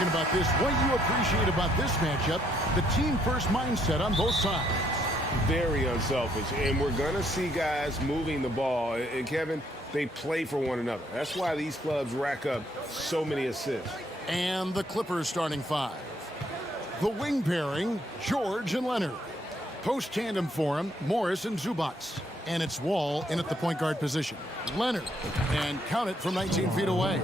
talking about this. What you appreciate about this matchup, the team-first mindset on both sides. Very unselfish, and we're going to see guys moving the ball. And, Kevin, they play for one another. That's why these clubs rack up so many assists. And the Clippers starting five. The wing pairing, George and Leonard. Post tandem for him, Morris and Zubats. And it's Wall in at the point guard position. Leonard, and count it from 19 feet away.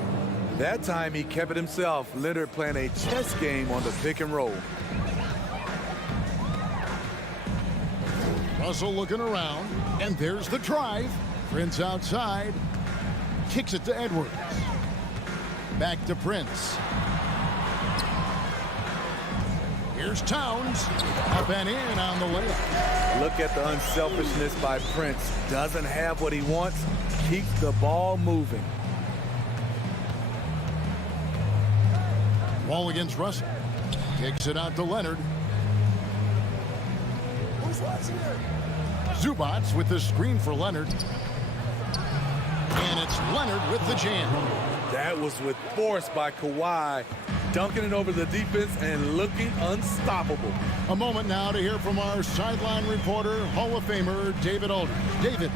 That time he kept it himself. Leonard playing a chess game on the pick and roll. Russell looking around, and there's the drive. Prince outside, kicks it to Edwards. Back to Prince. Here's Towns, up and in on the layup. Look at the unselfishness by Prince. Doesn't have what he wants, keeps the ball moving. Wall against Russell. Kicks it out to Leonard. Zubats with the screen for Leonard. And it's Leonard with the jam. That was with force by Kawhi. Dunking it over the defense and looking unstoppable. A moment now to hear from our sideline reporter, Hall of Famer David Aldridge. David.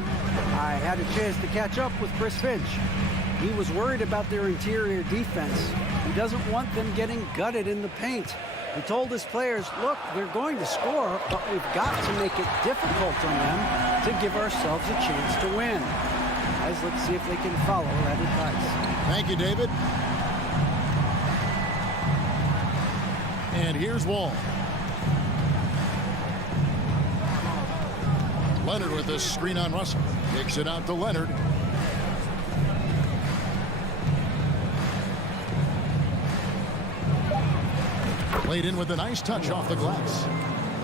I had a chance to catch up with Chris Finch. He was worried about their interior defense. He doesn't want them getting gutted in the paint. He told his players, look, they're going to score, but we've got to make it difficult on them to give ourselves a chance to win. Guys, let's see if they can follow that advice. Thank you, David. And here's Wall. Leonard with the screen on Russell. Kicks it out to Leonard. Played in with a nice touch off the glass.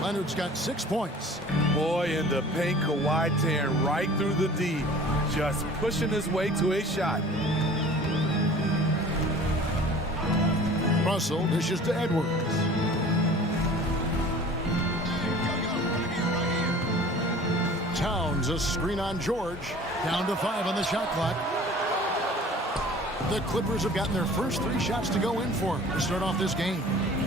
Leonard's got 6 points. Boy, in the paint, Kawhi tearing right through the D. Just pushing his way to a shot. Russell dishes to Edwards. Towns, a screen on George. Down to 5 on the shot clock. The Clippers have gotten their first 3 shots to go in for them to start off this game.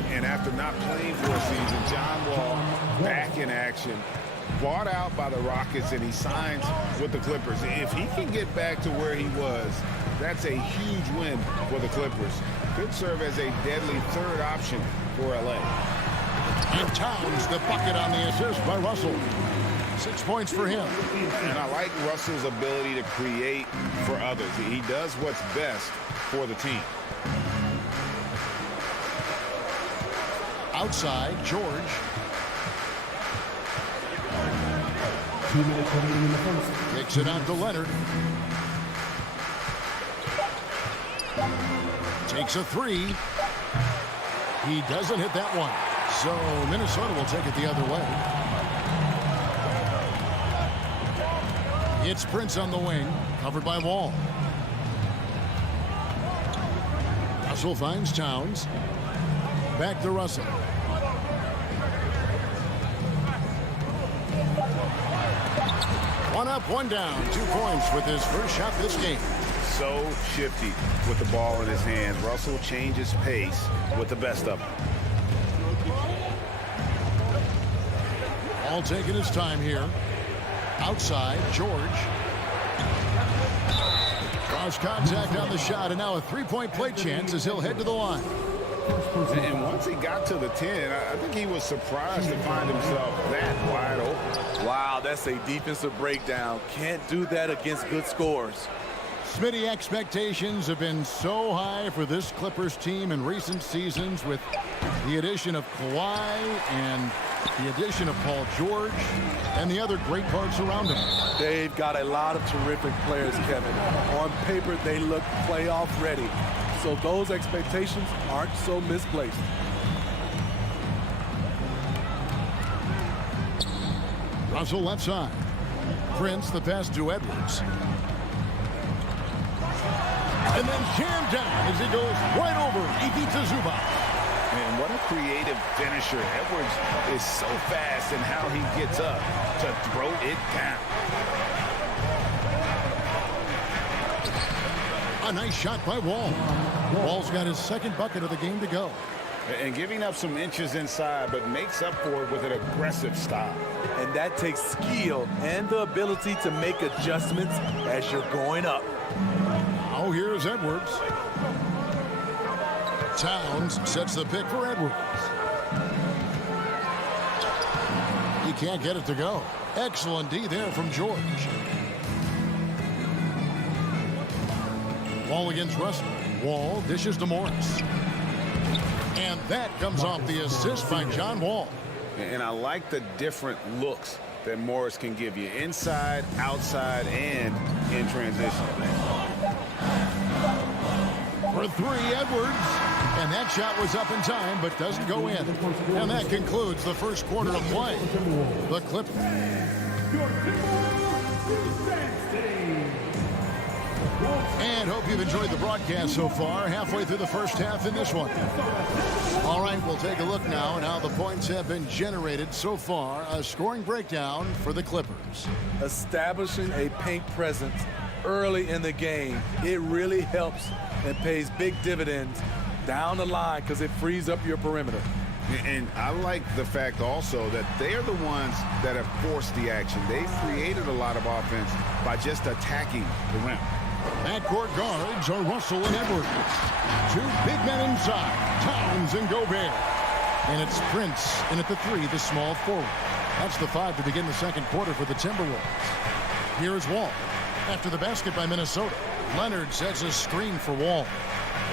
And after not playing for a season, John Wall back in action. Bought out by the Rockets, and he signs with the Clippers. If he can get back to where he was, that's a huge win for the Clippers. Could serve as a deadly third option for L.A. And Towns, the bucket on the assist by Russell. 6 points for him. And I like Russell's ability to create for others. He does what's best for the team. Outside, George. 2 minutes remaining in the first. Kicks it out to Leonard. Takes a 3. He doesn't hit that one. So Minnesota will take it the other way. It's Prince on the wing, covered by Wall. Russell finds Towns. Back to Russell. One up, one down. 2 points with his first shot this game. So shifty with the ball in his hands. Russell changes pace with the best of them. All taking his time here. Outside, George. Cross contact on the shot, and now a 3-point play chance as he'll head to the line. And once he got to the 10, I think he was surprised to find himself that wide open. Wow, that's a defensive breakdown. Can't do that against good scores. Smitty, expectations have been so high for this Clippers team in recent seasons with the addition of Kawhi and the addition of Paul George and the other great parts around him. They've got a lot of terrific players, Kevin. On paper, they look playoff ready. So those expectations aren't so misplaced. Russell left side. Prince the pass to Edwards. And then jammed down as he goes right over. He beats a Zubac. And what a creative finisher. Edwards is so fast in how he gets up to throw it down. A nice shot by Wall. Wall's got his second bucket of the game to go. And giving up some inches inside, but makes up for it with an aggressive stop. And that takes skill and the ability to make adjustments as you're going up. Now here's Edwards. Towns sets the pick for Edwards. He can't get it to go. Excellent D there from George. Wall against Russell. Wall dishes to Morris. And that comes off the assist by John Wall. And I like the different looks that Morris can give you. Inside, outside, and in transition. For three, Edwards. And that shot was up in time, but doesn't go in. And that concludes the first quarter of play. The Clippers. And hope you've enjoyed the broadcast so far. Halfway through the first half in this one. All right, we'll take a look now at how the points have been generated so far. A scoring breakdown for the Clippers. Establishing a paint presence early in the game, it really helps and pays big dividends down the line because it frees up your perimeter. And I like the fact also that they're the ones that have forced the action. They've created a lot of offense by just attacking the rim. Backcourt guards are Russell and Edwards. Two big men inside, Towns and Gobert. And it's Prince in at the three, the small forward. That's the five to begin the second quarter for the Timberwolves. Here's Wall. After the basket by Minnesota, Leonard sets a screen for Wall.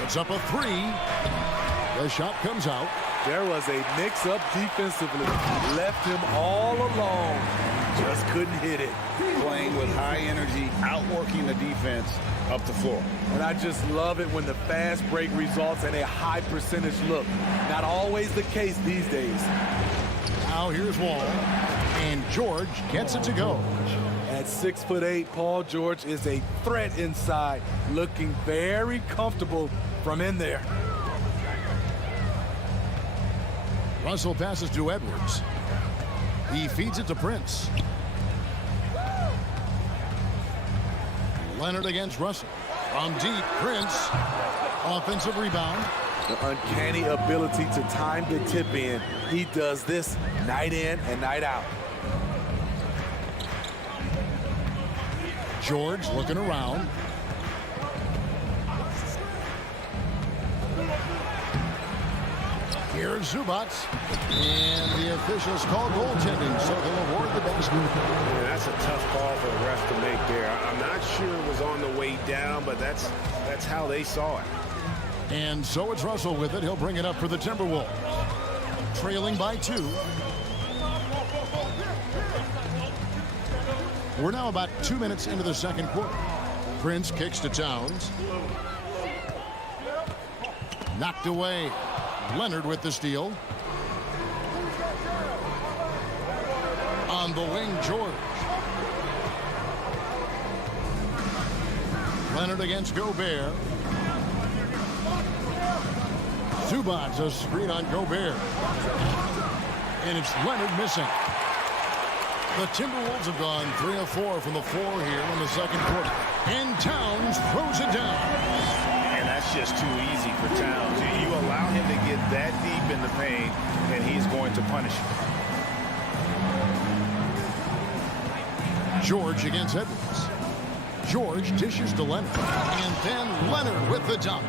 It's up a three. The shot comes out. There was a mix-up defensively. Left him all alone. Just couldn't hit it. Playing with high energy, outworking the defense up the floor. And I just love it when the fast break results in a high percentage look. Not always the case these days. Now here's Wall. And George gets it to go. At 6'8", Paul George is a threat inside, looking very comfortable from in there. Russell passes to Edwards. He feeds it to Prince. Leonard against Russell. From deep, Prince. Offensive rebound. The uncanny ability to time the tip in. He does this night in and night out. George looking around. Here's Zubats. And the officials call goaltending, so they'll award the basket. Yeah, that's a tough call for the ref to make there. I'm not sure it was on the way down, but that's how they saw it. And so it's Russell with it. He'll bring it up for the Timberwolves. Trailing by 2. We're now about 2 minutes into the second quarter. Prince kicks to Towns. Knocked away. Leonard with the steal. On the wing, George. Leonard against Gobert. Zubats a screen on Gobert. And it's Leonard missing. The Timberwolves have gone 3 of 4 from the floor here in the second quarter. And Towns throws it down. And that's just too easy for Towns. You allow him to get that deep in the paint, and he's going to punish you. George against Edwards. George dishes to Leonard. And then Leonard with the dunk.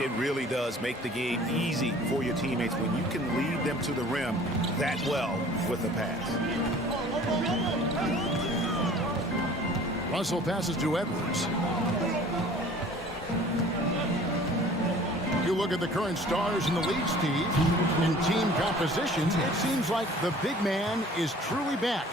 It really does make the game easy for your teammates when you can lead them to the rim that well with the pass. Russell passes to Edwards. You look at the current stars in the league, Steve. In team compositions, it seems like the big man is truly back.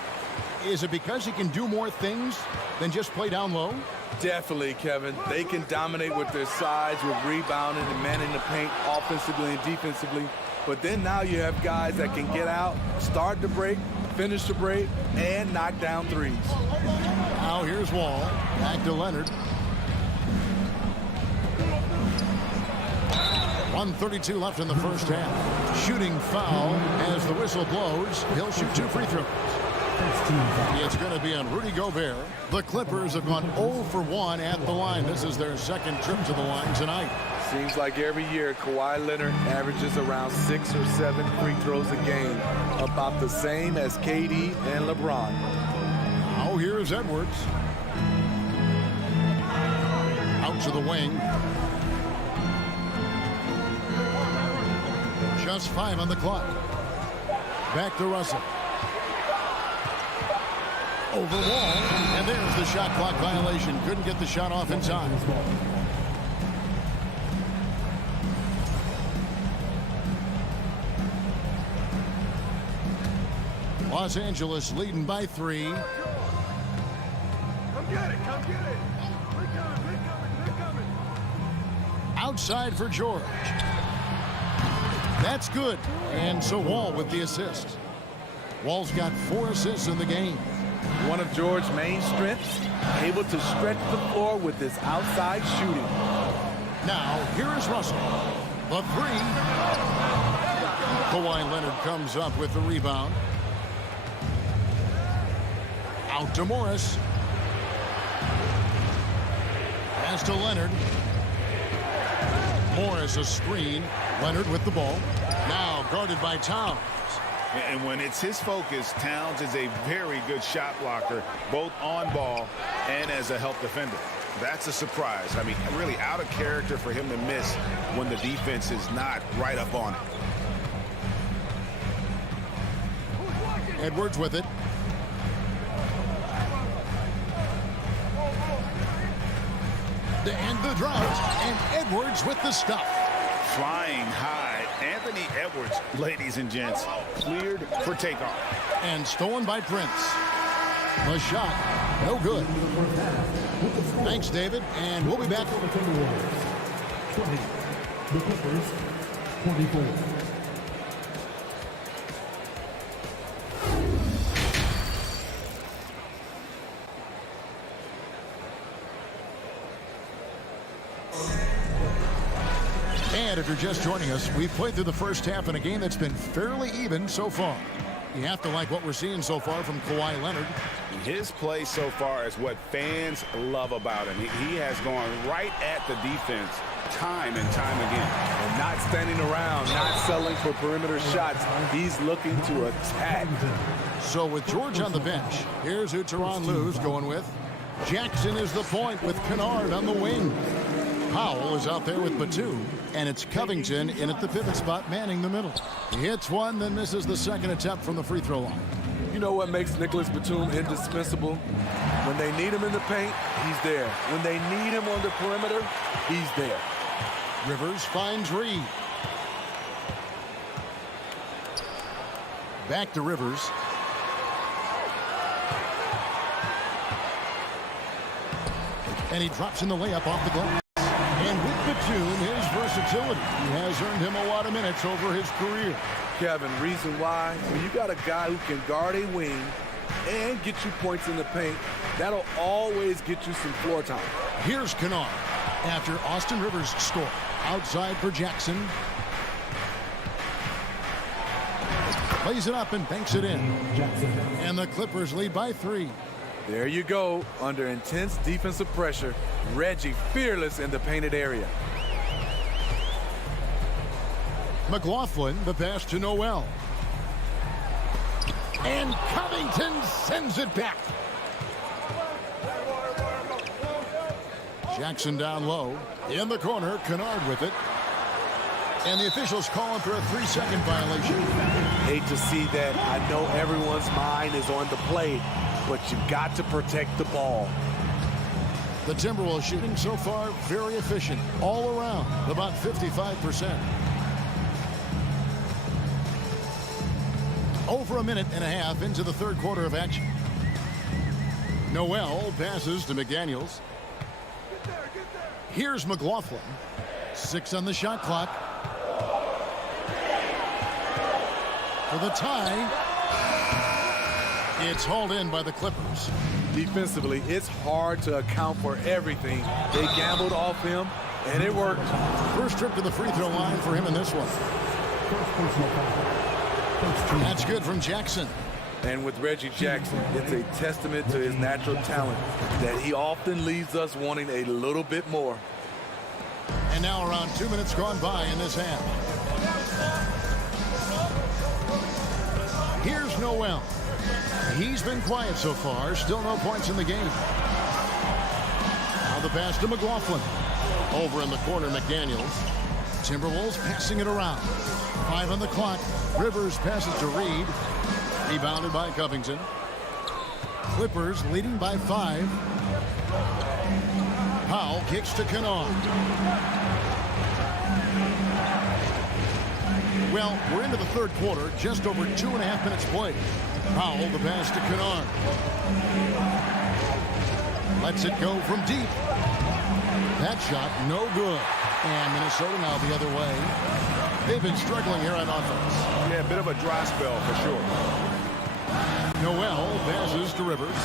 Is it because he can do more things than just play down low? Definitely, Kevin. They can dominate with their size, with rebounding and manning the paint offensively and defensively. But then now you have guys that can get out, start the break, finish the break, and knock down threes. Now here's Wall. Back to Leonard. 1:32 left in the first half. Shooting foul as the whistle blows. He'll shoot 2 free throws. First team foul. It's going to be on Rudy Gobert. The Clippers have gone 0 for 1 at the line. This is their second trip to the line tonight. Seems like every year Kawhi Leonard averages around 6 or 7 free throws a game, about the same as KD and LeBron. Now here's Edwards. Out to the wing. Just 5 on the clock. Back to Russell. Over Wall. And there's the shot clock violation. Couldn't get the shot off in time. Los Angeles leading by 3. Come get it, come get it. We're coming. Outside for George. That's good. And so Wall with the assist. Wall's got 4 assists in the game. One of George's main strengths, able to stretch the floor with his outside shooting. Now, here is Russell. The 3. Kawhi Leonard comes up with the rebound. Out to Morris. Pass to Leonard. Morris a screen. Leonard with the ball. Now guarded by Towns. And when it's his focus, Towns is a very good shot blocker, both on ball and as a help defender. That's a surprise. I mean, really out of character for him to miss when the defense is not right up on it. Edwards with it. To end the drought, and Edwards with the stuff. Flying high, Anthony Edwards, ladies and gents, cleared for takeoff. And stolen by Prince. The shot, no good. Thanks, David, and we'll be back. 20. The Clippers, 24. And if you're just joining us, we've played through the first half in a game that's been fairly even so far. You have to like what we're seeing so far from Kawhi Leonard. His play so far is what fans love about him. He has gone right at the defense time and time again. And not standing around, not settling for perimeter shots. He's looking to attack. So with George on the bench, here's who Tyronn Lue's going with. Jackson is the point with Kennard on the wing. Powell is out there with Batum, and it's Covington in at the pivot spot, manning the middle. He hits one, then misses the second attempt from the free throw line. You know what makes Nicholas Batum indispensable? When they need him in the paint, he's there. When they need him on the perimeter, he's there. Rivers finds Reed. Back to Rivers. And he drops in the layup off the glass. And with Batum, his versatility has earned him a lot of minutes over his career. Kevin, reason why? When you got a guy who can guard a wing and get you points in the paint, that'll always get you some floor time. Here's Kennard after Austin Rivers scored. Outside for Jackson. Plays it up and banks it in. And the Clippers lead by 3. There you go. Under intense defensive pressure, Reggie fearless in the painted area. McLaughlin, the pass to Noel. And Covington sends it back. Jackson down low. In the corner, Kennard with it. And the officials call him for a 3-second violation. Hate to see that. I know everyone's mind is on the play, but you've got to protect the ball. The Timberwolves shooting so far very efficient all around, about 55%. Over a minute and a half into the third quarter of action. Noel passes to McDaniels. Here's McLaughlin. 6 on the shot clock. For the tie. It's hauled in by the Clippers. Defensively, it's hard to account for everything. They gambled off him, and it worked. First trip to the free throw line for him in this one. That's good from Jackson. And with Reggie Jackson, it's a testament to his natural talent that he often leaves us wanting a little bit more. And now around 2 minutes gone by in this half. Here's Noel. He's been quiet so far. Still no points in the game. Now the pass to McLaughlin. Over in the corner, McDaniels. Timberwolves passing it around. 5 on the clock. Rivers passes to Reed. Rebounded by Covington. Clippers leading by 5. Powell kicks to Kennard. Well, we're into the third quarter, just over 2.5 minutes played. Powell, the pass to Kennard. Lets it go from deep. That shot, no good. And Minnesota now the other way. They've been struggling here on offense. Yeah, a bit of a dry spell for sure. Noel passes to Rivers.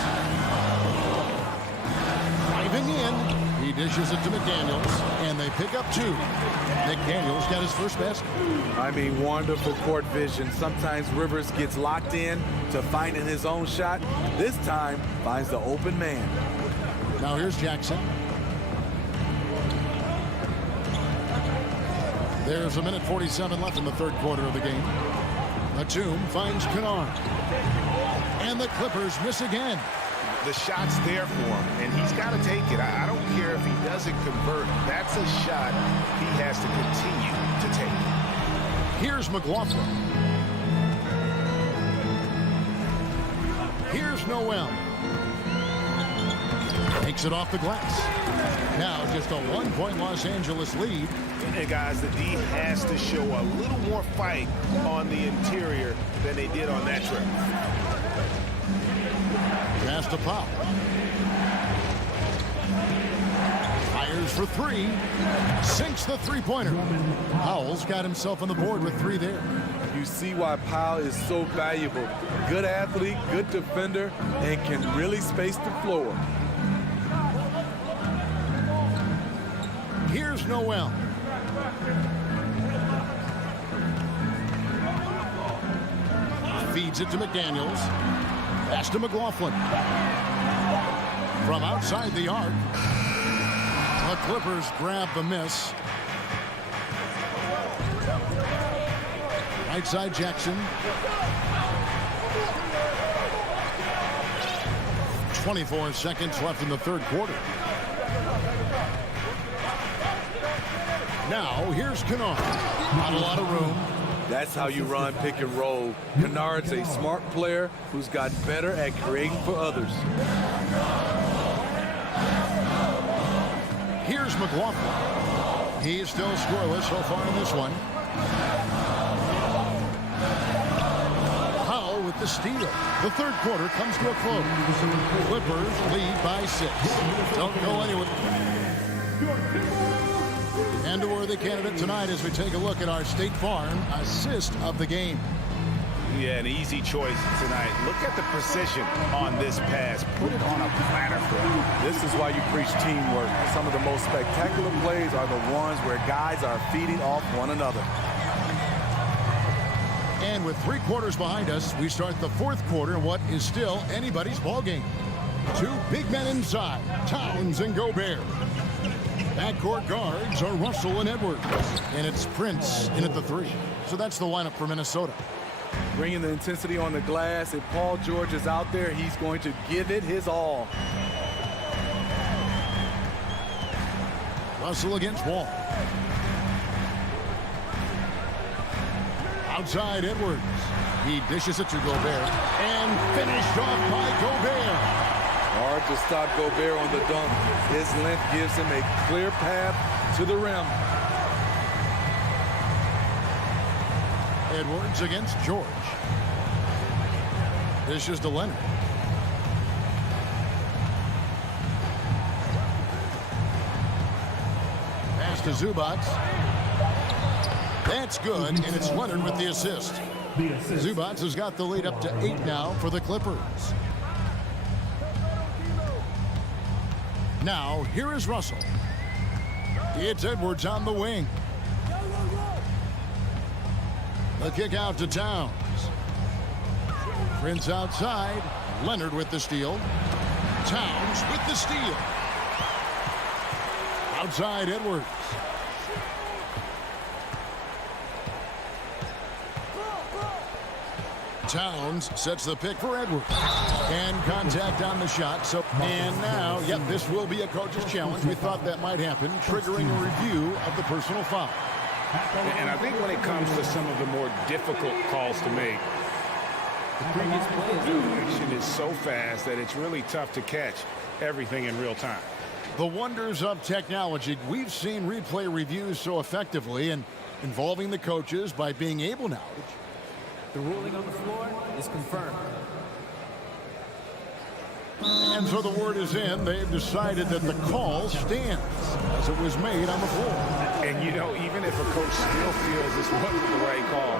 Driving in. He dishes it to McDaniels, and they pick up 2. McDaniels got his first basket. I mean, wonderful court vision. Sometimes Rivers gets locked in to finding his own shot. This time, finds the open man. Now here's Jackson. There's 1:47 left in the third quarter of the game. Batum finds Kennard. And the Clippers miss again. The shot's there for him, and he's got to take it. I don't care if he doesn't convert. That's a shot he has to continue to take. Here's McLaughlin. Here's Noel. Takes it off the glass. Now just a 1-point Los Angeles lead. And guys, the D has to show a little more fight on the interior than they did on that trip. Pass to Powell. Fires for 3. Sinks the three-pointer. Powell's got himself on the board with 3 there. You see why Powell is so valuable. Good athlete, good defender, and can really space the floor. Here's Noel. Feeds it to McDaniels. Pass to McLaughlin. From outside the arc. The Clippers grab the miss. Right side Jackson. 24 seconds left in the third quarter. Now here's Kennard. Not a lot of room. That's how you run pick and roll. Kennard's a smart player who's got better at creating for others. Here's McLaughlin. He's still scoreless so far in this one. Powell with the steal. The third quarter comes to a close. Clippers lead by 6. Don't go anywhere. And a worthy candidate tonight as we take a look at our State Farm assist of the game. Yeah, an easy choice tonight. Look at the precision on this pass. Put it on a platter for him. This is why you preach teamwork. Some of the most spectacular plays are the ones where guys are feeding off one another. And with 3 quarters behind us, we start the fourth quarter in what is still anybody's ball game. 2 big men inside, Towns and Gobert. Backcourt guards are Russell and Edwards. And it's Prince in at the 3. So that's the lineup for Minnesota. Bringing the intensity on the glass. If Paul George is out there, he's going to give it his all. Russell against Wall. Outside Edwards. He dishes it to Gobert. And finished off by Gobert. Hard to stop Gobert on the dunk. His length gives him a clear path to the rim. Edwards against George. Dishes to Leonard. Pass to Zubac. That's good, and it's Leonard with the assist. Zubac has got the lead up to 8 now for the Clippers. Now, here is Russell. It's Edwards on the wing. The kick out to Towns. Prince outside. Leonard with the steal. Towns with the steal. Outside Edwards. Towns sets the pick for Edwards. And contact on the shot. And now, yep, this will be a coach's challenge. We thought that might happen, triggering a review of the personal foul. And I think when it comes to some of the more difficult calls to make, the action is so fast that it's really tough to catch everything in real time. The wonders of technology. We've seen replay reviews so effectively and involving the coaches by being able now. The ruling on the floor is confirmed. And so the word is in. They've decided that the call stands as it was made on the floor. And, you know, even if a coach still feels this wasn't the right call,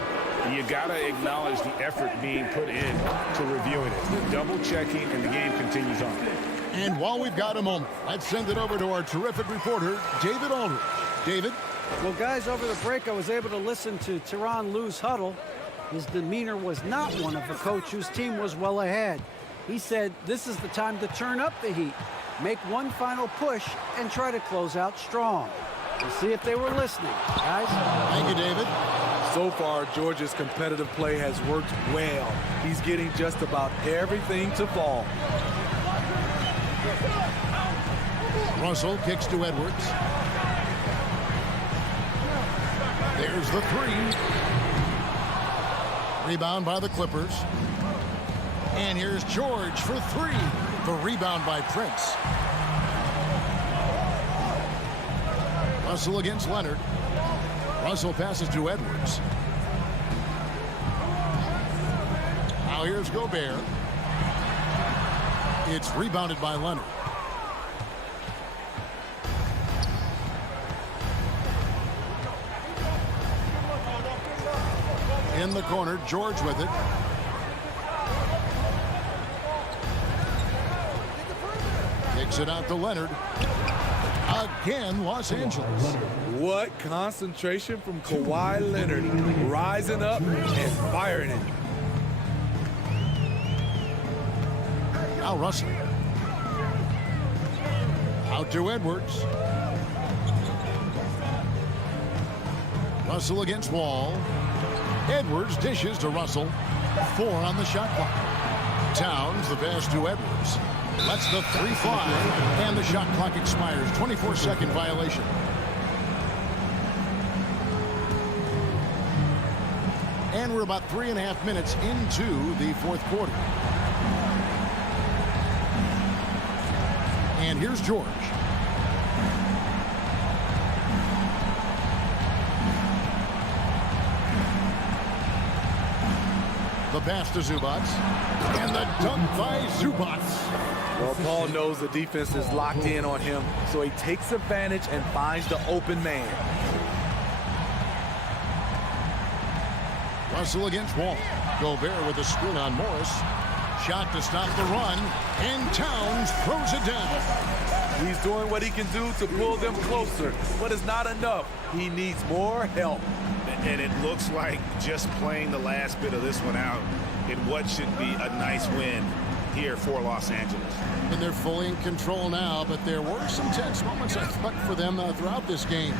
you got to acknowledge the effort being put in to reviewing it, the double checking, and the game continues on. And while we've got a moment, let's send it over to our terrific reporter, David Aldridge. David? Well, guys, over the break, I was able to listen to Tyronn Lue's huddle. His demeanor was not one of a coach whose team was well ahead. He said this is the time to turn up the heat, make one final push, and try to close out strong. We'll see if they were listening, guys. Thank you, David. So far, Georgia's competitive play has worked well. He's getting just about everything to fall. Russell kicks to Edwards. There's the three. Rebound by the Clippers. And here's George for three. The rebound by Prince. Russell against Leonard. Russell passes to Edwards. Now here's Gobert. It's rebounded by Leonard. In the corner, George with it. Kicks it out to Leonard. Again, Los Angeles. What concentration from Kawhi Leonard, rising up and firing it. Now Russell. Out to Edwards. Russell against Wall. Edwards dishes to Russell. 4 on the shot clock. Towns the pass to Edwards. Lets the 3 fly. And the shot clock expires. 24-second violation. And we're about 3.5 minutes into the fourth quarter. And here's George. The pass to Zubats. And the dunk by Zubats. Well, Paul knows the defense is locked in on him, so he takes advantage and finds the open man. Russell against Wall. Gobert with a screen on Morris. Shot to stop the run. And Towns throws it down. He's doing what he can do to pull them closer, but it's not enough. He needs more help. And it looks like just playing the last bit of this one out in what should be a nice win here for Los Angeles. And they're fully in control now, but there were some tense moments, I thought, for them throughout this game.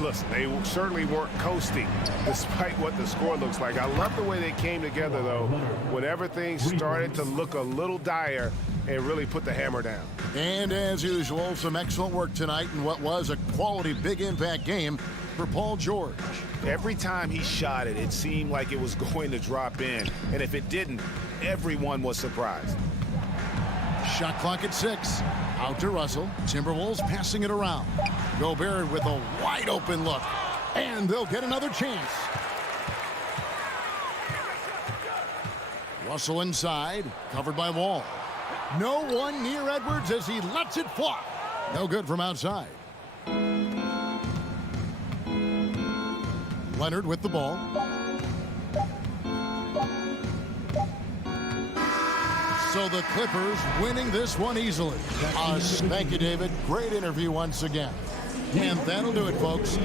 Listen, they certainly weren't coasting despite what the score looks like. I love the way they came together, though, whenever things started to look a little dire and really put the hammer down. And as usual, some excellent work tonight in what was a quality big impact game for Paul George. Every time he shot it, it seemed like it was going to drop in. And if it didn't, everyone was surprised. Shot clock at 6. Out to Russell. Timberwolves passing it around. Gobert with a wide open look. And they'll get another chance. Russell inside. Covered by Wall. No one near Edwards as he lets it fly. No good from outside. Leonard with the ball. So the Clippers winning this one easily. Thank you, David. Great interview once again. And that'll do it, folks.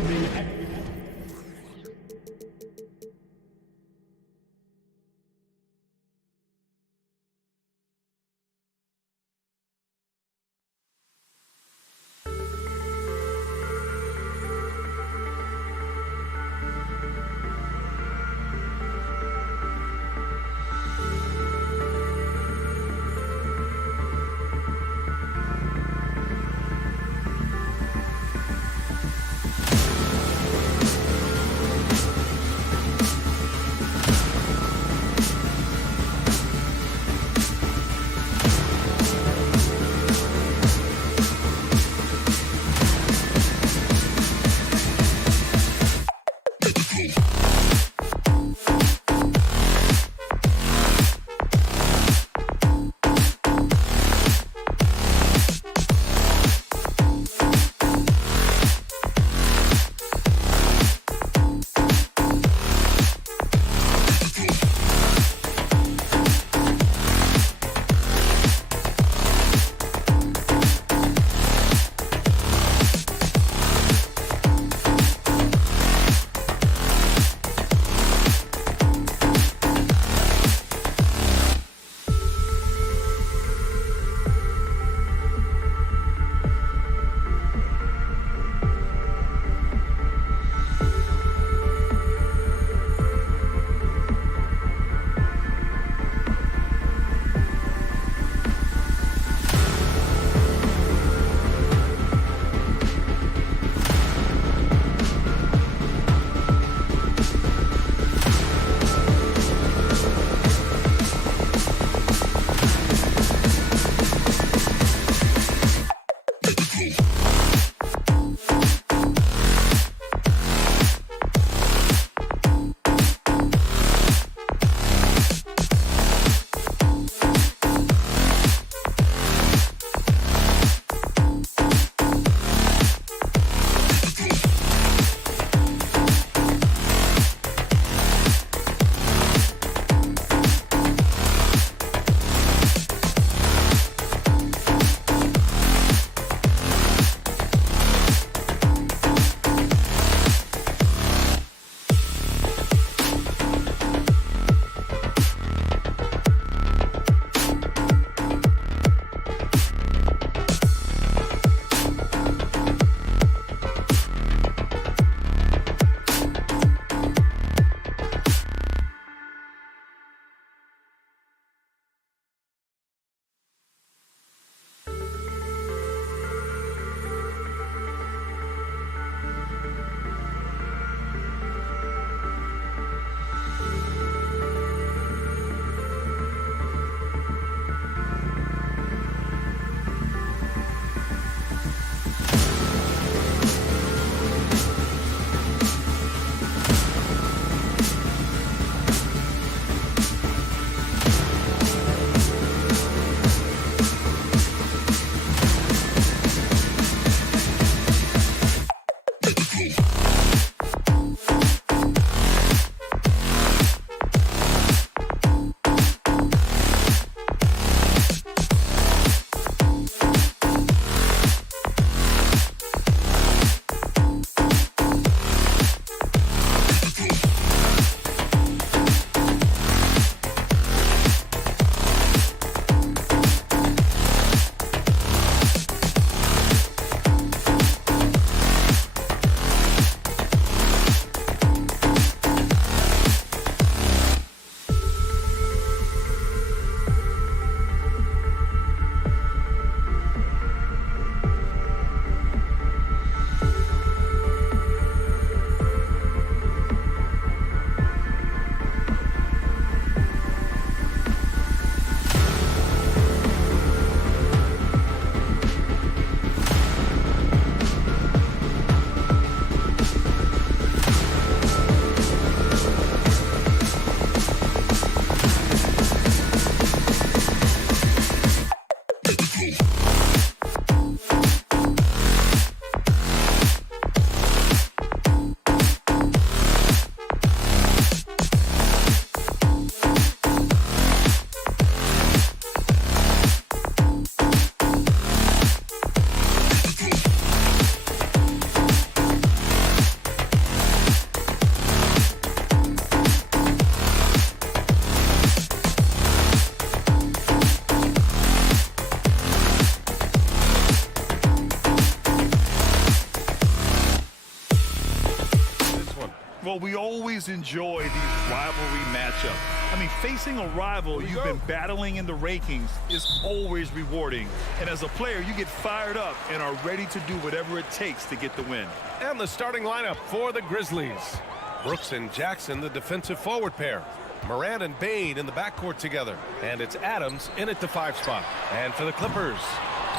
Well, we always enjoy these rivalry matchups. I mean, facing a rival you've been battling in the rankings is always rewarding. And as a player, you get fired up and are ready to do whatever it takes to get the win. And the starting lineup for the Grizzlies. Brooks and Jackson, the defensive forward pair. Morant and Bane in the backcourt together. And it's Adams in at the 5 spot. And for the Clippers,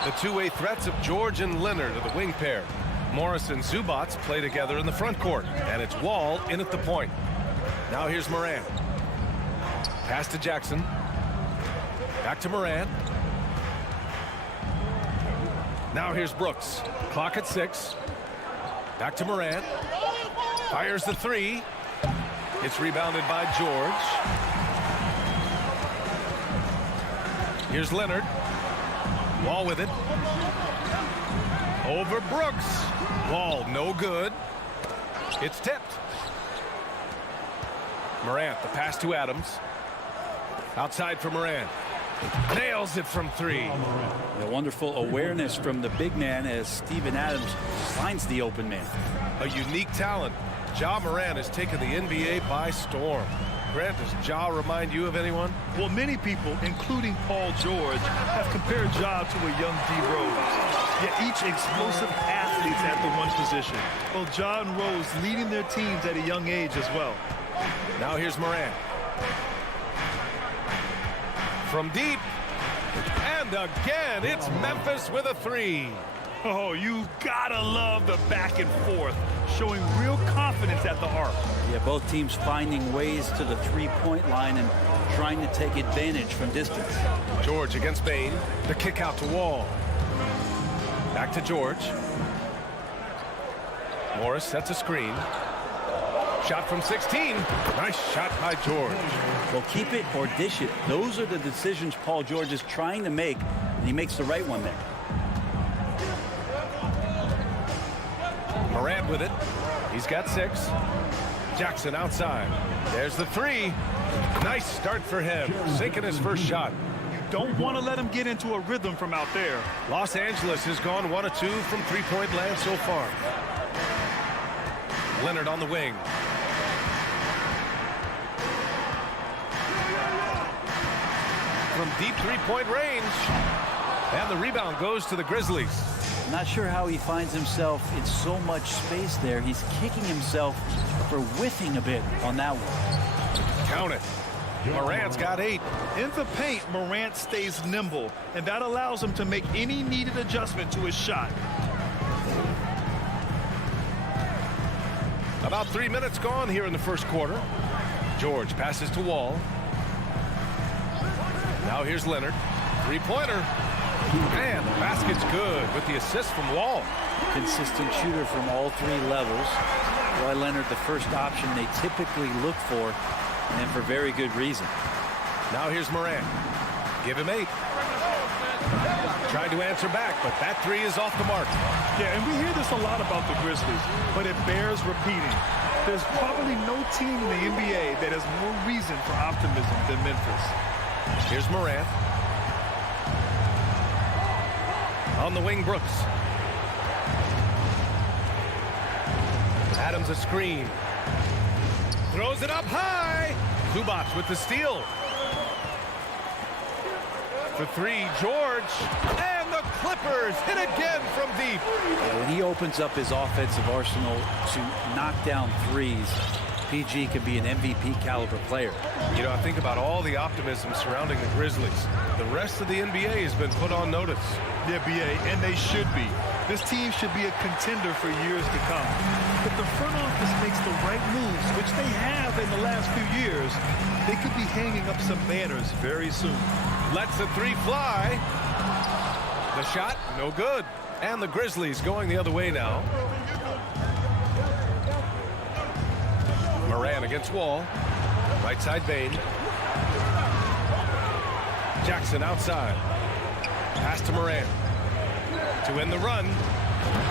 the two-way threats of George and Leonard are the wing pair. Morris and Zubac play together in the front court. And it's Wall in at the point. Now here's Morant. Pass to Jackson. Back to Morant. Now here's Brooks. Clock at 6. Back to Morant. Fires the 3. It's rebounded by George. Here's Leonard. Wall with it. Over Brooks. Wall no good. It's tipped. Morant, the pass to Adams. Outside for Morant. Nails it from 3. A wonderful awareness from the big man as Steven Adams finds the open man. A unique talent. Ja Morant has taken the NBA by storm. Grant, does Ja remind you of anyone? Well, many people, including Paul George, have compared Ja to a young D. Rose. Yet each explosive athletes at the one position. Well, Ja and Rose leading their teams at a young age as well. Now here's Morant. From deep. And again, it's Memphis with a 3. Oh, you gotta love the back and forth, showing real confidence at the arc. Yeah, both teams finding ways to the three-point line and trying to take advantage from distance. George against Bane. The kick out to Wall. Back to George. Morris sets a screen. Shot from 16. Nice shot by George. Well, keep it or dish it. Those are the decisions Paul George is trying to make, and he makes the right one there. Morant with it. He's got 6. Jackson outside. There's the 3. Nice start for him. Sinking his first shot. You don't want to let him get into a rhythm from out there. Los Angeles has gone 1 of 2 from three-point land so far. Leonard on the wing. From deep three-point range. And the rebound goes to the Grizzlies. Not sure how he finds himself in so much space there. He's kicking himself for whiffing a bit on that one. Count it. Morant's got 8. In the paint, Morant stays nimble, and that allows him to make any needed adjustment to his shot. About 3 minutes gone here in the first quarter. George passes to Wall. Now here's Leonard. Three-pointer. And the basket's good with the assist from Wall. Consistent shooter from all 3 levels. Why Leonard the first option they typically look for, and for very good reason. Now here's Morant. Give him 8. Tried to answer back, but that 3 is off the mark. Yeah, and we hear this a lot about the Grizzlies, but it bears repeating. There's probably no team in the NBA that has more reason for optimism than Memphis. Here's Morant. On the wing, Brooks. Adams a screen. Throws it up high. Zubac with the steal. For 3, George. And the Clippers hit again from deep. Yeah, when he opens up his offensive arsenal to knock down threes, PG could be an MVP caliber player. You know, I think about all the optimism surrounding the Grizzlies. The rest of the NBA has been put on notice. The NBA, and they should be. This team should be a contender for years to come. If the front office makes the right moves, which they have in the last few years, they could be hanging up some banners very soon. Lets the 3 fly. The shot, no good. And the Grizzlies going the other way now. Morant against Wall. Right side Bane. Jackson outside. Pass to Morant. To end the run.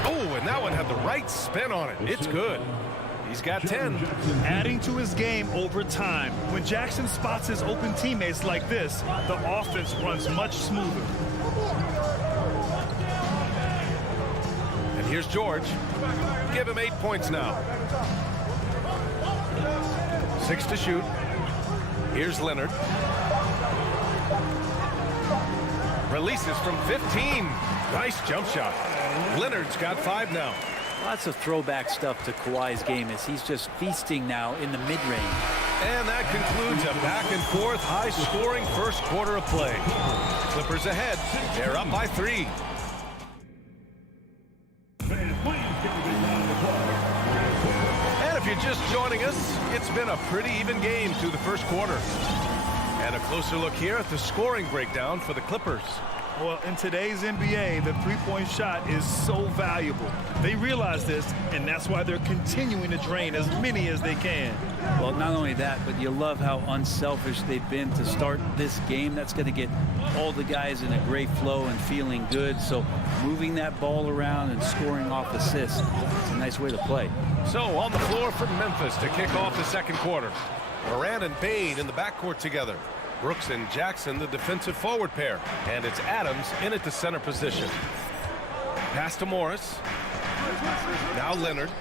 Oh, and that one had the right spin on it. It's good. He's got 10. Adding to his game over time. When Jackson spots his open teammates like this, the offense runs much smoother. And here's George. Give him 8 points now. 6 to shoot. Here's Leonard. Releases from 15. Nice jump shot. Leonard's got 5 now. Lots of throwback stuff to Kawhi's game as he's just feasting now in the mid-range. And that concludes a back-and-forth, high-scoring first quarter of play. Clippers ahead. They're up by 3. And if you're just joining us, it's been a pretty even game through the first quarter. And a closer look here at the scoring breakdown for the Clippers. Well, in today's NBA, the three-point shot is so valuable. They realize this, and that's why they're continuing to drain as many as they can. Well, not only that, but you love how unselfish they've been to start this game. That's going to get all the guys in a great flow and feeling good. So moving that ball around and scoring off assists, it's a nice way to play. So on the floor for Memphis to kick off the second quarter. Morant and Bane in the backcourt together. Brooks and Jackson, the defensive forward pair. And it's Adams in at the center position. Pass to Morris. Now Leonard.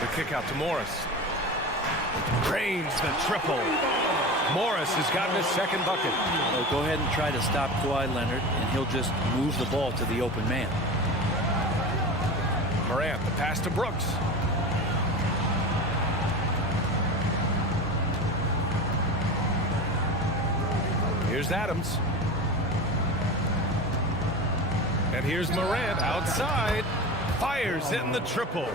The kick out to Morris. Cranes the triple. Morris has gotten his second bucket. Well, go ahead and try to stop Kawhi Leonard, and he'll just move the ball to the open man. Morant, the pass to Brooks. Here's Adams. And here's Morant outside. Fires in the triple.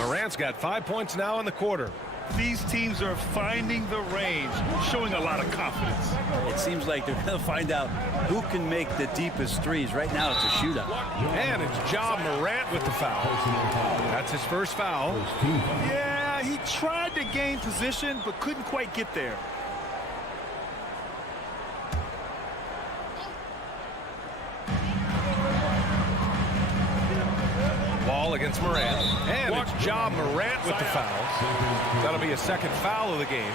Morant's got 5 points now in the quarter. These teams are finding the range, showing a lot of confidence. It seems like they're going to find out who can make the deepest threes. Right now, it's a shootout. And it's Ja Morant with the foul. That's his first foul. Yeah, he tried to gain position, but couldn't quite get there. Ball against Morant. And it's Ja Morant with the foul. That'll be a second foul of the game.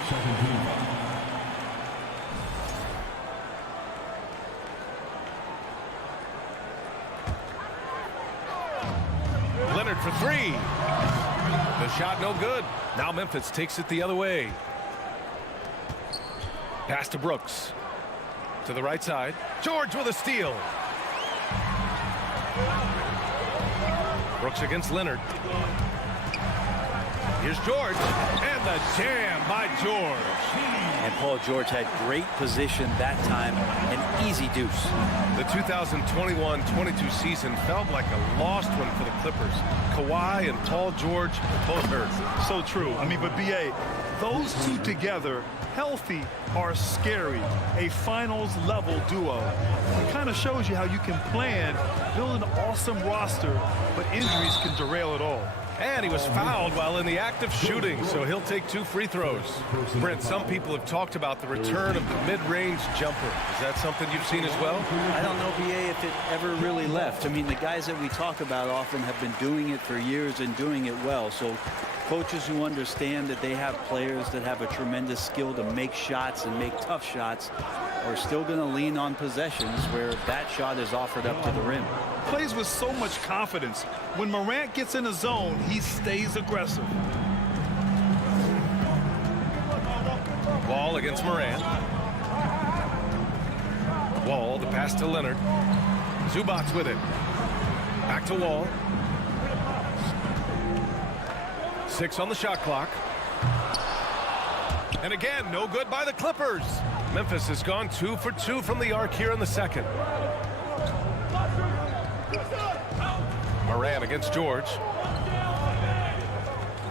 Leonard for 3. The shot no good. Now Memphis takes it the other way. Pass to Brooks. To the right side. George with a steal. Brooks against Leonard. Here's George. And the jam by George. And Paul George had great position that time. An easy deuce. The 2021-22 season felt like a lost one for the Clippers. Kawhi and Paul George both hurt. So true. I mean, but B.A., those two together, healthy, are scary. A finals-level duo. It kind of shows you how you can plan, build an awesome roster, but injuries can derail it all. And he was fouled while in the act of shooting, so he'll take 2 free throws. Brent, some people have talked about the return of the mid-range jumper. Is that something you've seen as well? I don't know, B.A., if it ever really left. I mean, the guys that we talk about often have been doing it for years and doing it well. So coaches who understand that they have players that have a tremendous skill to make shots and make tough shots are still going to lean on possessions where that shot is offered up to the rim. Plays with so much confidence. When Morant gets in a zone, he stays aggressive. Wall against Morant. Wall, the pass to Leonard. Zubac with it. Back to Wall. 6 on the shot clock. And again, no good by the Clippers. Memphis has gone 2 for 2 from the arc here in the second. Morant against George.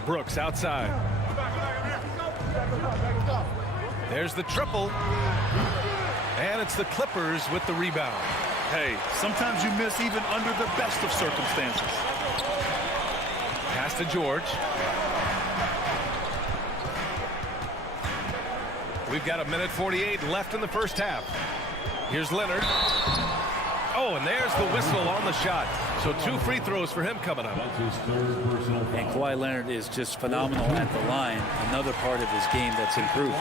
Brooks outside. There's the triple. And it's the Clippers with the rebound. Hey, sometimes you miss even under the best of circumstances. Pass to George. We've got 1:48 left in the first half. Here's Leonard. Oh, and there's the whistle on the shot. So 2 free throws for him coming up. And Kawhi Leonard is just phenomenal at the line. Another part of his game that's improved.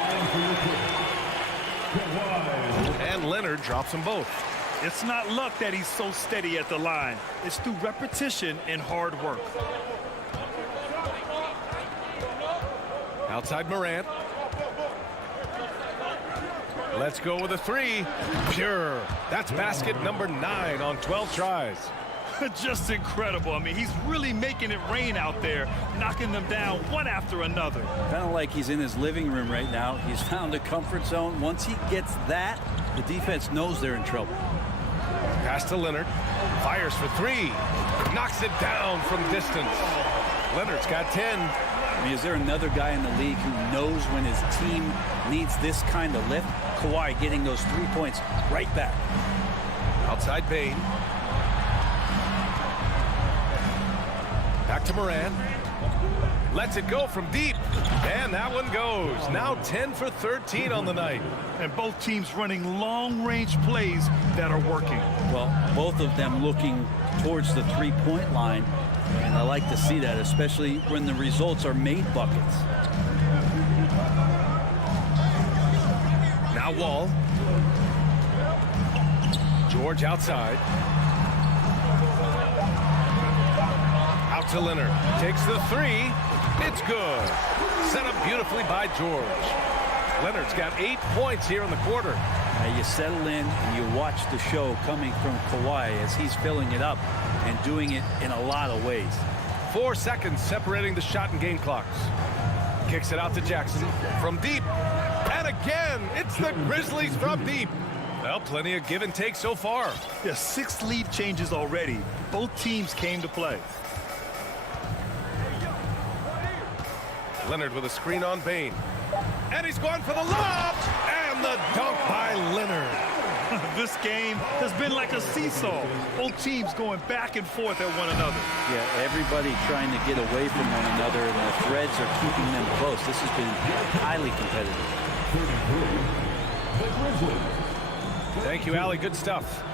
And Leonard drops them both. It's not luck that he's so steady at the line. It's through repetition and hard work. Outside Morant. Let's go with a three. Pure. That's basket number 9 on 12 tries. Just incredible. I mean, he's really making it rain out there, knocking them down one after another. Kind of like he's in his living room right now. He's found a comfort zone. Once he gets that, the defense knows they're in trouble. Pass to Leonard. Fires for 3. Knocks it down from distance. Leonard's got 10. I mean, is there another guy in the league who knows when his team needs this kind of lift? Kawhi getting those 3 points right back. Outside Bane. Back to Morant. Lets it go from deep. And that one goes. Now 10 for 13 on the night. And both teams running long-range plays that are working. Well, both of them looking towards the three-point line. And I like to see that, especially when the results are made buckets. Now Wall. George outside. Out to Leonard. Takes the 3. It's good. Set up beautifully by George. Leonard's got 8 points here in the quarter. Now you settle in and you watch the show coming from Kawhi as he's filling it up and doing it in a lot of ways. 4 seconds separating the shot and game clocks. Kicks it out to Jackson from deep. And again, it's the Grizzlies from deep. Well, plenty of give and take so far. Yeah, 6 lead changes already. Both teams came to play. Leonard with a screen on Bane. And he's going for the lob. And the dunk by Leonard. This game has been like a seesaw. Both teams going back and forth at one another. Yeah, everybody trying to get away from one another, and the threads are keeping them close. This has been highly competitive. Thank you, Allie. Good stuff.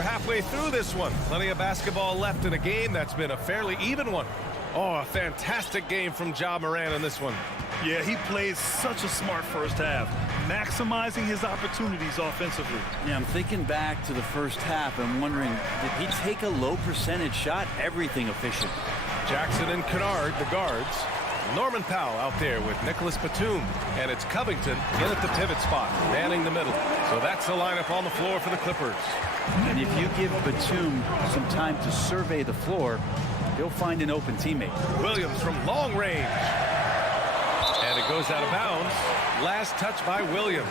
Halfway through this one. Plenty of basketball left in a game that's been a fairly even one. Oh, a fantastic game from Ja Morant in this one. Yeah, he plays such a smart first half, maximizing his opportunities offensively. Yeah, I'm thinking back to the first half and wondering, did he take a low percentage shot? Everything efficient. Jackson and Kennard, the guards. Norman Powell out there with Nicholas Batum. And it's Covington in at the pivot spot, manning the middle. So that's the lineup on the floor for the Clippers. And if you give Batum some time to survey the floor, he'll find an open teammate. Williams from long range. And it goes out of bounds. Last touch by Williams.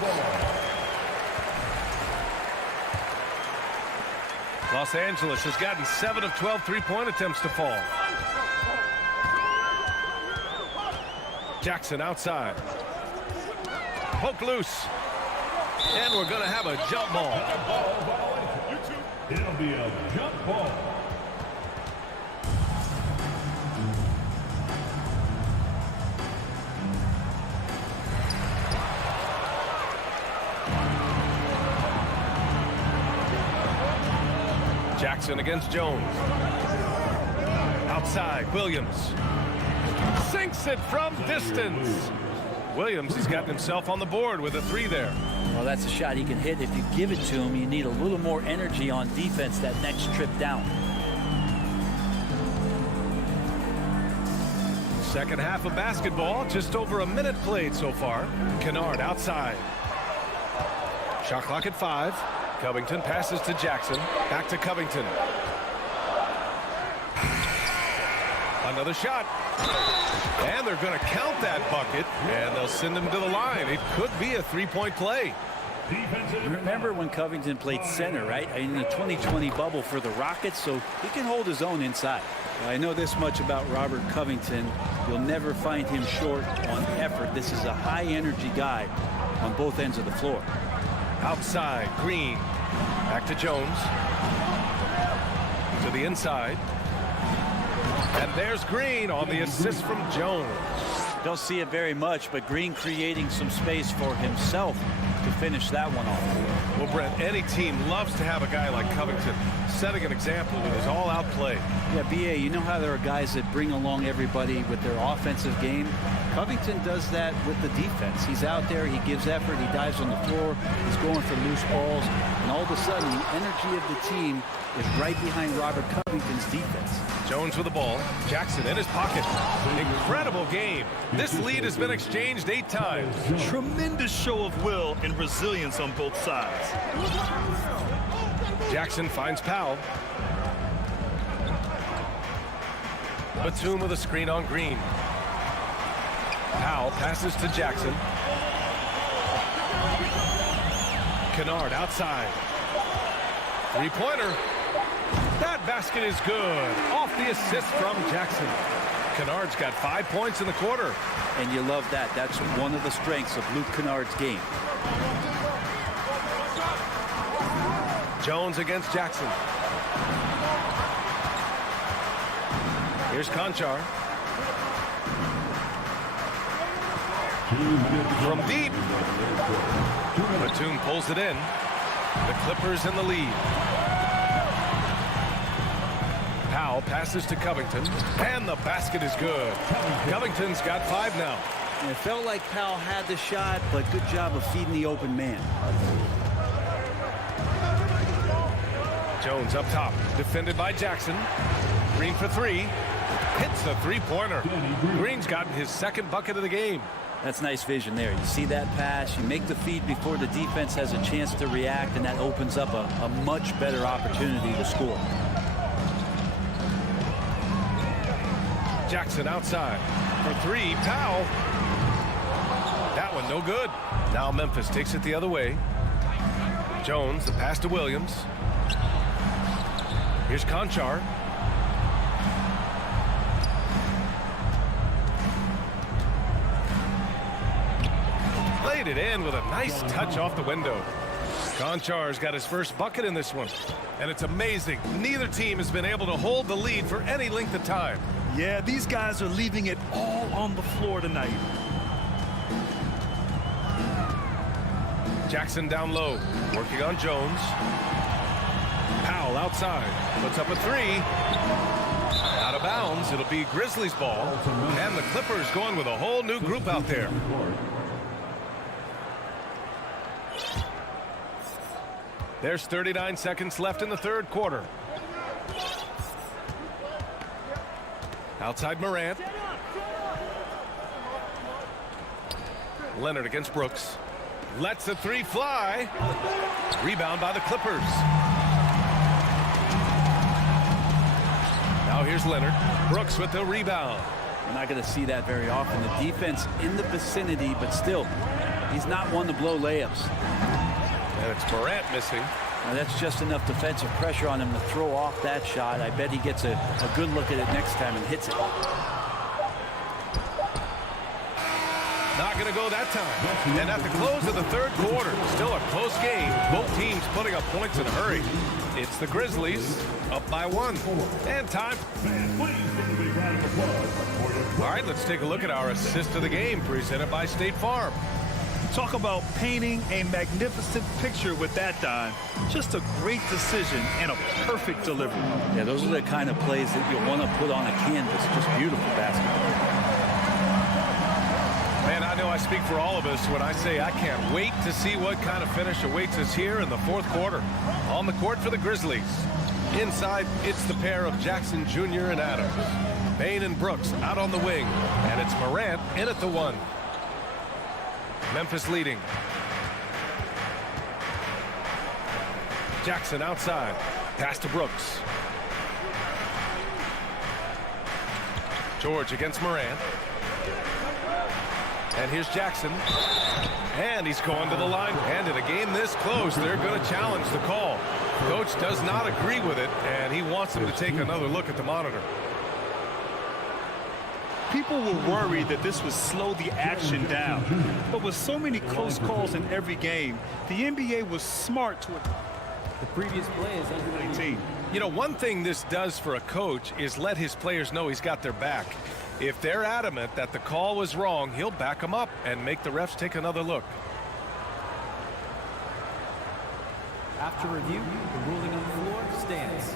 Los Angeles has gotten 7 of 12 three-point attempts to fall. Jackson outside. Poke loose. And we're going to have a jump ball. It'll be a jump ball. Jackson against Jones. Outside, Williams. Sinks it from distance. Williams has gotten himself on the board with a 3 there. Well, that's a shot he can hit. If you give it to him, you need a little more energy on defense that next trip down. Second half of basketball, just over a minute played so far. Kennard outside. Shot clock at 5. Covington passes to Jackson. Back to Covington. Another shot. And they're going to count that bucket, and they'll send him to the line. It could be a three-point play. Remember when Covington played center, right? In the 2020 bubble for the Rockets, so he can hold his own inside. I know this much about Robert Covington. You'll never find him short on effort. This is a high-energy guy on both ends of the floor. Outside, Green. Back to Jones. To the inside. And there's Green on the assist from Jones. Don't see it very much, but Green creating some space for himself to finish that one off. Well, Brent, any team loves to have a guy like Covington setting an example with his all-out play. Yeah, B.A., you know how there are guys that bring along everybody with their offensive game? Covington does that with the defense. He's out there, he gives effort, he dives on the floor, he's going for loose balls, and all of a sudden the energy of the team is right behind Robert Covington's defense. Jones with the ball. Jackson in his pocket. Incredible game. This lead has been exchanged 8 times. Tremendous show of will and resilience on both sides. Jackson finds Powell. Batum with a screen on Green. Powell passes to Jackson. Kennard outside. Three-pointer. That basket is good. Off the assist from Jackson. Kennard's got 5 points in the quarter. And you love that. That's one of the strengths of Luke Kennard's game. Jones against Jackson. Here's Conchar. From deep. Batum pulls it in. The Clippers in the lead. Powell passes to Covington, and the basket is good. Covington's got 5 now. And it felt like Powell had the shot, but good job of feeding the open man. Jones up top, defended by Jackson. Green for 3. Hits the three-pointer. Green's gotten his 2nd bucket of the game. That's nice vision there. You see that pass, you make the feed before the defense has a chance to react, and that opens up a much better opportunity to score. Jackson outside for 3. Powell. That one no good. Now Memphis takes it the other way. Jones, the pass to Williams. Here's Conchar. Laid it in with a nice touch off the window. Conchar's got his first bucket in this one. And it's amazing. Neither team has been able to hold the lead for any length of time. Yeah, these guys are leaving it all on the floor tonight. Jackson down low, working on Jones. Powell outside, puts up a 3. Out of bounds, it'll be Grizzlies ball. And the Clippers going with a whole new group out there. There's 39 seconds left in the 3rd quarter. Outside Morant. Leonard against Brooks. Lets the 3 fly. Rebound by the Clippers. Now here's Leonard. Brooks with the rebound. We're not going to see that very often. The defense in the vicinity, but still, he's not one to blow layups. And it's Morant missing. Now that's just enough defensive pressure on him to throw off that shot. I bet he gets a good look at it next time and hits it. Not going to go that time. And at the close of the 3rd quarter, still a close game. Both teams putting up points in a hurry. It's the Grizzlies up by 1. And time. All right, let's take a look at our assist of the game presented by State Farm. Talk about painting a magnificent picture with that, Don. Just a great decision and a perfect delivery. Yeah, those are the kind of plays that you want to put on a canvas. Just beautiful basketball. Man, I know I speak for all of us when I say I can't wait to see what kind of finish awaits us here in the 4th quarter. On the court for the Grizzlies. Inside, it's the pair of Jackson Jr. and Adams. Bain and Brooks out on the wing. And it's Morant in at the 1. Memphis leading. Jackson outside. Pass to Brooks. George against Morant. And here's Jackson. And he's going to the line. And in a game this close, they're going to challenge the call. Coach does not agree with it, and he wants him to take another look at the monitor. People were worried that this would slow the action down. But with so many close calls in every game, the NBA was smart to it. The previous play is under 19. You know, one thing this does for a coach is let his players know he's got their back. If they're adamant that the call was wrong, he'll back them up and make the refs take another look. After review, the ruling on the floor stands.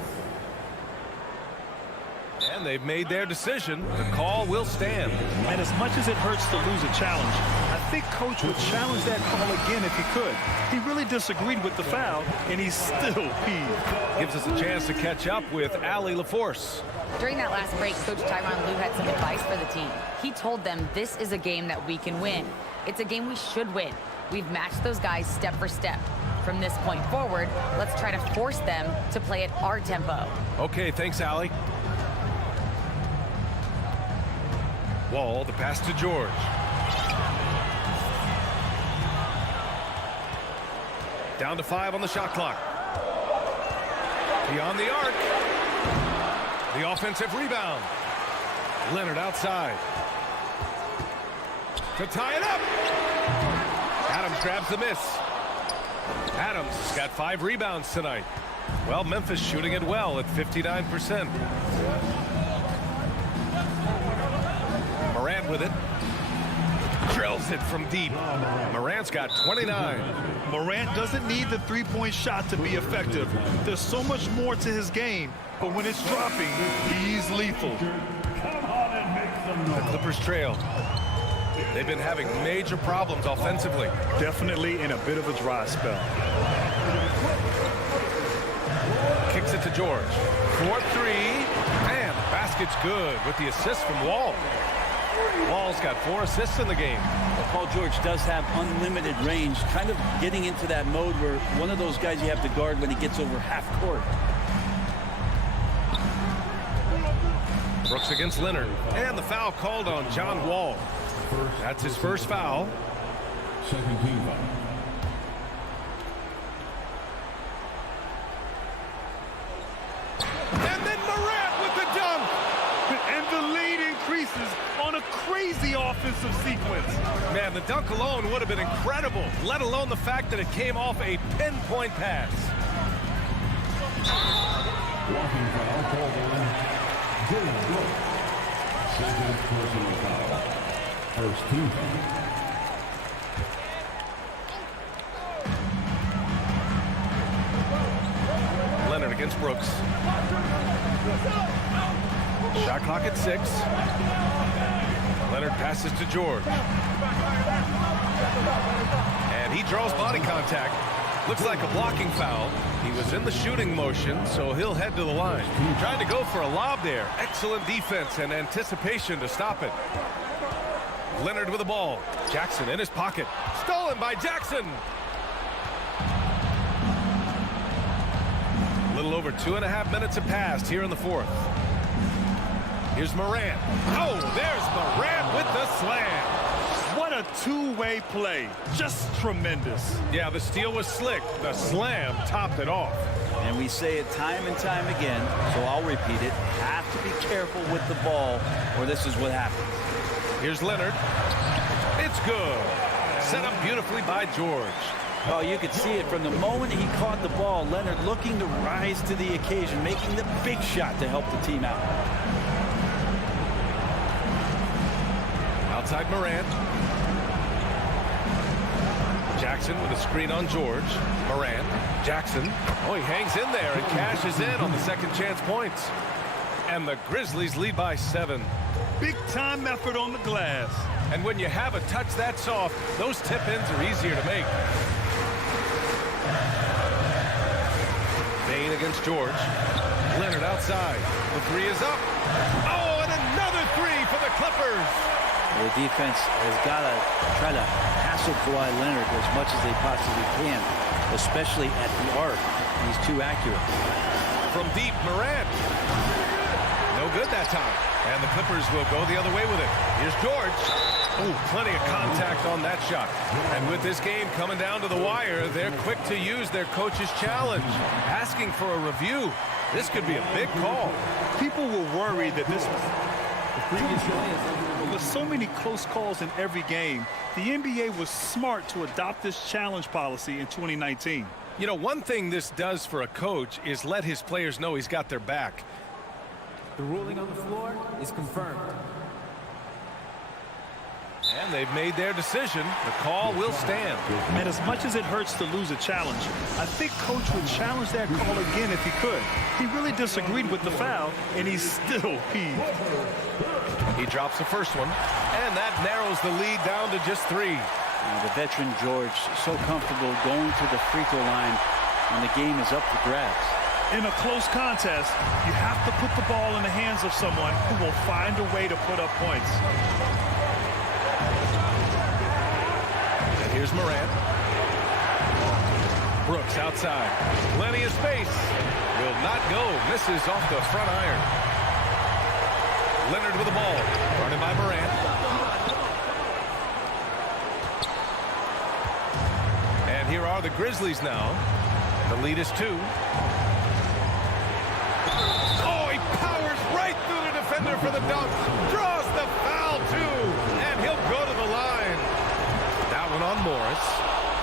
And they've made their decision. The call will stand. And as much as it hurts to lose a challenge, I think Coach would challenge that call again if he could. He really disagreed with the foul, and he's still peeved. Gives us a chance to catch up with Allie LaForce. During that last break, Coach Tyronn Lue had some advice for the team. He told them this is a game that we can win. It's a game we should win. We've matched those guys step for step. From this point forward, let's try to force them to play at our tempo. Okay, thanks, Allie. Wall, the pass to George. Down to 5 on the shot clock. Beyond the arc. The offensive rebound. Leonard outside. To tie it up. Adams grabs the miss. Adams has got 5 rebounds tonight. Well, Memphis shooting it well at 59%. Morant with it. Drills it from deep. Morant's got 29. Morant doesn't need the three-point shot to be effective. There's so much more to his game, but when it's dropping, he's lethal. The Clippers trail. They've been having major problems offensively. Definitely in a bit of a dry spell. Kicks it to George. 4-3. And the basket's good with the assist from Wall. Wall's got 4 assists in the game. Well, Paul George does have unlimited range, kind of getting into that mode where one of those guys you have to guard when he gets over half court. Brooks against Leonard. And the foul called on John Wall. That's his first foul. Second team foul. And then Morant with the dunk. And the lead increases on a crazy offensive sequence. Man, the dunk alone would have been incredible, let alone the fact that it came off a pinpoint pass. Walking foul called on Dylan Brooks. Second personal foul. First team foul. Leonard against Brooks. Shot clock at 6. Leonard passes to George. And he draws body contact. Looks like a blocking foul. He was in the shooting motion, so he'll head to the line. Trying to go for a lob there. Excellent defense and anticipation to stop it. Leonard with the ball. Jackson in his pocket. Stolen by Jackson. A little over 2.5 minutes have passed here in the 4th. Here's Morant. Oh, there's Morant with the slam. What a two-way play. Just tremendous. Yeah, the steal was slick. The slam topped it off. And we say it time and time again, so I'll repeat it. Have to be careful with the ball, or this is what happens. Here's Leonard. It's good. Set up beautifully by George. Oh, you could see it from the moment he caught the ball. Leonard looking to rise to the occasion, making the big shot to help the team out. Outside Morant. Jackson with a screen on George. Morant. Jackson. Oh, he hangs in there and cashes in on the second chance points. And the Grizzlies lead by 7. Big time effort on the glass. And when you have a touch that soft, those tip-ins are easier to make. Bain against George. Leonard outside. The 3 is up. Oh, and another 3 for the Clippers. The defense has got to try to hassle Kawhi Leonard as much as they possibly can, especially at the arc. He's too accurate. From deep, Morant. No good that time. And the Clippers will go the other way with it. Here's George. Oh, plenty of contact on that shot. And with this game coming down to the wire, they're quick to use their coach's challenge, asking for a review. This could be a big call. People were worried that this was... With so many close calls in every game, the NBA was smart to adopt this challenge policy in 2019. You know, one thing this does for a coach is let his players know he's got their back. The ruling on the floor is confirmed. And they've made their decision. The call will stand. And as much as it hurts to lose a challenge, I think Coach would challenge that call again if he could. He really disagreed with the foul, and he's still peeved. He drops the first one, and that narrows the lead down to just 3. The veteran George so comfortable going to the free throw line when the game is up for grabs. In a close contest, you have to put the ball in the hands of someone who will find a way to put up points. And here's Morant. Brooks outside. Plenty of space. Will not go. Misses off the front iron. Leonard with the ball. Guarded by Morant. And here are the Grizzlies now. The lead is 2. Oh, he powers right through the defender for the dunk. Draws the foul, too. And he'll go to the line. That one on Morris.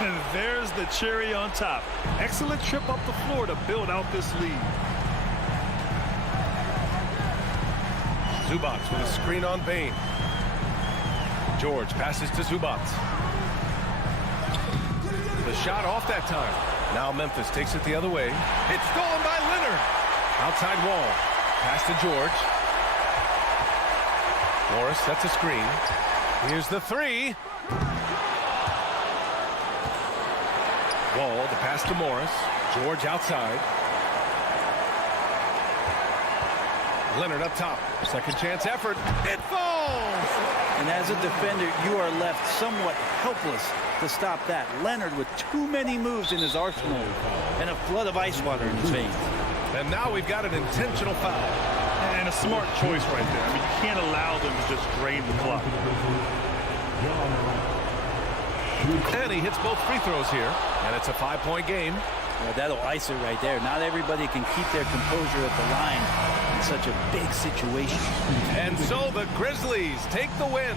And there's the cherry on top. Excellent trip up the floor to build out this lead. Zubac with a screen on Bain. George passes to Zubac. The shot off that time. Now Memphis takes it the other way. It's stolen by Leonard. Outside wall. Pass to George. Morris sets a screen. Here's the 3. Wall, the pass to Morris. George outside. Leonard up top. Second chance effort. It falls! And as a defender, you are left somewhat helpless to stop that. Leonard with too many moves in his arsenal and a flood of ice water in his veins. And now we've got an intentional foul. And a smart choice right there. I mean, you can't allow them to just drain the clock. And he hits both free throws here. And it's a 5-point game. Well, that'll ice it right there. Not everybody can keep their composure at the line in such a big situation. And so the Grizzlies take the win.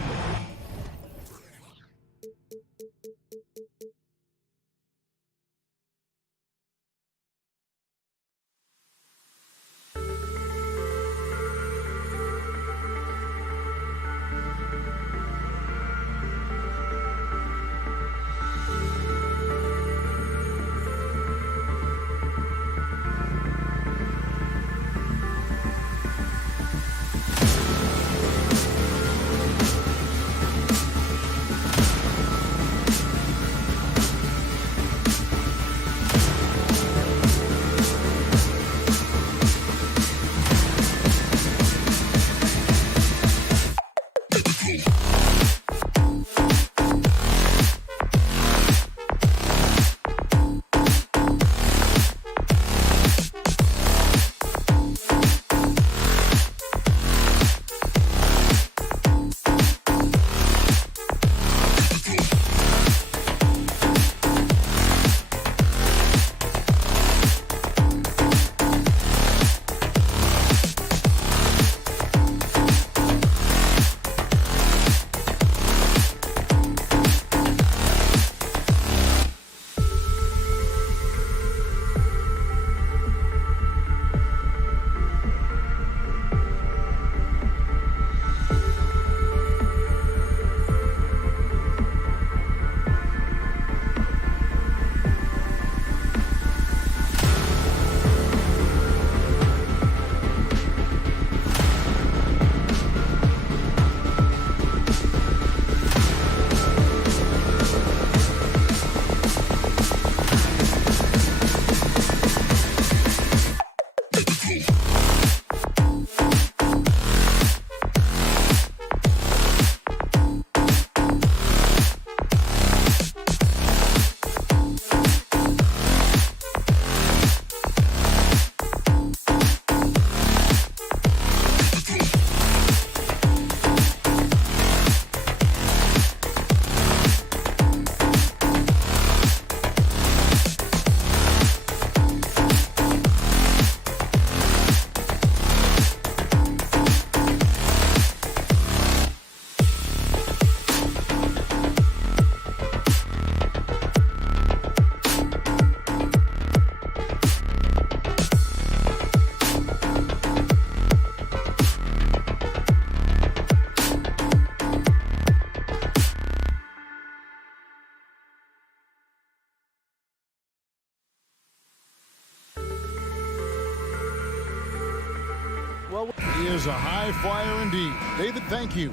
Well, he is a high flyer indeed. David, thank you.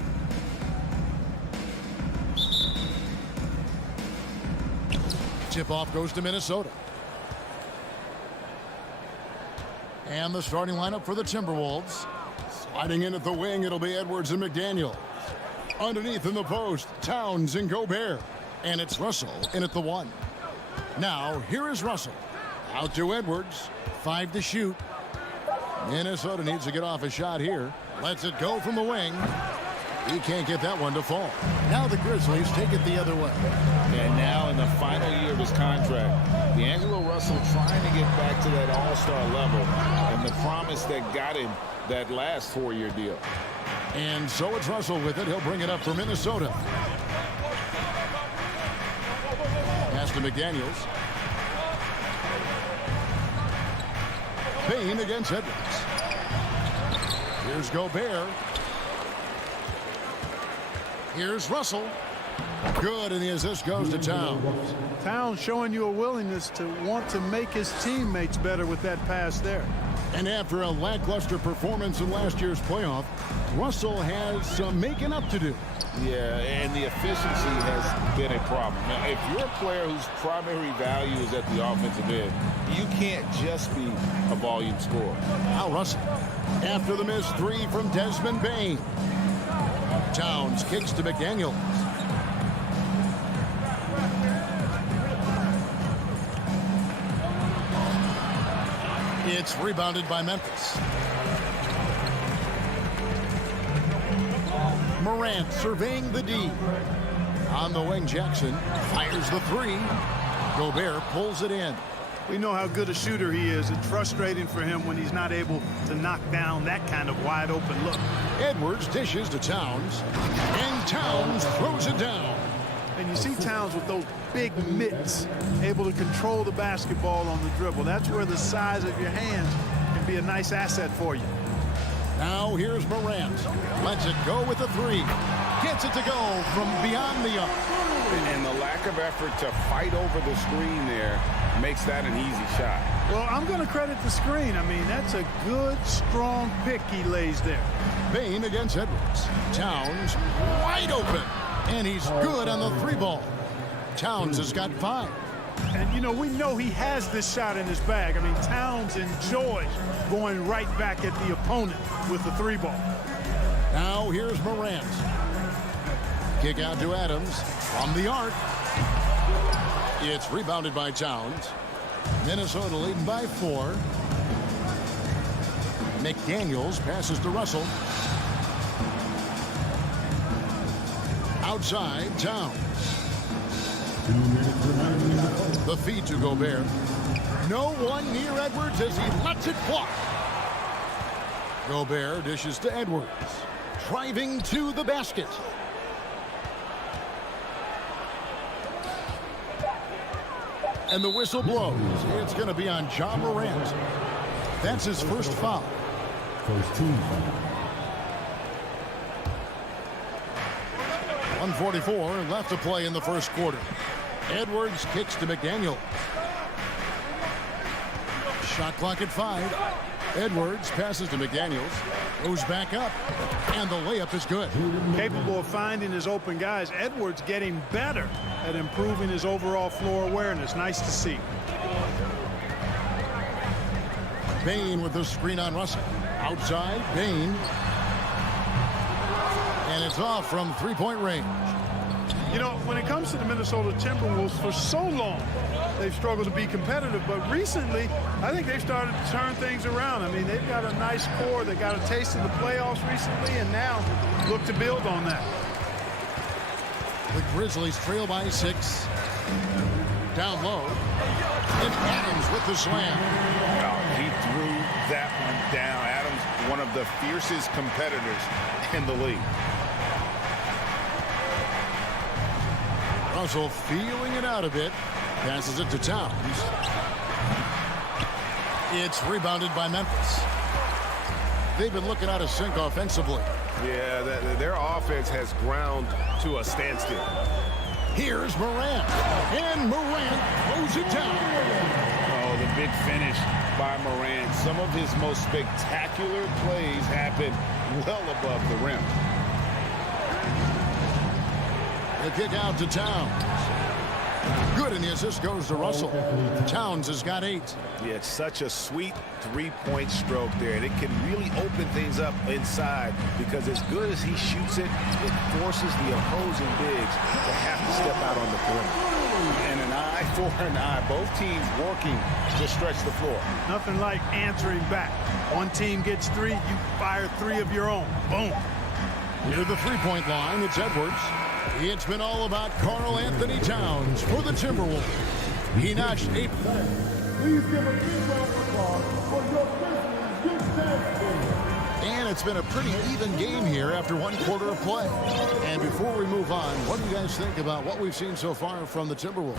Tip-off goes to Minnesota. And the starting lineup for the Timberwolves. Sliding in at the wing, it'll be Edwards and McDaniel. Underneath in the post, Towns and Gobert. And it's Russell in at the 1. Now, here is Russell. Out to Edwards. 5 to shoot. Minnesota needs to get off a shot here. Lets it go from the wing. He can't get that one to fall. Now the Grizzlies take it the other way. And now in the final year of his contract, D'Angelo Russell trying to get back to that all-star level and the promise that got him that last 4-year deal. And so it's Russell with it. He'll bring it up for Minnesota. Pass to McDaniels. Payne against Edwards. Here's Gobert. Here's Russell. Good, and the assist goes to Towns. Towns showing you a willingness to want to make his teammates better with that pass there. And after a lackluster performance in last year's playoff, Russell has some making up to do. Yeah, and the efficiency has been a problem. Now, if you're a player whose primary value is at the offensive end, you can't just be a volume scorer. Now Russell, after the missed 3 from Desmond Bane. Towns kicks to McDaniels. It's rebounded by Memphis. Morant surveying the D. On the wing, Jackson fires the 3. Gobert pulls it in. We know how good a shooter he is. It's frustrating for him when he's not able to knock down that kind of wide open look. Edwards dishes to Towns, and Towns throws it down. And you see Towns with those big mitts, able to control the basketball on the dribble. That's where the size of your hands can be a nice asset for you. Now here's Morant. Lets it go with the 3. Gets it to go from beyond the arc. And the lack of effort to fight over the screen there makes that an easy shot. Well, I'm going to credit the screen. I mean, that's a good, strong pick he lays there. Bane against Edwards. Towns wide open. And he's good on the 3 ball. Towns has got 5. And, you know, we know he has this shot in his bag. I mean, Towns enjoys going right back at the opponent with the 3 ball. Now here's Morant. Kick out to Adams from the arc. It's rebounded by Towns. Minnesota leading by 4. McDaniels passes to Russell. Outside, Towns. The feed to Gobert. No one near Edwards as he lets it fly. Gobert dishes to Edwards. Driving to the basket. And the whistle blows. It's going to be on Ja Morant. That's his first foul. First team foul. 1:44 left to play in the first quarter. Edwards kicks to McDaniel. Shot clock at 5. Edwards passes to McDaniels. Goes back up. And the layup is good. Capable of finding his open guys. Edwards getting better at improving his overall floor awareness. Nice to see. Bane with the screen on Russell. Outside, Bane. And it's off from 3-point range. You know, when it comes to the Minnesota Timberwolves, for so long, they've struggled to be competitive. But recently, I think they've started to turn things around. I mean, they've got a nice core. They got a taste of the playoffs recently, and now look to build on that. The Grizzlies trail by 6. Down low. And Adams with the slam. Well, he threw that one down. Adams, one of the fiercest competitors in the league. Russell feeling it out a bit. Passes it to Towns. It's rebounded by Memphis. They've been looking out of sync offensively. Yeah, their offense has ground to a standstill. Here's Morant. And Morant throws it down. Oh, the big finish by Morant. Some of his most spectacular plays happen well above the rim. The kick out to Towns. Good, and the assist goes to Russell. Towns has got 8. Yeah, it's such a sweet three-point stroke there. And it can really open things up inside because as good as he shoots it, it forces the opposing bigs to have to step out on the perimeter. And an eye for an eye. Both teams working to stretch the floor. Nothing like answering back. One team gets 3, you fire 3 of your own. Boom. Near the three-point line, it's Edwards. It's been all about Karl Anthony Towns for the Timberwolves. He notched 8. Please give a big round of applause for your Grizzlies defense team. And it's been a pretty even game here after 1 quarter of play. And before we move on, what do you guys think about what we've seen so far from the Timberwolves?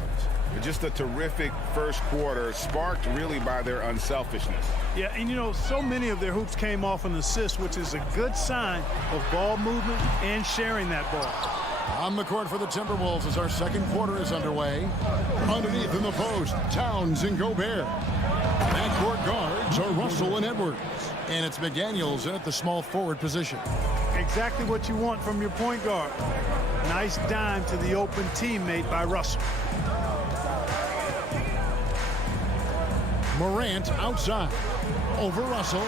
Just a terrific first quarter, sparked really by their unselfishness. Yeah, and you know, so many of their hoops came off an assist, which is a good sign of ball movement and sharing that ball. On the court for the Timberwolves as our second quarter is underway. Underneath in the post, Towns and Gobert. Backcourt guards are Russell and Edwards. And it's McDaniels in at the small forward position. Exactly what you want from your point guard. Nice dime to the open teammate by Russell. Morant outside. Over Russell.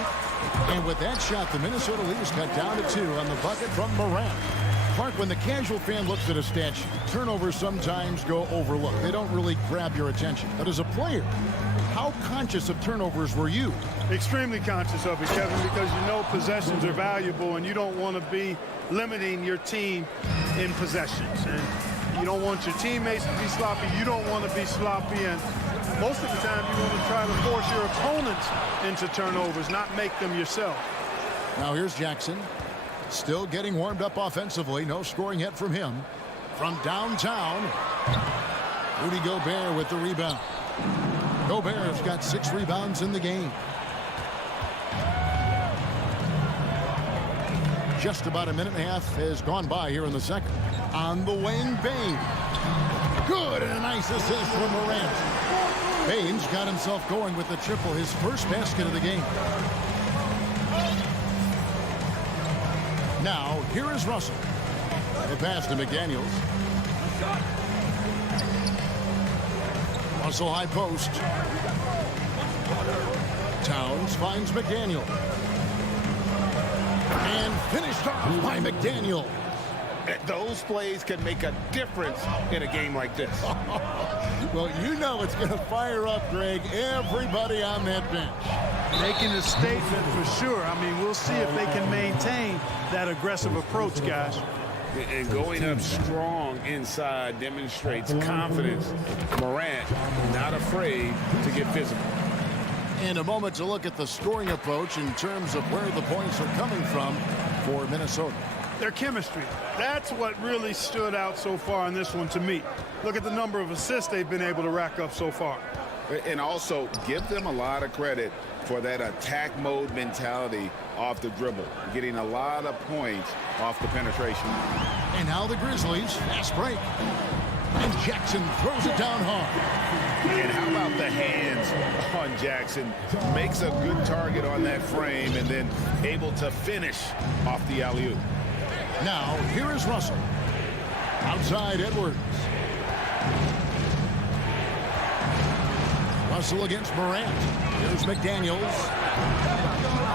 And with that shot, the Minnesota leaders cut down to 2 on the bucket from Morant. Clark, when the casual fan looks at a stat sheet, turnovers sometimes go overlooked. They don't really grab your attention. But as a player, how conscious of turnovers were you? Extremely conscious of it, Kevin, because you know possessions are valuable and you don't want to be limiting your team in possessions. And you don't want your teammates to be sloppy. You don't want to be sloppy. And most of the time you want to try to force your opponents into turnovers, not make them yourself. Now here's Jackson. Still getting warmed up offensively. No scoring yet from him. From downtown, Rudy Gobert with the rebound. Gobert's got 6 rebounds in the game. Just about a minute and a half has gone by here in the second. On the wing, Bain. Good, and a nice assist from Morant. Bain's got himself going with the triple, his first basket of the game. Now, here is Russell. The pass to McDaniels. Russell high post. Towns finds McDaniel. And finished off by McDaniel. Those plays can make a difference in a game like this. Well, you know it's going to fire up, Greg, everybody on that bench. Making a statement for sure. I mean, we'll see if they can maintain that aggressive approach, guys. And going up strong inside demonstrates confidence. Morant not afraid to get physical. And a moment to look at the scoring approach in terms of where the points are coming from for Minnesota. Their chemistry. That's what really stood out so far in this one to me. Look at the number of assists they've been able to rack up so far. And also give them a lot of credit for that attack mode mentality off the dribble, getting a lot of points off the penetration. And now the Grizzlies, fast break. And Jackson throws it down hard. And how about the hands on Jackson? Makes a good target on that frame and then able to finish off the alley-oop. Now, here is Russell. Outside Edwards. Russell against Morant. Here's McDaniels.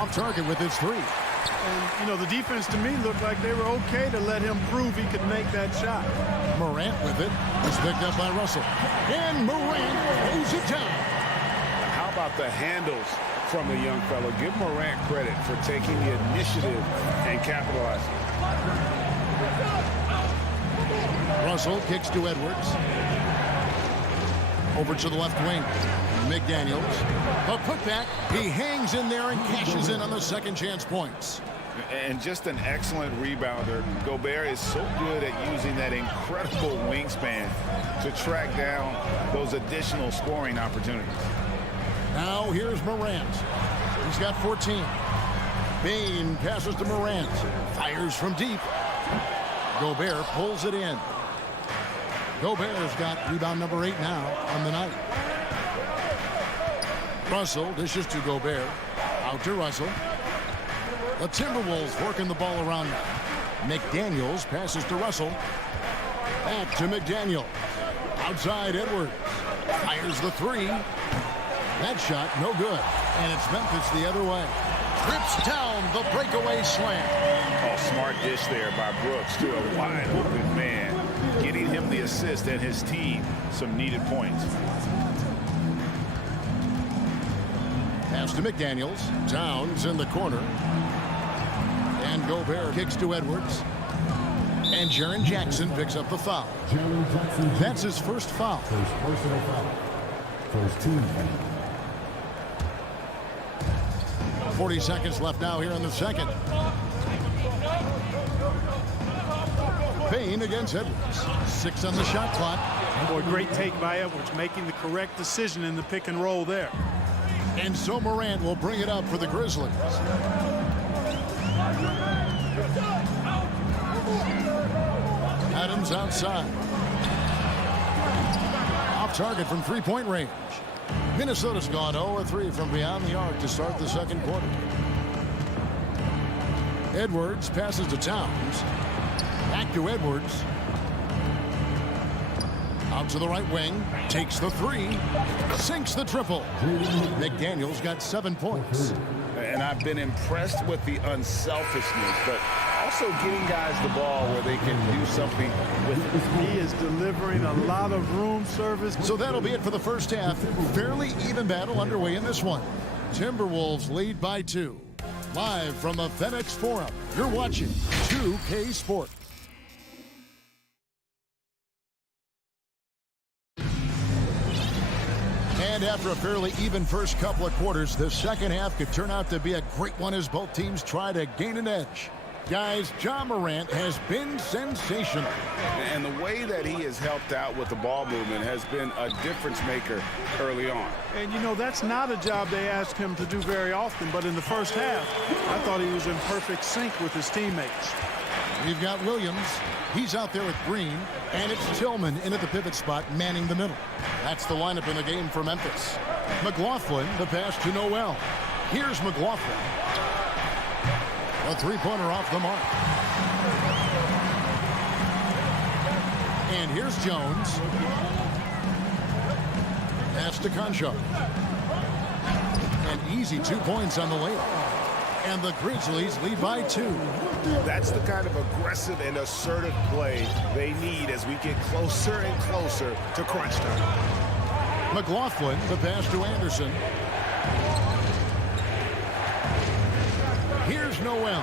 Off target with his 3. And, you know, the defense to me looked like they were okay to let him prove he could make that shot. Morant with it. Was picked up by Russell. And Morant throws it down. How about the handles from the young fellow? Give Morant credit for taking the initiative and capitalizing. Russell kicks to Edwards. Over to the left wing. McDaniels. A putback. He hangs in there and cashes in on the second chance points. And just an excellent rebounder. Gobert is so good at using that incredible wingspan to track down those additional scoring opportunities. Now here's Morant. He's got 14. Bain passes to Morant. Fires from deep. Gobert pulls it in. Gobert's got rebound number 8 now on the night. Russell dishes to Gobert. Out to Russell. The Timberwolves working the ball around now. McDaniels passes to Russell. Back to McDaniel. Outside Edwards. Fires the three. That shot no good. And it's Memphis the other way. Trips down the breakaway slam. Oh, smart dish there by Brooks to a wide open man. Getting him the assist and his team some needed points. Pass to McDaniels. Towns in the corner. And Gobert kicks to Edwards. And Jaren Jackson picks up the foul. That's his first foul. First personal foul. First team foul. 40 seconds left now here in the second. Payne against Edwards. 6 on the shot clock. Boy, great take by Edwards, making the correct decision in the pick and roll there. And so Morant will bring it up for the Grizzlies. Adams outside. Off target from three-point range. Minnesota's gone 0-3 from beyond the arc to start the second quarter. Edwards passes to Towns. Back to Edwards. Out to the right wing. Takes the three. Sinks the triple. McDaniels got 7 points. And I've been impressed with the unselfishness, but also getting guys the ball where they can do something with it. He is delivering a lot of room service. So that'll be it for the first half. Fairly even battle underway in this one. Timberwolves lead by 2. Live from the FedEx Forum, you're watching 2K Sports. And after a fairly even first couple of quarters, the second half could turn out to be a great one as both teams try to gain an edge. Guys, Ja Morant has been sensational. And the way that he has helped out with the ball movement has been a difference maker early on. And, you know, that's not a job they ask him to do very often. But in the first half, I thought he was in perfect sync with his teammates. We've got Williams. He's out there with Green. And it's Tillman in at the pivot spot, manning the middle. That's the lineup in the game for Memphis. McLaughlin, the pass to Noel. Here's McLaughlin. A three-pointer off the mark. And here's Jones. Pass to Concho. An easy 2 points on the layup. And the Grizzlies lead by 2. That's the kind of aggressive and assertive play they need as we get closer and closer to crunch time. McLaughlin, the pass to Anderson. Here's Noel.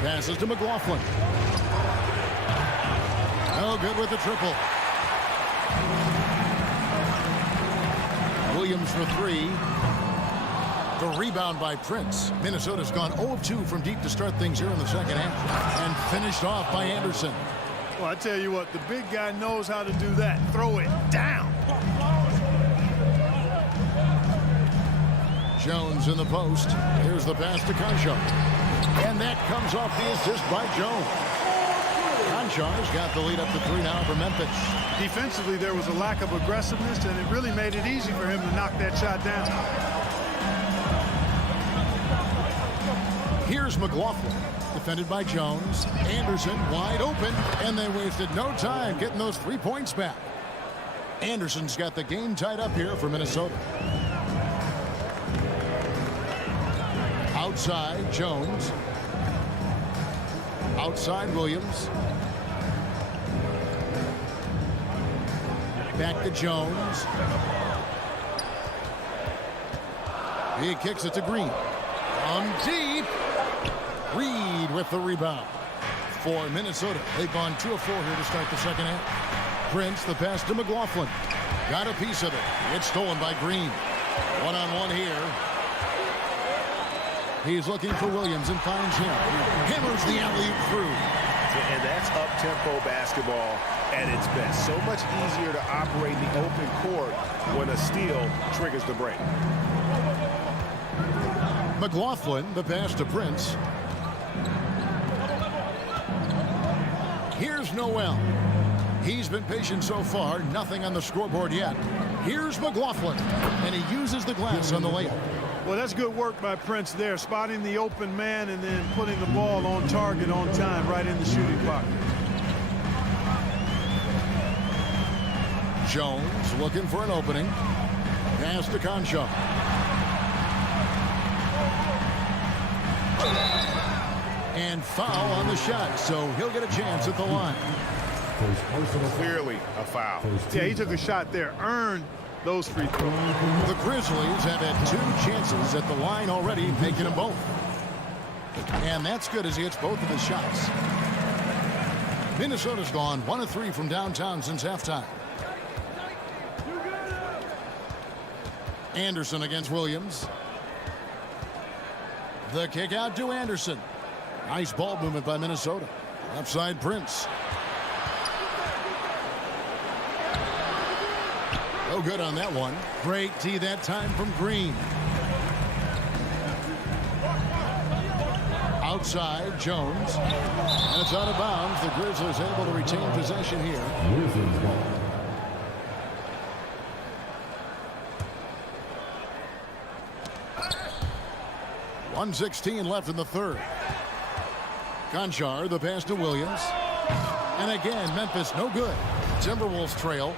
Passes to McLaughlin. No good with the triple. Williams for 3. The rebound by Prince. Minnesota's gone 0-2 from deep to start things here in the second half. And finished off by Anderson. Well, I tell you what, the big guy knows how to do that. Throw it down. Jones in the post. Here's the pass to Concho. And that comes off the assist by Jones. Concho's got the lead up to 3 now for Memphis. Defensively, there was a lack of aggressiveness, and it really made it easy for him to knock that shot down. Here's McLaughlin. Defended by Jones. Anderson wide open. And they wasted no time getting those 3 points back. Anderson's got the game tied up here for Minnesota. Outside, Jones. Outside, Williams. Back to Jones. He kicks it to Green. From deep. Reed with the rebound. For Minnesota, they've gone 2 of 4 here to start the second half. Prince, the pass to McLaughlin. Got a piece of it. It's stolen by Green. One-on-one here. He's looking for Williams and finds him. Hammers the alley-oop through. And that's up-tempo basketball at its best. So much easier to operate the open court when a steal triggers the break. McLaughlin, the pass to Prince. Here's Noel. He's been patient so far. Nothing on the scoreboard yet. Here's McLaughlin, and he uses the glass on the layup. Well, that's good work by Prince there, spotting the open man and then putting the ball on target on time right in the shooting pocket. Jones looking for an opening. Pass to Concha. And foul on the shot, so he'll get a chance at the line. Clearly a foul. Yeah, he took a shot there, earned those free throws. The Grizzlies have had 2 chances at the line already, making them both. And that's good as he hits both of his shots. Minnesota's gone 1 of 3 from downtown since halftime. Anderson against Williams. The kick out to Anderson. Nice ball movement by Minnesota. Left side Prince. No good on that one. Great tee that time from Green. Outside Jones. And it's out of bounds. The Grizzlies able to retain possession here. 1:16 left in the third. Conchar, the pass to Williams. And again, Memphis no good. Timberwolves trail.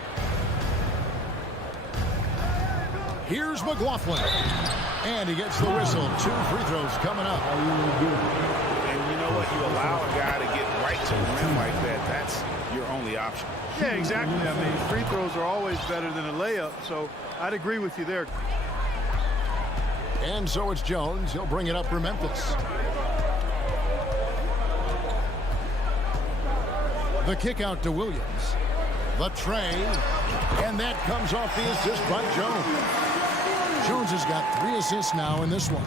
Here's McLaughlin. And he gets the whistle. 2 free throws coming up. And you know what? You allow a guy to get right to the rim like that. That's your only option. Yeah, exactly. I mean, free throws are always better than a layup, so I'd agree with you there. And so it's Jones. He'll bring it up for Memphis. The kick out to Williams. The tray. And that comes off the assist by Jones. Jones has got 3 assists now in this one.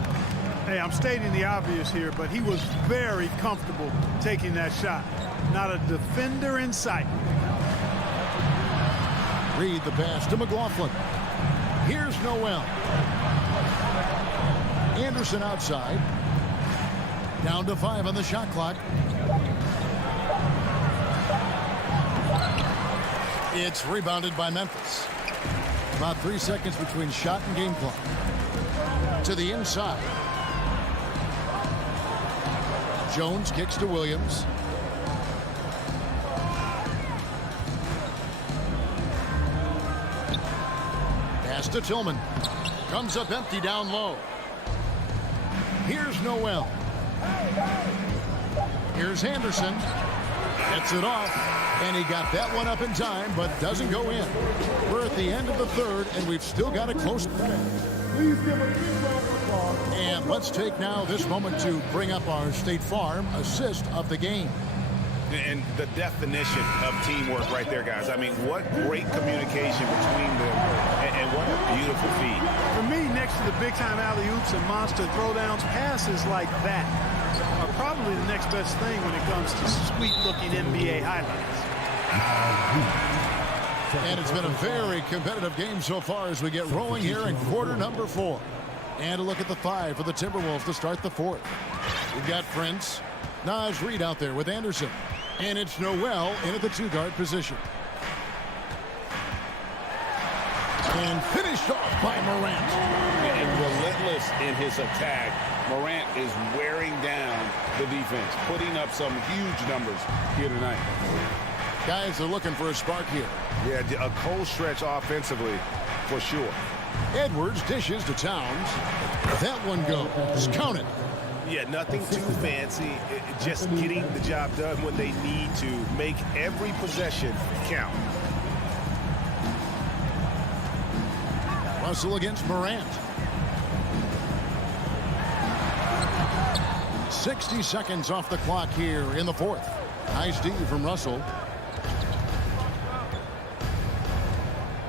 Hey, I'm stating the obvious here, but he was very comfortable taking that shot. Not a defender in sight. Reed the pass to McLaughlin. Here's Noel. Anderson outside. Down to 5 on the shot clock. It's rebounded by Memphis. About 3 seconds between shot and game clock. To the inside. Jones kicks to Williams. Pass to Tillman. Comes up empty down low. Here's Noel. Here's Henderson. Gets it off. And he got that one up in time, but doesn't go in. We're at the end of the third, and we've still got a close play. And let's take now this moment to bring up our State Farm assist of the game. And the definition of teamwork right there, guys. I mean, what great communication between them, and what a beautiful feat. For me, next to the big-time alley-oops and monster throwdowns, passes like that are probably the next best thing when it comes to sweet-looking NBA highlights. And it's been a very competitive game so far as we get rolling here in quarter number 4. And a look at the 5 for the Timberwolves to start the 4th. We've got Prince. Naz Reid out there with Anderson. And it's Noel in at the 2-guard position. And finished off by Morant. And relentless in his attack. Morant is wearing down the defense, putting up some huge numbers here tonight. Guys are looking for a spark here. Yeah, a cold stretch offensively for sure. Edwards dishes to Towns. That one goes. Count it. Yeah, nothing too fancy. Just getting the job done when they need to. Make every possession count. Russell against Morant. 60 seconds off the clock here in the 4th. Nice D from Russell.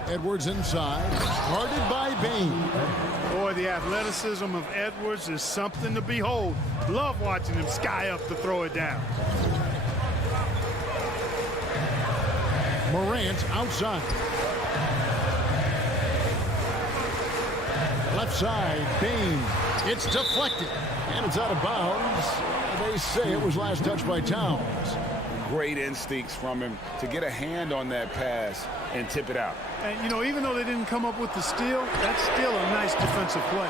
Edwards inside. Guarded by Bain. Boy, the athleticism of Edwards is something to behold. Love watching him sky up to throw it down. Morant outside. Left side, Bain. It's deflected. And it's out of bounds. They say it was last touched by Towns. great instincts from him to get a hand on that pass and tip it out. And, you know, even though they didn't come up with the steal, that's still a nice defensive play.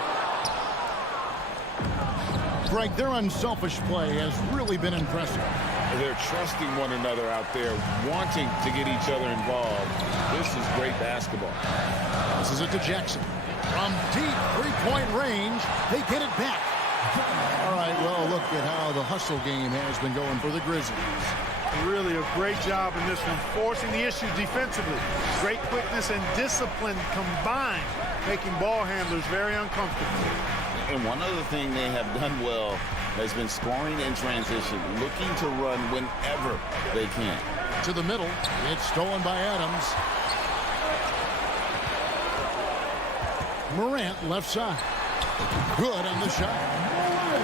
Greg, their unselfish play has really been impressive. They're trusting one another out there, wanting to get each other involved. This is great basketball. This is it to Jackson. From deep three-point range, they get it back. All right, well, look at how the hustle game has been going for the Grizzlies. Really a great job in this one, forcing the issue defensively. Great quickness and discipline combined, making ball handlers very uncomfortable. And one other thing they have done well has been scoring in transition, looking to run whenever they can. To the middle, it's stolen by Adams. Morant left side. Good on the shot.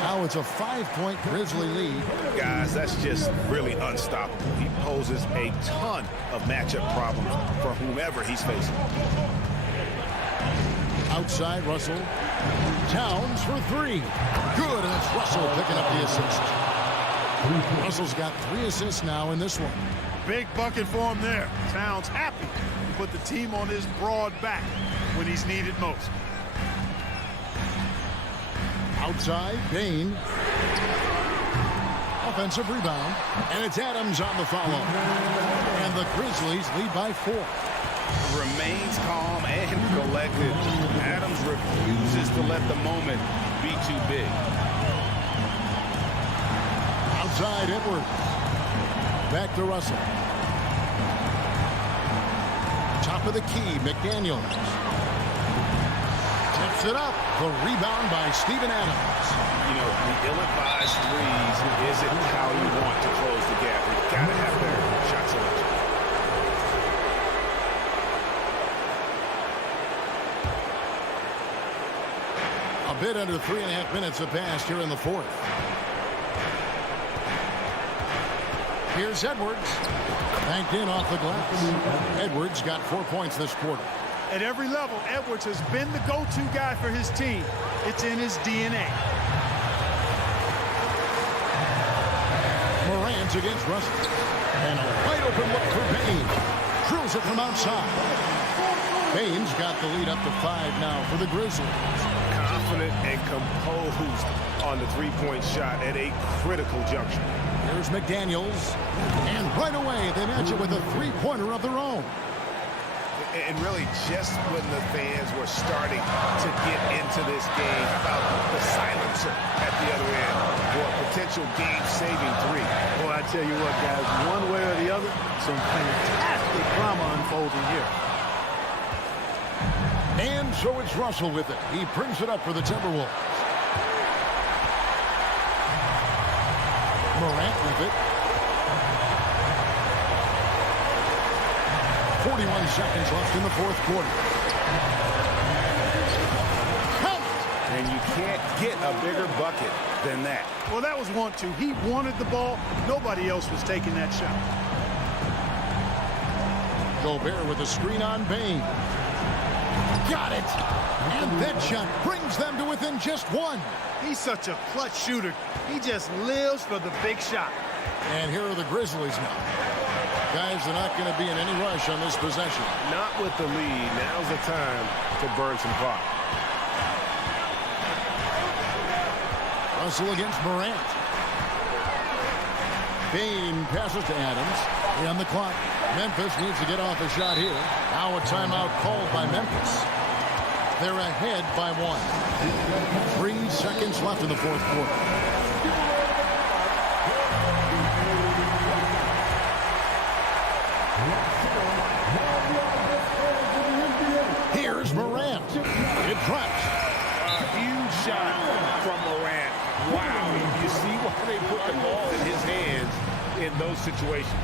Now it's a 5-point Grizzly lead. Guys, that's just really unstoppable. He poses a ton of matchup problems for whomever he's facing. Outside, Russell. Towns for three. Good, and it's Russell picking up the assist. Russell's got 3 assists now in this one. Big bucket for him there. Towns happy to put the team on his broad back when he's needed most. Outside, Bain. Offensive rebound, and it's Adams on the follow. And the Grizzlies lead by 4. Remains calm and collected. Adams refuses to let the moment be too big. Outside, Edwards. Back to Russell. Top of the key, McDaniels. Tips it up. The rebound by Steven Adams. You know, the ill-advised threes isn't how you want to close the gap. You've got to have better shot selection. A bit under 3.5 minutes have passed here in the 4th. Here's Edwards. Banked in off the glass. Edwards got 4 points this quarter. At every level, Edwards has been the go-to guy for his team. It's in his DNA. Morant against Russell. And a wide open look for Bain. Drills it from outside. Bain's got the lead up to 5 now for the Grizzlies. Confident and composed on the three-point shot at a critical juncture. Here's McDaniels. And right away, they match it with a three-pointer of their own. And really, just when the fans were starting to get into this game, how about the silencer at the other end for a potential game-saving three? Boy, I tell you what, guys, one way or the other, some fantastic drama unfolding here. And so it's Russell with it. He brings it up for the Timberwolves. Morant with it. 41 seconds left in the 4th quarter. Count! And you can't get a bigger bucket than that. Well, that was 1-2. He wanted the ball. Nobody else was taking that shot. Gobert with a screen on Bain. Got it! And that shot brings them to within just 1. He's such a clutch shooter. He just lives for the big shot. And here are the Grizzlies now. Guys, they're not going to be in any rush on this possession. Not with the lead. Now's the time to burn some clock. Russell against Morant. Bain passes to Adams. And the clock. Memphis needs to get off a shot here. Now a timeout called by Memphis. They're ahead by 1. 3 seconds left in the 4th quarter. Here's Morant. It drops. A huge shot from Morant. Wow. You see why they put the ball in his hands in those situations.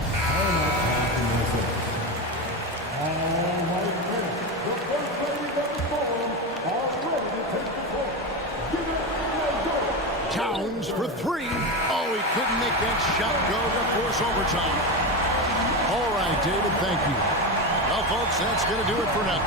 Towns for 3. Oh, he couldn't make that shot go to force overtime. All right, David, thank you. Well, folks, that's going to do it for now.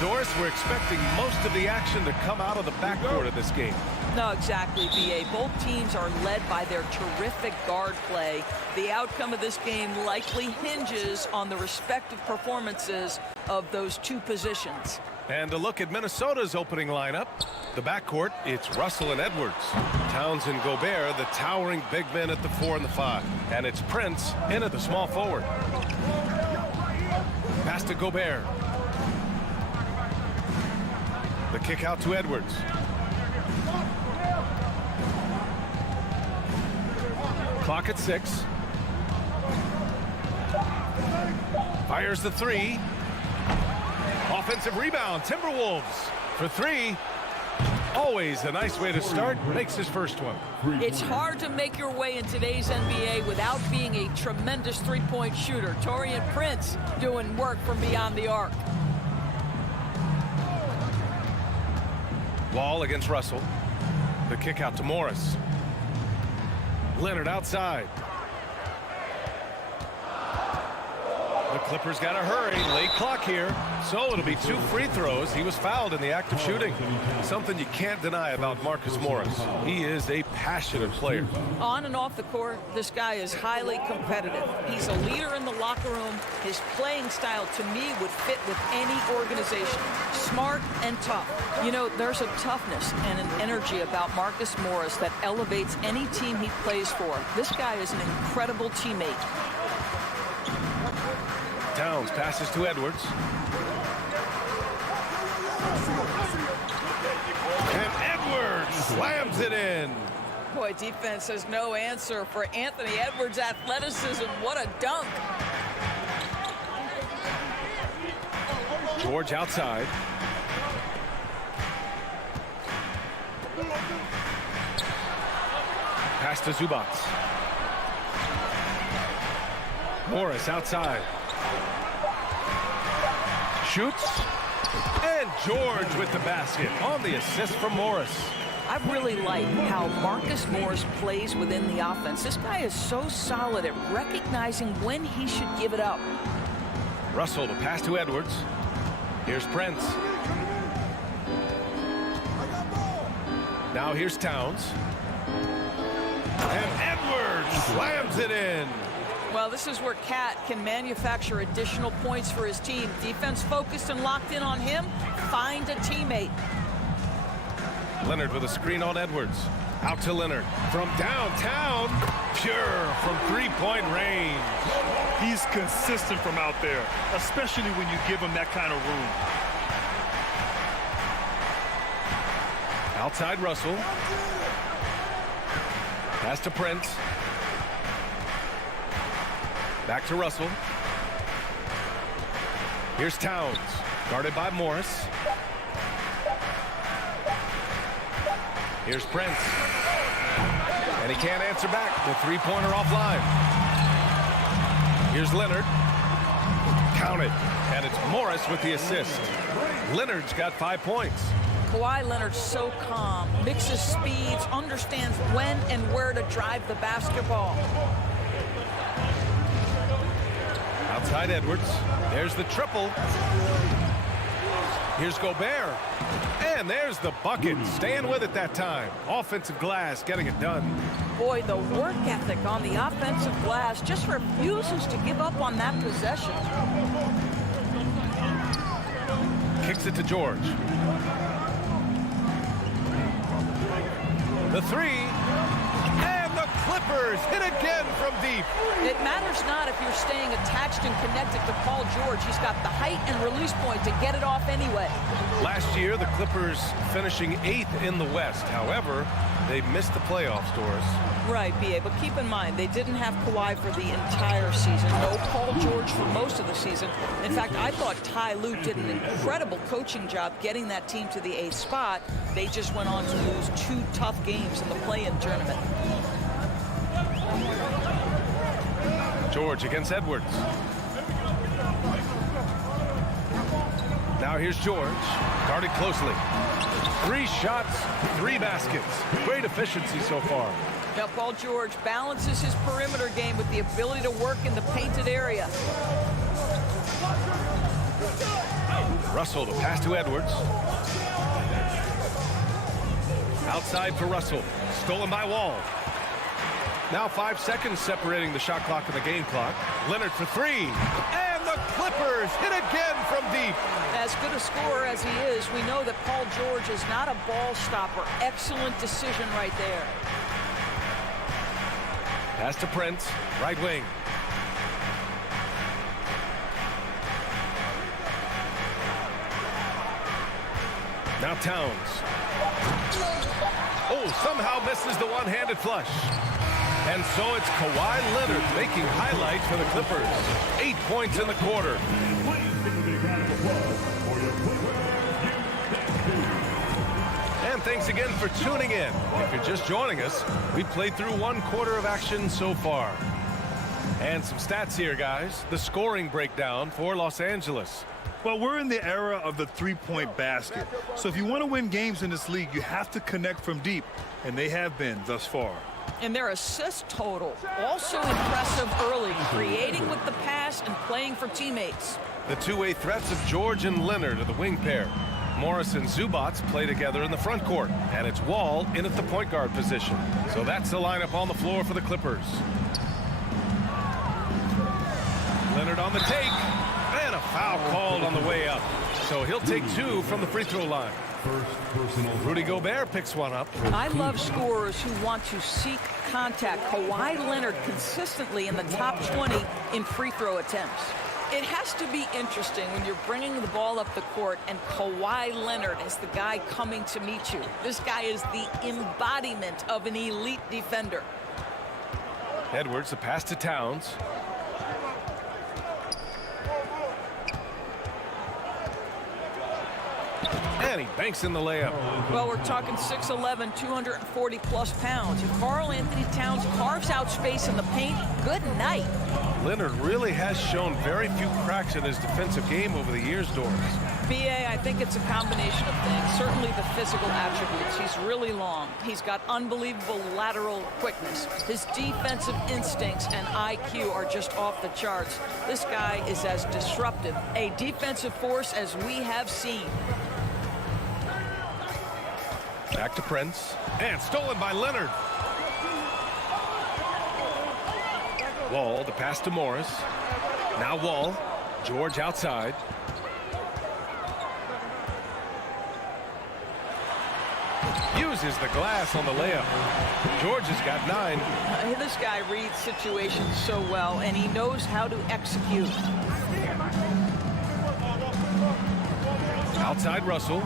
Doris, we're expecting most of the action to come out of the backcourt of this game. No, exactly, B.A. Both teams are led by their terrific guard play. The outcome of this game likely hinges on the respective performances of those two positions. And a look at Minnesota's opening lineup. The backcourt, it's Russell and Edwards. Towns and Gobert, the towering big men at the 4 and the 5. And it's Prince in at the small forward. Pass to Gobert. The kick out to Edwards. Clock at 6. Fires the 3. Offensive rebound, Timberwolves for 3. Always a nice way to start. Makes his first one. It's hard to make your way in today's NBA without being a tremendous three-point shooter. Taurean Prince doing work from beyond the arc. Wall against Russell. The kick out to Morris. Leonard outside. The Clippers got to hurry. Late clock here. So it'll be 2 free throws. He was fouled in the act of shooting. Something you can't deny about Marcus Morris. He is a passionate player. On and off the court, this guy is highly competitive. He's a leader in the locker room. His playing style, to me, would fit with any organization. Smart and tough. You know, there's a toughness and an energy about Marcus Morris that elevates any team he plays for. This guy is an incredible teammate. Towns passes to Edwards. And Edwards slams it in. Boy, defense has no answer for Anthony Edwards' athleticism. What a dunk. George outside. Pass to Zubac. Morris outside. Shoots. And George with the basket on the assist from Morris. I really like how Marcus Morris plays within the offense. This guy is so solid at recognizing when he should give it up. Russell to pass to Edwards. Here's Prince. Now here's Towns. And Edwards slams it in. Well, this is where Cat can manufacture additional points for his team. Defense focused and locked in on him. Find a teammate. Leonard with a screen on Edwards. Out to Leonard. From downtown. Pure from three-point range. He's consistent from out there, especially when you give him that kind of room. Outside Russell. Pass to Prince. Back to Russell. Here's Towns. Guarded by Morris. Here's Prince. And he can't answer back. The three-pointer offline. Here's Leonard. Counted. And it's Morris with the assist. Leonard's got 5 points. Kawhi Leonard's so calm, mixes speeds, understands when and where to drive the basketball. Outside Edwards. There's the triple. Here's Gobert. And there's the bucket. Staying with it that time. Offensive glass getting it done. Boy, the work ethic on the offensive glass just refuses to give up on that possession. Kicks it to George. The 3. And the Clippers hit again from deep. It matters not if you're staying attached and connected to Paul George. He's got the height and release point to get it off anyway. Last year, the Clippers finishing 8th in the West. However, they missed the playoffs, Doris. Right, B.A., but keep in mind, they didn't have Kawhi for the entire season. No Paul George for most of the season. In fact, I thought Ty Lue did an incredible coaching job getting that team to the 8th spot. They just went on to lose 2 tough games in the play-in tournament. George against Edwards. Now here's George. Guarded closely. 3 shots, 3 baskets. Great efficiency so far. Now Paul George balances his perimeter game with the ability to work in the painted area. Russell to pass to Edwards. Outside for Russell. Stolen by Wall. Now 5 seconds separating the shot clock and the game clock. Leonard for three. And the Clippers hit again from deep. As good a scorer as he is, we know that Paul George is not a ball stopper. Excellent decision right there. Pass to Prince. Right wing. Now Towns. Oh, somehow misses the one-handed flush. And so it's Kawhi Leonard making highlights for the Clippers. 8 points in the quarter. And thanks again for tuning in. If you're just joining us, we've played through 1 quarter of action so far. And some stats here, guys. The scoring breakdown for Los Angeles. Well, we're in the era of the three-point basket. So if you want to win games in this league, you have to connect from deep. And they have been thus far. And their assist total, also impressive early, creating with the pass and playing for teammates. The two-way threats of George and Leonard are the wing pair. Morris and Zubac play together in the front court. And it's Wall in at the point guard position. So that's the lineup on the floor for the Clippers. Leonard on the take. And a foul called on the way up. So he'll take 2 from the free throw line. Rudy Gobert picks one up. I love scorers who want to seek contact. Kawhi Leonard consistently in the top 20 in free throw attempts. It has to be interesting when you're bringing the ball up the court and Kawhi Leonard is the guy coming to meet you. This guy is the embodiment of an elite defender. Edwards, the pass to Towns. And he banks in the layup. Well, we're talking 6'11", 240-plus pounds. If Karl Anthony Towns carves out space in the paint, good night. Leonard really has shown very few cracks in his defensive game over the years, Doris. B.A., I think it's a combination of things. Certainly the physical attributes. He's really long. He's got unbelievable lateral quickness. His defensive instincts and IQ are just off the charts. This guy is as disruptive, a defensive force as we have seen. Back to Prince. And stolen by Leonard. Wall, the pass to Morris. Now Wall. George outside. Uses the glass on the layup. George has got 9. This guy reads situations so well, and he knows how to execute. Outside Russell.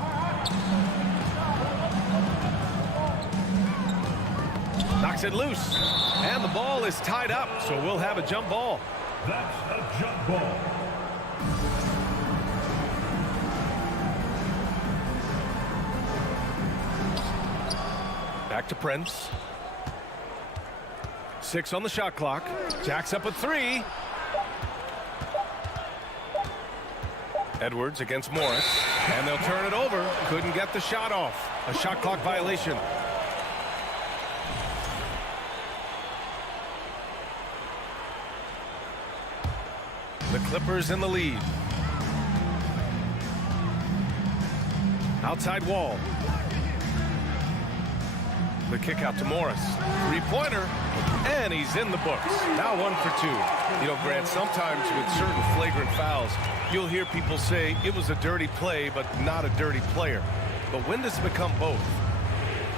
Knocks it loose. And the ball is tied up, so we'll have a jump ball. That's a jump ball. Back to Prince. 6 on the shot clock. Jacks up a 3. Edwards against Morris. And they'll turn it over. Couldn't get the shot off. A shot clock violation. The Clippers in the lead. Outside Wall. The kick out to Morris. 3-pointer. And he's in the books. Now 1 for 2. You know, Grant, sometimes with certain flagrant fouls, you'll hear people say it was a dirty play, but not a dirty player. But when does it become both?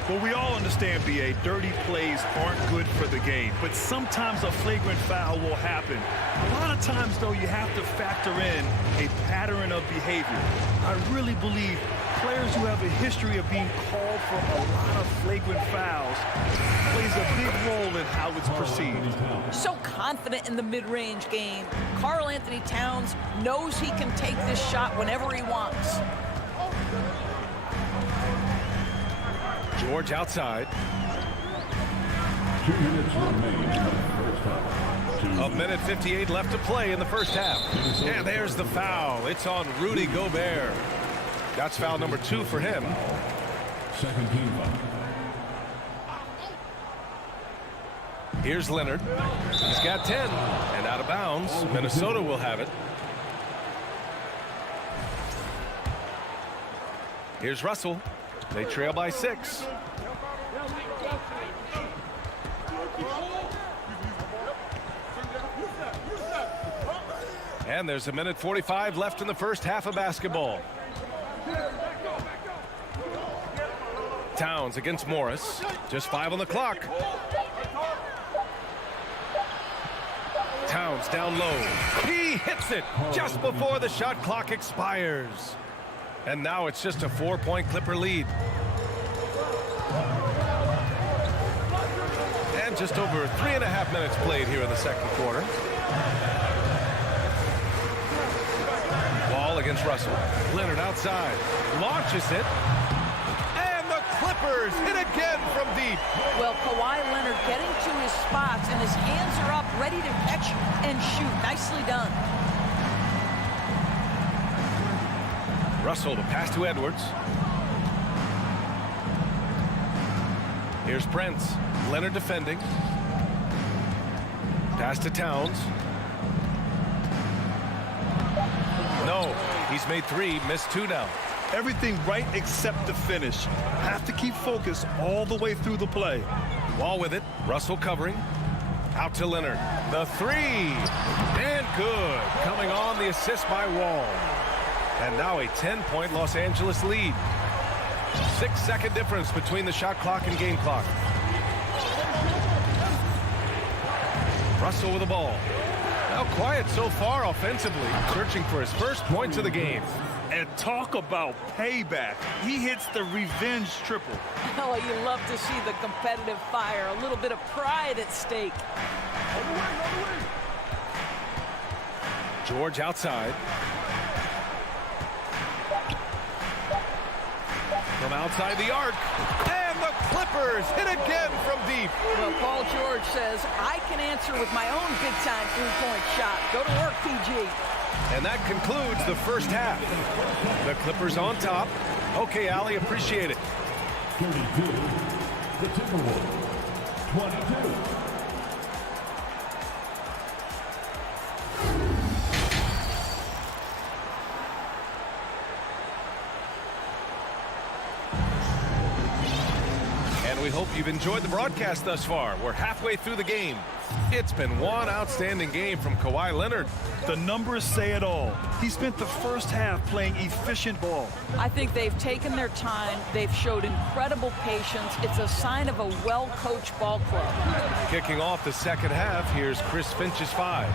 Well, we all understand, B.A., dirty plays aren't good for the game, but sometimes a flagrant foul will happen. A lot of times, though, you have to factor in a pattern of behavior. I really believe players who have a history of being called for a lot of flagrant fouls plays a big role in how it's perceived. So confident in the mid-range game. Karl Anthony Towns knows he can take this shot whenever he wants. George outside. 2 minutes remain in the first half. A minute 58 left to play in the first half. And there's the foul. It's on Rudy Gobert. That's foul number 2 for him. Second team foul. Here's Leonard. He's got 10. And out of bounds. Minnesota will have it. Here's Russell. They trail by 6. And there's a minute 45 left in the first half of basketball. Towns against Morris. Just 5 on the clock. Towns down low. He hits it just before the shot clock expires. And now it's just a 4-point Clipper lead. And just over 3.5 minutes played here in the second quarter. Ball against Russell. Leonard outside. Launches it. And the Clippers hit again from deep. Well, Kawhi Leonard getting to his spots, and his hands are up, ready to catch and shoot. Nicely done. Russell, the pass to Edwards. Here's Prince. Leonard defending. Pass to Towns. No, he's made 3, missed 2 now. Everything right except the finish. Have to keep focus all the way through the play. Wall with it. Russell covering. Out to Leonard. The 3. And good. Coming on the assist by Wall. And now a 10-point Los Angeles lead. 6-second difference between the shot clock and game clock. Russell with the ball. Now quiet so far offensively, searching for his first points of the game. And talk about payback. He hits the revenge triple. Oh, you love to see the competitive fire. A little bit of pride at stake. George outside. From outside the arc. And the Clippers hit again from deep. Well, Paul George says, I can answer with my own big-time three-point shot. Go to work, PG. And that concludes the first half. The Clippers on top. Okay, Allie, appreciate it. 32, the Timberwolves. 22. We hope you've enjoyed the broadcast thus far. We're halfway through the game. It's been one outstanding game from Kawhi Leonard. The numbers say it all. He spent the first half playing efficient ball. I think they've taken their time. They've showed incredible patience. It's a sign of a well-coached ball club. Kicking off the second half, here's Chris Finch's 5.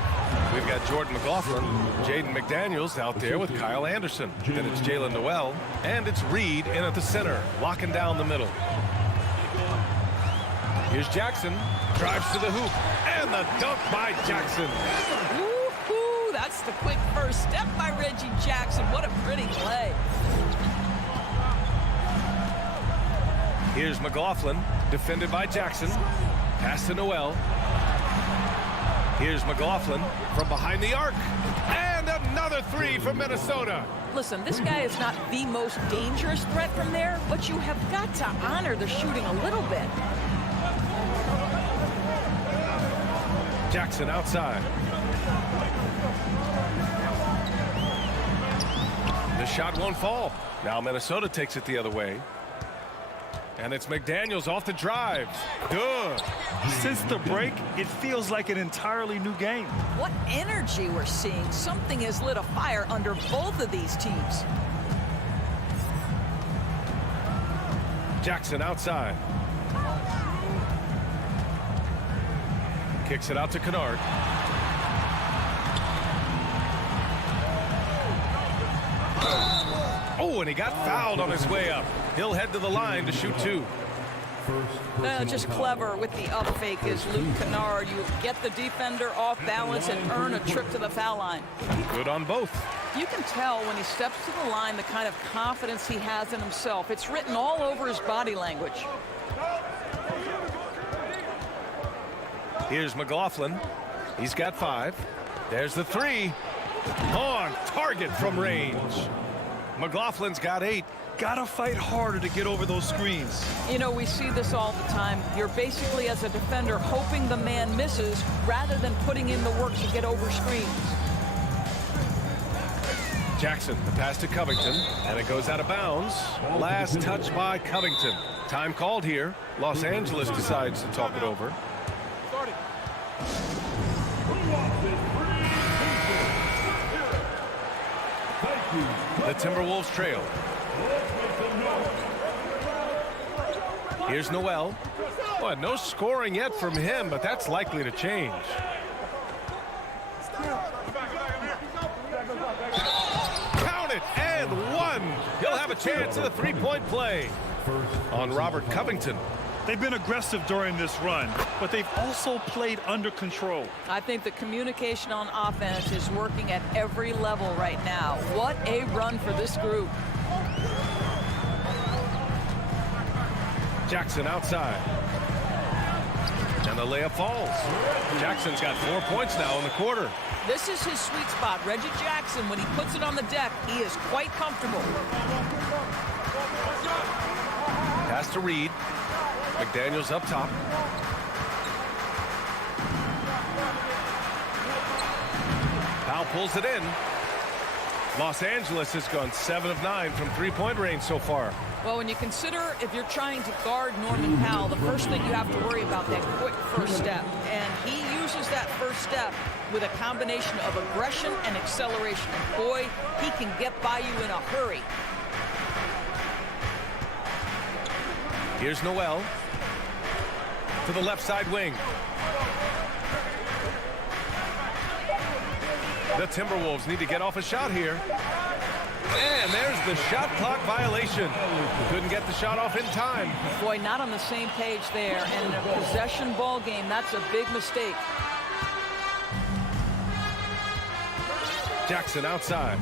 We've got Jordan McLaughlin, Jaden McDaniels out there with Kyle Anderson. Then it's Jalen Noel, and it's Reed in at the center, locking down the middle. Here's Jackson, drives to the hoop, and the dunk by Jackson. Woo-hoo, that's the quick first step by Reggie Jackson. What a pretty play. Here's McLaughlin, defended by Jackson. Pass to Noel. Here's McLaughlin from behind the arc. And another 3 from Minnesota. Listen, this guy is not the most dangerous threat from there, but you have got to honor the shooting a little bit. Jackson outside. The shot won't fall. Now Minnesota takes it the other way. And it's McDaniels off the drive. Good. Since the break, it feels like an entirely new game. What energy we're seeing. Something has lit a fire under both of these teams. Jackson outside. Kicks it out to Kennard. Oh, and he got fouled on his way up. He'll head to the line to shoot 2. Just clever with the up fake is Luke Kennard. You get the defender off balance and earn a trip to the foul line. Good on both. You can tell when he steps to the line the kind of confidence he has in himself. It's written all over his body language. Here's McLaughlin. He's got 5. There's the 3. On target from range. McLaughlin's got 8. Gotta fight harder to get over those screens. You know, we see this all the time. You're basically, as a defender, hoping the man misses rather than putting in the work to get over screens. Jackson, the pass to Covington, and it goes out of bounds. Last touch by Covington. Time called here. Los Angeles decides to talk it over. The Timberwolves trail. Here's Noel. Boy, no scoring yet from him, but that's likely to change. Count it, and one. He'll have a chance at a three-point play on Robert Covington. They've been aggressive during this run, but they've also played under control. I think the communication on offense is working at every level right now. What a run for this group. Jackson outside. And the layup falls. Jackson's got 4 points now in the quarter. This is his sweet spot. Reggie Jackson, when he puts it on the deck, he is quite comfortable. Pass to Reed. McDaniels up top. Powell pulls it in. Los Angeles has gone 7 of 9 from three-point range so far. Well, when you consider if you're trying to guard Norman Powell, the first thing you have to worry about that quick first step. And he uses that first step with a combination of aggression and acceleration. And boy, he can get by you in a hurry. Here's Noel to the left side wing. The Timberwolves need to get off a shot here. And there's the shot clock violation. Couldn't get the shot off in time. Boy, not on the same page there. And in a possession ball game, that's a big mistake. Jackson outside.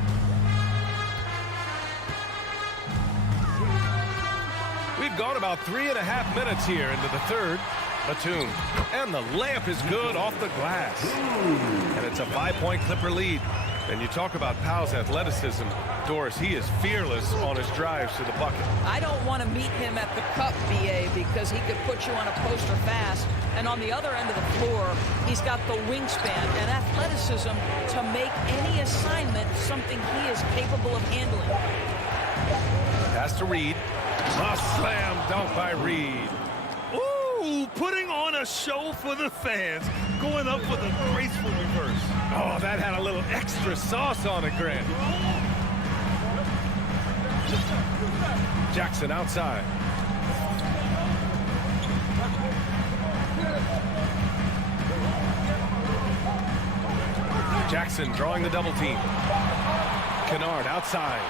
We've gone about 3.5 minutes here into the third. Batum. And the layup is good off the glass. And it's a 5-point Clipper lead. And you talk about Powell's athleticism. Doris, he is fearless on his drives to the bucket. I don't want to meet him at the cup, BA, because he could put you on a poster fast. And on the other end of the floor, he's got the wingspan and athleticism to make any assignment something he is capable of handling. Pass to Reed. A slam dunk by Reed. Ooh, putting on a show for the fans. Going up with a graceful reverse. Oh, that had a little extra sauce on it, Grant. Jackson outside. Jackson drawing the double team. Kennard outside.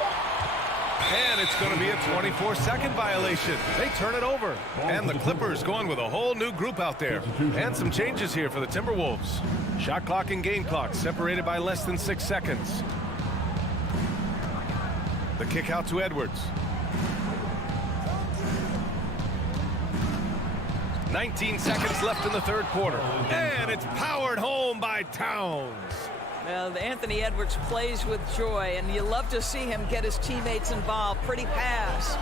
And it's going to be a 24-second violation. They turn it over. And the Clippers going with a whole new group out there. And some changes here for the Timberwolves. Shot clock and game clock separated by less than 6 seconds. The kick out to Edwards. 19 seconds left in the third quarter. And it's powered home by Towns. Well, Anthony Edwards plays with joy, and you love to see him get his teammates involved. Pretty pass.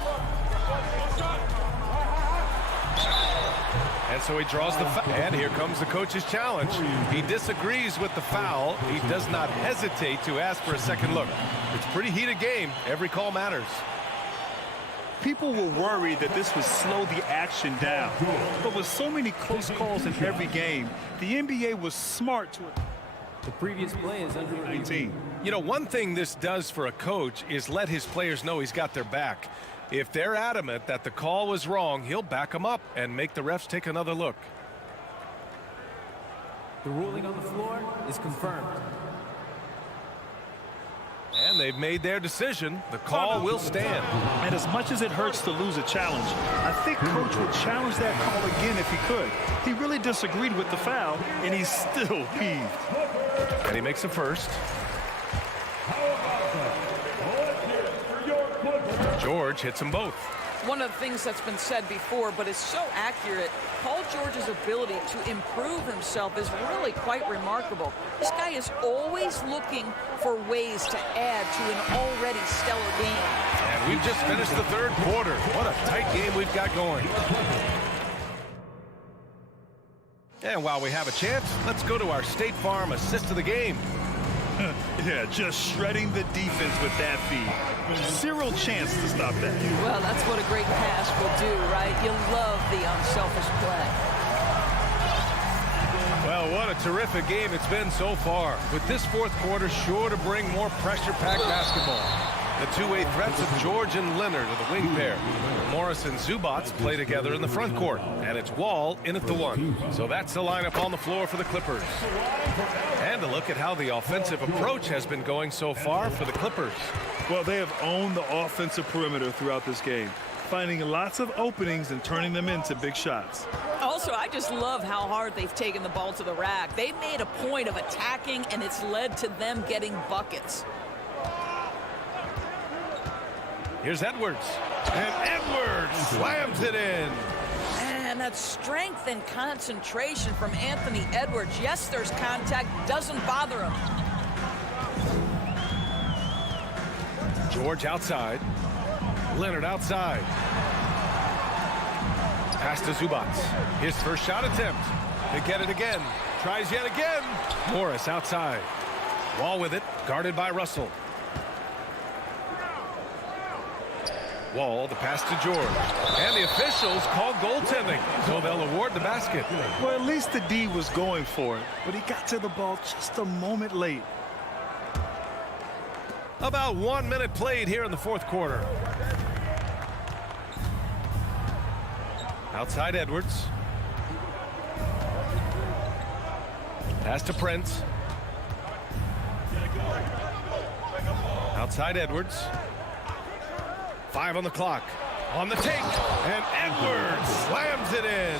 And so he draws the foul. And here comes the coach's challenge. He disagrees with the foul. He does not hesitate to ask for a second look. It's a pretty heated game. Every call matters. People were worried that this would slow the action down. But with so many close calls in every game, the NBA was smart to it. The previous play is under 19. You know, one thing this does for a coach is let his players know he's got their back. If they're adamant that the call was wrong, he'll back them up and make the refs take another look. The ruling on the floor is confirmed. And they've made their decision. The call will stand. And as much as it hurts to lose a challenge, I think Coach would challenge that call again if he could. He really disagreed with the foul, and he's still peeved. And he makes a first. George hits them both. One of the things that's been said before, but it's so accurate, Paul George's ability to improve himself is really quite remarkable. This guy is always looking for ways to add to an already stellar game. And we've just finished the third quarter. What a tight game we've got going. And while we have a chance, let's go to our State Farm assist of the game. Yeah, just shredding the defense with that feed. Zero chance to stop that. Well, that's what a great pass will do, right? You love the unselfish play. Well, what a terrific game it's been so far. With this fourth quarter sure to bring more pressure-packed basketball. The two-way threats of George and Leonard are the wing pair. Morris and Zubats play together in the front court. And it's Wall in at the one. So that's the lineup on the floor for the Clippers. And a look at how the offensive approach has been going so far for the Clippers. Well, they have owned the offensive perimeter throughout this game, finding lots of openings and turning them into big shots. Also, I just love how hard they've taken the ball to the rack. They've made a point of attacking, and it's led to them getting buckets. Here's Edwards. And Edwards slams it in. And that strength and concentration from Anthony Edwards. Yes, there's contact. Doesn't bother him. George outside. Leonard outside. Pass to Zubats. His first shot attempt. They get it again. Tries yet again. Morris outside. Wall with it. Guarded by Russell. Wall, the pass to George. And the officials call goaltending, so they'll award the basket. Well, at least the D was going for it, but he got to the ball just a moment late. About 1 minute played here in the fourth quarter. Outside Edwards. Pass to Prince. Outside Edwards. 5 on the clock. On the take. And Edwards slams it in.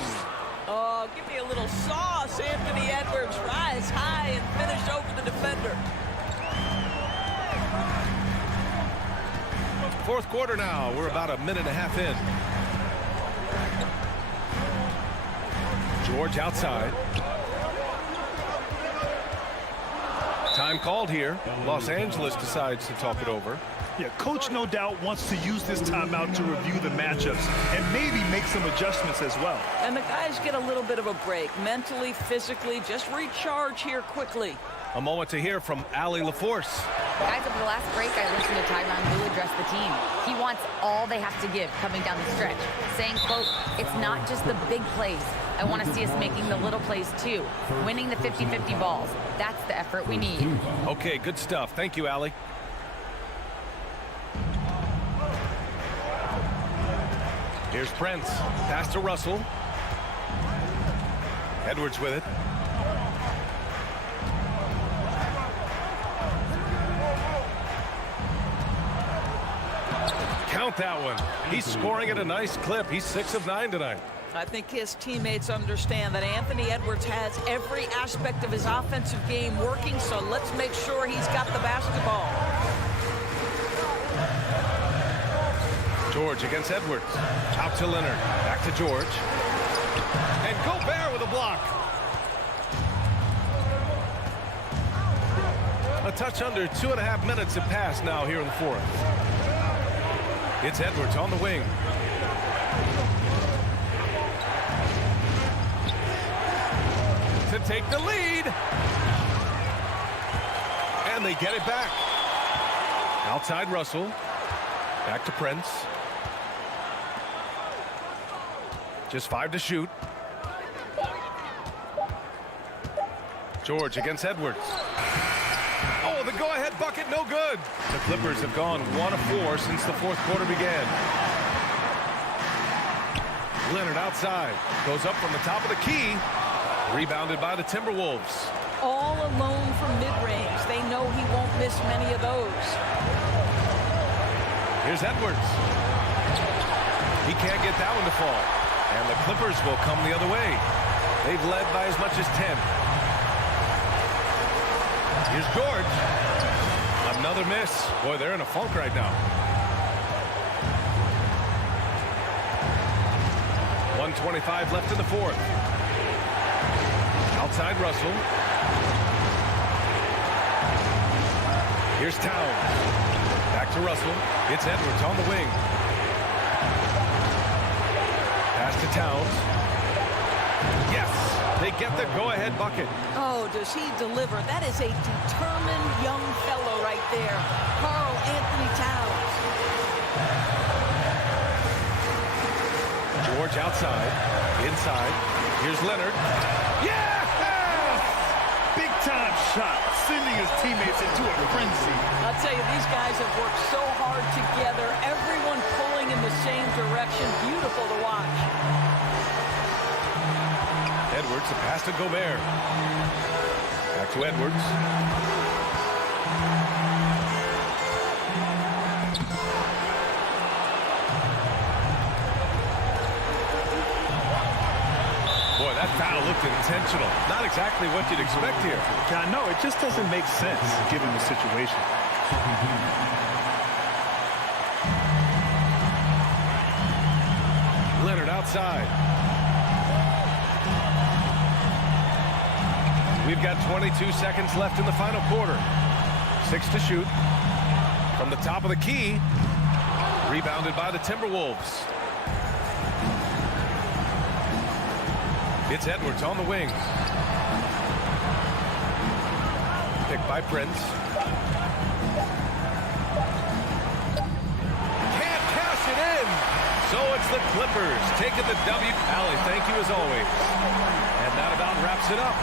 Oh, give me a little sauce. Anthony Edwards rise high and finish over the defender. Fourth quarter now. We're about a minute and a half in. George outside. Time called here. Los Angeles decides to talk it over. Yeah, coach no doubt wants to use this timeout to review the matchups and maybe make some adjustments as well. And the guys get a little bit of a break, mentally, physically, just recharge here quickly. A moment to hear from Allie LaForce. Guys, over the last break, I listened to Tyronn Lue address the team. He wants all they have to give coming down the stretch, saying, quote, it's not just the big plays. I want to see us making the little plays, too. Winning the 50-50 balls. That's the effort we need. Okay, good stuff. Thank you, Allie. Here's Prince. Pass to Russell. Edwards with it. Count that one. He's scoring at a nice clip. He's 6 of 9 tonight. I think his teammates understand that Anthony Edwards has every aspect of his offensive game working, so let's make sure he's got the basketball. George against Edwards. Out to Leonard. Back to George. And Gobert with a block. A touch under 2.5 minutes have passed now here in the fourth. It's Edwards on the wing. To take the lead. And they get it back. Outside Russell. Back to Prince. Just 5 to shoot. George against Edwards. Oh, the go-ahead bucket, no good. The Clippers have gone 1 of 4 since the fourth quarter began. Leonard outside. Goes up from the top of the key. Rebounded by the Timberwolves. All alone from mid-range. They know he won't miss many of those. Here's Edwards. He can't get that one to fall. And the Clippers will come the other way. They've led by as much as 10. Here's George. Another miss. Boy, they're in a funk right now. 1:25 left in the fourth. Outside Russell. Here's Towns. Back to Russell. It's Edwards on the wing. Pass to Towns. Yes. They get the go-ahead bucket. Oh, does he deliver? That is a determined young fellow right there. Karl Anthony Towns. George outside, inside. Here's Leonard. Yes! Big-time shot, sending his teammates into a frenzy. I'll tell you, these guys have worked so hard together. Everyone pulling in the same direction. Beautiful to watch. Edwards, a pass to Gobert. Back to Edwards. Boy, that foul looked intentional. Not exactly what you'd expect here. Yeah, no, it just doesn't make sense given the situation. Leonard outside. We've got 22 seconds left in the final quarter. 6 to shoot. From the top of the key. Rebounded by the Timberwolves. It's Edwards on the wing. Picked by Prince. Can't cash it in. So it's the Clippers taking the W. Allie, thank you as always. And that about wraps it up.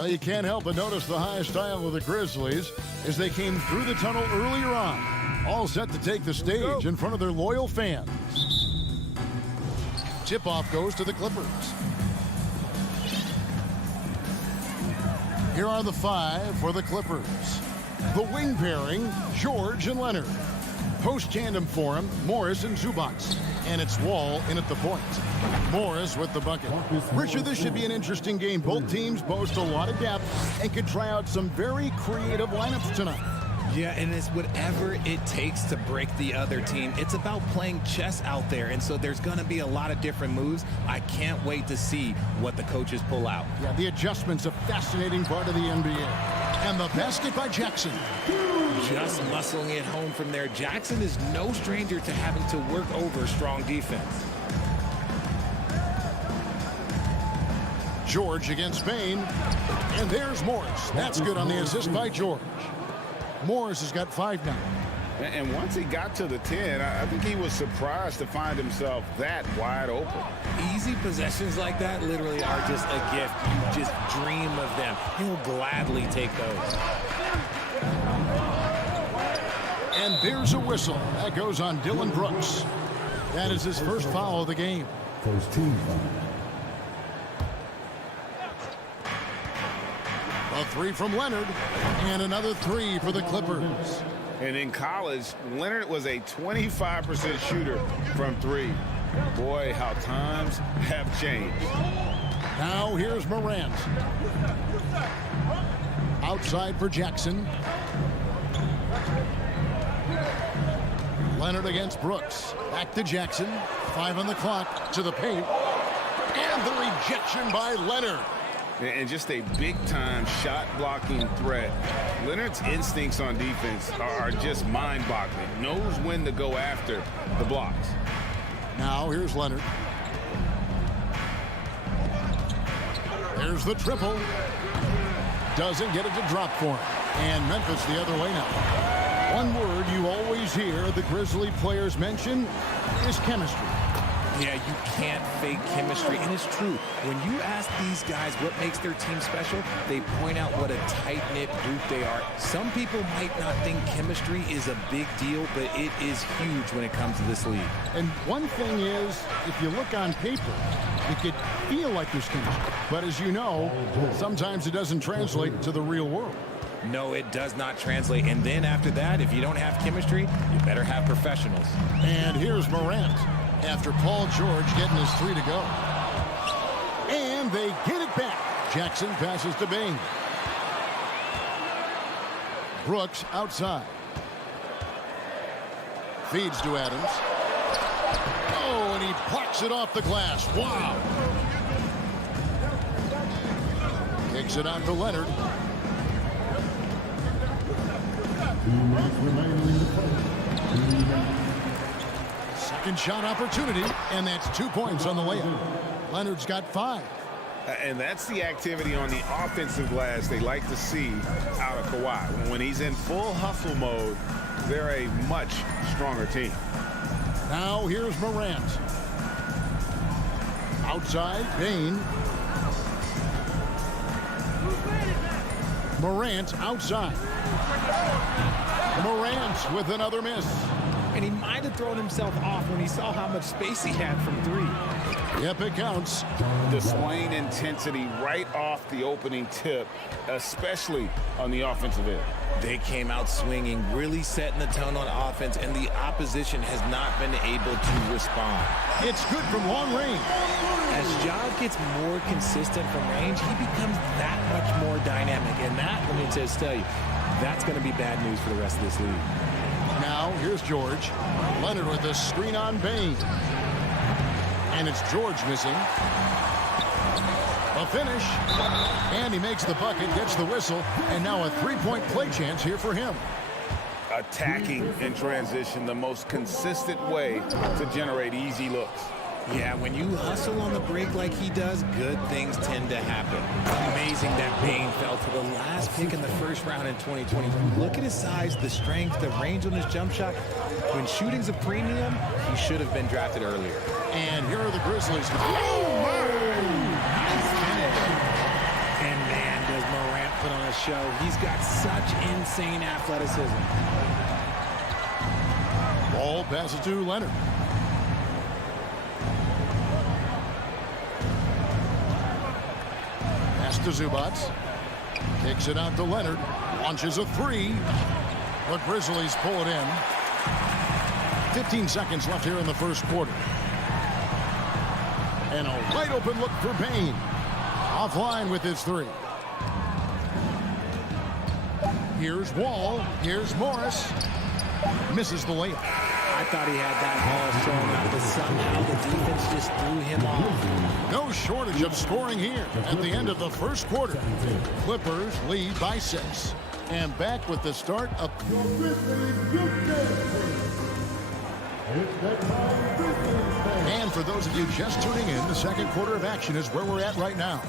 Well, you can't help but notice the high style of the Grizzlies as they came through the tunnel earlier on, all set to take the stage in front of their loyal fans. Tip-off goes to the Clippers. Here are the 5 for the Clippers. The wing pairing, George and Leonard. Post-tandem for him, Morris and Zubac. And it's Wall in at the point. Morris with the bucket. Richard, this should be an interesting game. Both teams boast a lot of depth and could try out some very creative lineups tonight. Yeah, and it's whatever it takes to break the other team. It's about playing chess out there, and so there's going to be a lot of different moves. I can't wait to see what the coaches pull out. Yeah, the adjustment's a fascinating part of the NBA. And the basket by Jackson. Just muscling it home from there. Jackson is no stranger to having to work over strong defense. George against Bain. And there's Morris. That's good on the assist by George. Morris has got 5 now. And once he got to the 10, I think he was surprised to find himself that wide open. Easy possessions like that literally are just a gift. You just dream of them. He'll gladly take those. And there's a whistle. That goes on Dylan Brooks. That is his first foul of the game. First team foul. A 3 from Leonard, and another 3 for the Clippers. And in college, Leonard was a 25% shooter from 3. Boy, how times have changed. Now here's Morant. Outside for Jackson. Leonard against Brooks. Back to Jackson. 5 on the clock, to the paint. And the rejection by Leonard. And just a big-time shot-blocking threat. Leonard's instincts on defense are just mind-boggling. Knows when to go after the blocks. Now here's Leonard. There's the triple. Doesn't get it to drop for him. And Memphis the other way now. One word you always hear the Grizzly players mention is chemistry. Yeah, you can't fake chemistry, and it's true. When you ask these guys what makes their team special, they point out what a tight-knit group they are. Some people might not think chemistry is a big deal, but it is huge when it comes to this league. And one thing is, if you look on paper, it could feel like there's chemistry. But as you know, sometimes it doesn't translate to the real world. No, it does not translate. And then after that, if you don't have chemistry, you better have professionals. And here's Morant. After Paul George getting his 3 to go. And they get it back. Jackson passes to Bain. Brooks outside. Feeds to Adams. Oh, and he plucks it off the glass. Wow. Kicks it out to Leonard. 2 minutes remaining in the fight. Second shot opportunity, and that's 2 points on the layup. Leonard's got 5. And that's the activity on the offensive glass they like to see out of Kawhi. When he's in full hustle mode, they're a much stronger team. Now here's Morant. Outside, Bain. Morant outside. Morant with another miss. And he might have thrown himself off when he saw how much space he had from 3. Yep, it counts. Displaying intensity right off the opening tip, especially on the offensive end. They came out swinging, really setting the tone on offense, and the opposition has not been able to respond. It's good from long range. As Shag gets more consistent from range, he becomes that much more dynamic. And that, let me just tell you, that's going to be bad news for the rest of this league. Now, here's George. Leonard with a screen on Bain. And it's George missing. A finish. And he makes the bucket, gets the whistle, and now a 3-point play chance here for him. Attacking in transition, the most consistent way to generate easy looks. Yeah, when you hustle on the break like he does, good things tend to happen. Amazing that Bain fell to the last pick in the first round in 2020. Look at his size, the strength, the range on his jump shot. When shooting's a premium, he should have been drafted earlier. And here are the Grizzlies. Oh, my! Nice finish. And man, does show. He's got such insane athleticism. Ball passes to Leonard. Pass to Zubats. Kicks it out to Leonard. Launches a three. The Grizzlies pull it in. 15 seconds left here in the first quarter. And a wide open look for Payne. Offline with his three. Here's Wall. Here's Morris. Misses the layup. I thought he had that ball thrown up, but somehow the defense just threw him off. No shortage of scoring here at the end of the first quarter. Clippers lead by 6. And back with the start of... And for those of you just tuning in, the second quarter of action is where we're at right now.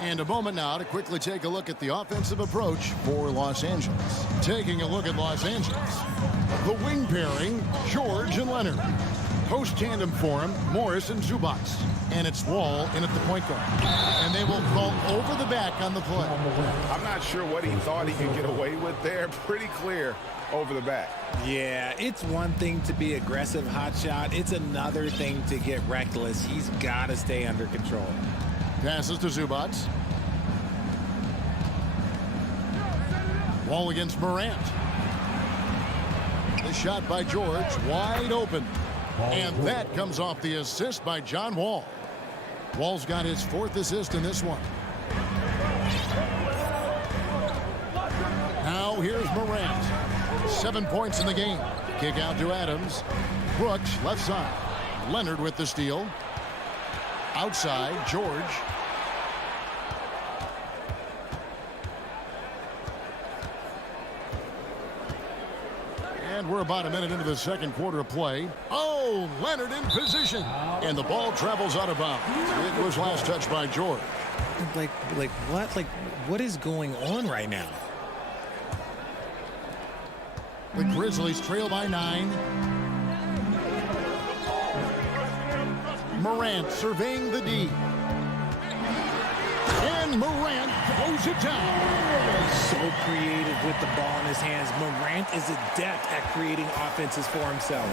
And a moment now to quickly take a look at the offensive approach for Los Angeles. Taking a look at Los Angeles. The wing pairing, George and Leonard. Post tandem for him, Morris and Zubats. And it's Wall in at the point guard. And they will call over the back on the play. I'm not sure what he thought he could get away with there. Pretty clear over the back. Yeah, it's one thing to be aggressive hot shot. It's another thing to get reckless. He's got to stay under control. Passes to Zubats. Wall against Morant. The shot by George, wide open. And that comes off the assist by John Wall. Wall's got his 4th assist in this one. Now here's Morant. 7 points in the game. Kick out to Adams. Brooks, left side. Leonard with the steal. Outside, George. And we're about a minute into the second quarter of play. Oh, Leonard in position. And the ball travels out of bounds. It was last touched by George. Like what? Like, what is going on right now? The Grizzlies trail by 9. Morant surveying the D. And Morant throws it down. So creative with the ball in his hands. Morant is adept at creating offenses for himself.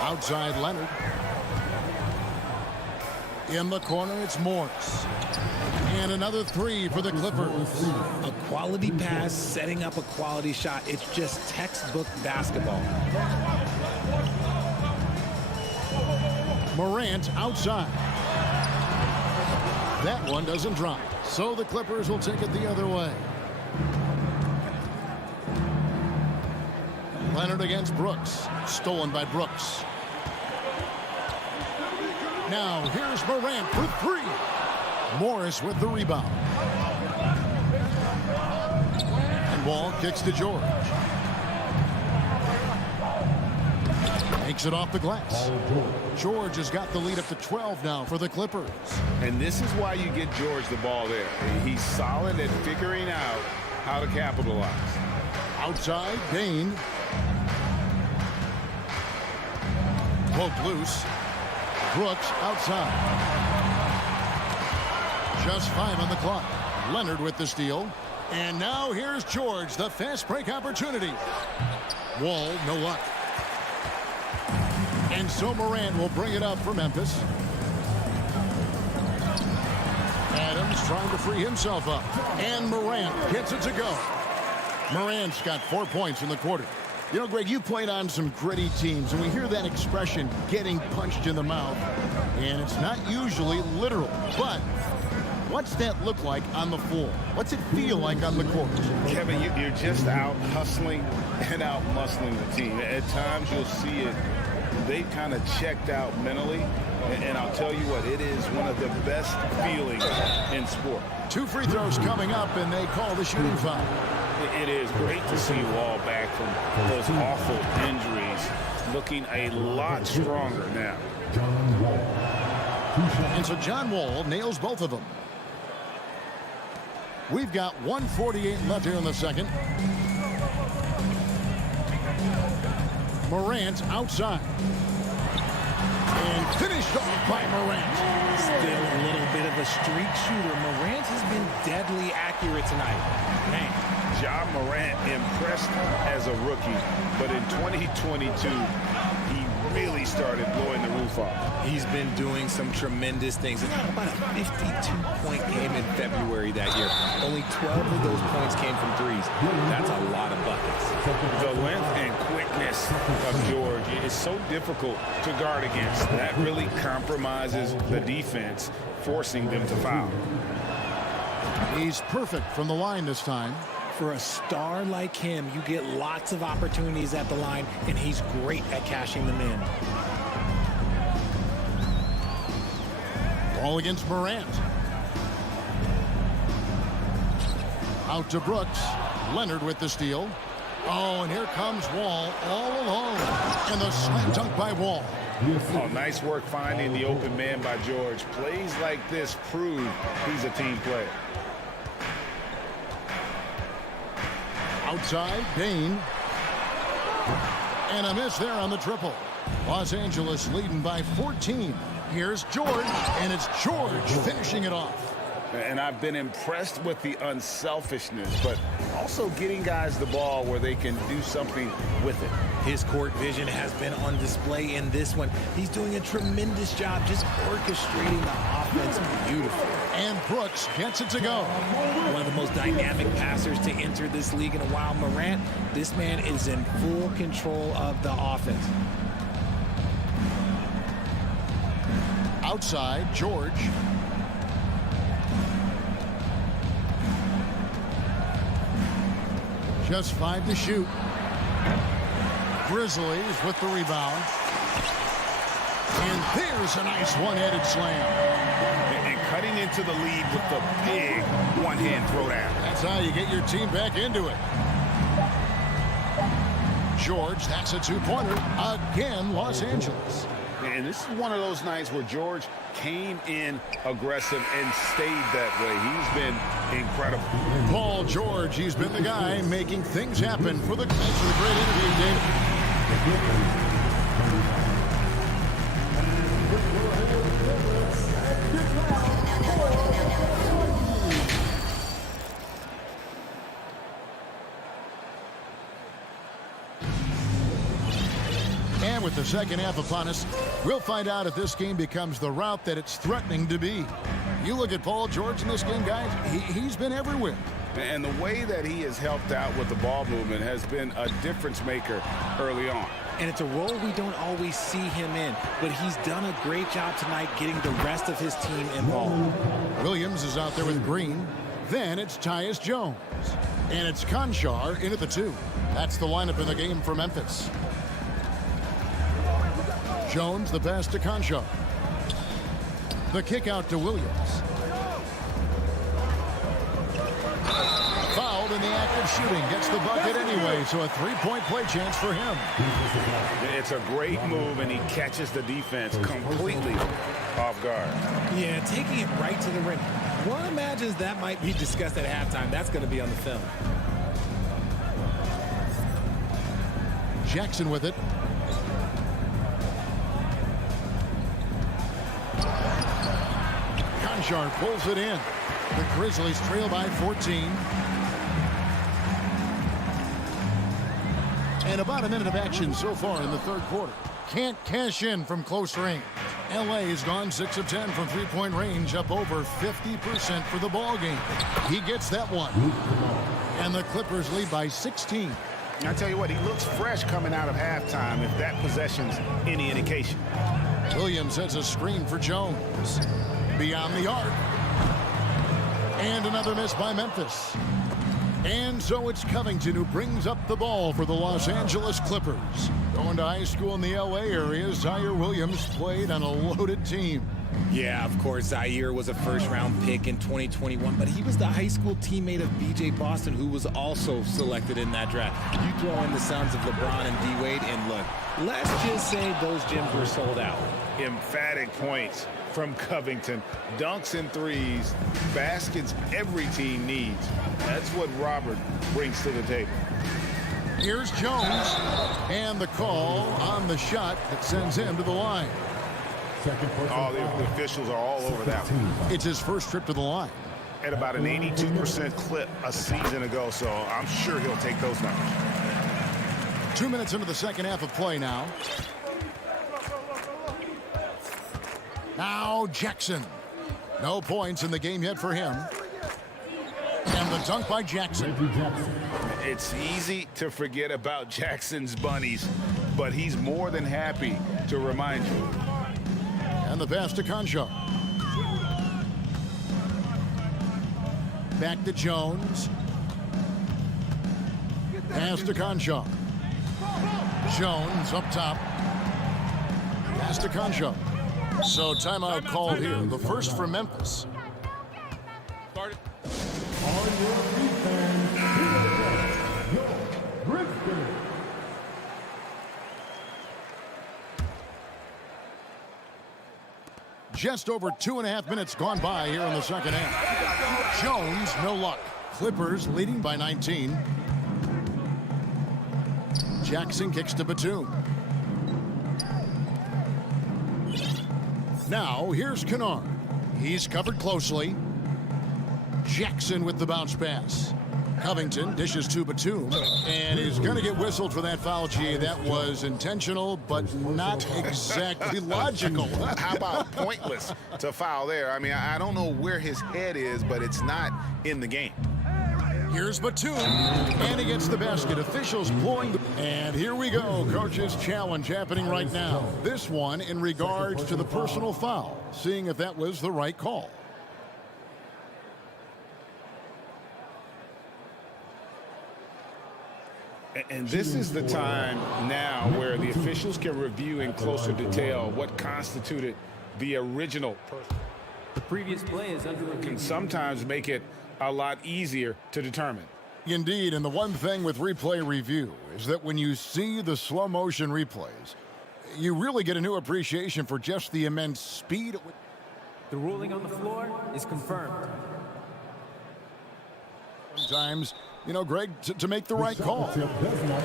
Outside Leonard. In the corner, it's Morris. And another three for the Clippers. A quality pass, setting up a quality shot. It's just textbook basketball. Morant outside. That one doesn't drop. So the Clippers will take it the other way. Leonard against Brooks. Stolen by Brooks. Now here's Morant for 3. Morris with the rebound. And Wall kicks to George. Takes it off the glass. George has got the lead up to 12 now for the Clippers. And this is why you get George the ball there. He's solid at figuring out how to capitalize. Outside, Payne. Poked loose. Brooks outside. Just 5 on the clock. Leonard with the steal. And now here's George, the fast break opportunity. Wall, no luck. And so Morant will bring it up for Memphis. Adams trying to free himself up. And Morant gets it to go. Morant's got 4 points in the quarter. You know, Greg, you played on some gritty teams, and we hear that expression, getting punched in the mouth. And it's not usually literal, but what's that look like on the floor? What's it feel like on the court? Kevin, you're just out hustling and out muscling the team. At times you'll see it. They've kind of checked out mentally, and I'll tell you what, it is one of the best feelings in sport. 2 free throws coming up, and they call the shooting foul. It is great to see Wall back from those awful injuries, looking a lot stronger now. And so John Wall nails both of them. We've got 1:48 left here in the second. Morant outside. And finished off by Morant. Still a little bit of a streak shooter. Morant has been deadly accurate tonight. Man. Ja Morant impressed as a rookie, but in 2022, he really started blowing the roof off. He's been doing some tremendous things. He had about a 52-point game in February that year. Only 12 of those points came from threes. That's a lot of buckets. The length and quickness of George is so difficult to guard against. That really compromises the defense, forcing them to foul. He's perfect from the line this time. For a star like him, you get lots of opportunities at the line, and he's great at cashing them in. Ball against Morant. Out to Brooks. Leonard with the steal. Oh, and here comes Wall all alone. And the slam dunk by Wall. Oh, nice work finding the open man by George. Plays like this prove he's a team player. Outside, Bain. And a miss there on the triple. Los Angeles leading by 14. Here's George, and it's George finishing it off. And I've been impressed with the unselfishness, but also getting guys the ball where they can do something with it. His court vision has been on display in this one. He's doing a tremendous job just orchestrating the offense beautifully. And Brooks gets it to go. One of the most dynamic passers to enter this league in a while. Morant, this man is in full control of the offense. Outside, George. Just 5 to shoot. Grizzlies with the rebound. And there's a nice one-handed slam. And cutting into the lead with the big one-hand throwdown. That's how you get your team back into it. George, that's a two-pointer. Again, Los Angeles. And this is one of those nights where George came in aggressive and stayed that way. He's been incredible. Paul George, he's been the guy making things happen for the Thanks for the great interview, David. And with the second half upon us, we'll find out if this game becomes the route that it's threatening to be. You look at Paul George in this game, guys, he's been everywhere. And the way that he has helped out with the ball movement has been a difference maker early on. And it's a role we don't always see him in, but he's done a great job tonight getting the rest of his team involved. Williams is out there with Green. Then it's Tyus Jones. And it's Conchar in at the 2. That's the lineup in the game for Memphis. Jones, the pass to Conchar. The kick out to Williams. Fouled in the act of shooting. Gets the bucket anyway, so a three-point play chance for him. It's a great move, and he catches the defense completely off guard. Yeah, taking it right to the rim. One imagines that might be discussed at halftime. That's going to be on the film. Jackson with it. Conchar pulls it in. The Grizzlies trail by 14. And about a minute of action so far in the third quarter. Can't cash in from close range. LA has gone 6 of 10 from three-point range, up over 50% for the ball game. He gets that one. And the Clippers lead by 16. I tell you what, he looks fresh coming out of halftime, if that possession's any indication. Williams sets a screen for Jones. Beyond the arc. And another miss by Memphis. And so it's Covington who brings up the ball for the Los Angeles Clippers. Going to high school in the LA area, Zaire Williams played on a loaded team. Yeah, of course, Zaire was a first-round pick in 2021, but he was the high school teammate of B.J. Boston, who was also selected in that draft. You throw in the sons of LeBron and D-Wade, and look, let's just say those gyms were sold out. Emphatic points from Covington. Dunks and threes, baskets every team needs. That's what Robert brings to the table. Here's Jones, and the call on the shot that sends him to the line. Oh, the officials are all over that one. It's his first trip to the line. At about an 82% clip a season ago, so I'm sure he'll take those numbers. 2 minutes into the second half of play now. Now Jackson. No points in the game yet for him. And the dunk by Jackson. It's easy to forget about Jackson's bunnies, but he's more than happy to remind you. And the pass to Concho. Back to Jones. Pass to Concho. Jones up top. Pass to Concho. So timeout called here. The first for Memphis. On your defense, your Grizzlies. Just over 2.5 minutes gone by here in the second half. Jones, no luck. Clippers leading by 19. Jackson kicks to Batum. Now, here's Kennard. He's covered closely. Jackson with the bounce pass. Covington dishes to Batum, and he's going to get whistled for that foul. Gee, that was intentional, but not exactly logical. How about pointless to foul there? I mean, I don't know where his head is, but it's not in the game. Here's Batum, and he gets the basket. Officials blowing. And here we go. Coach's challenge happening right now. This one in regards to the personal foul, seeing if that was the right call. And this is the time now where the officials can review in closer detail what constituted the original person. The previous play is under review. Can sometimes make it a lot easier to determine. Indeed, and the one thing with replay review is that when you see the slow motion replays, you really get a new appreciation for just the immense speed. The ruling on the floor is confirmed. Sometimes, you know, Greg, to make the right call.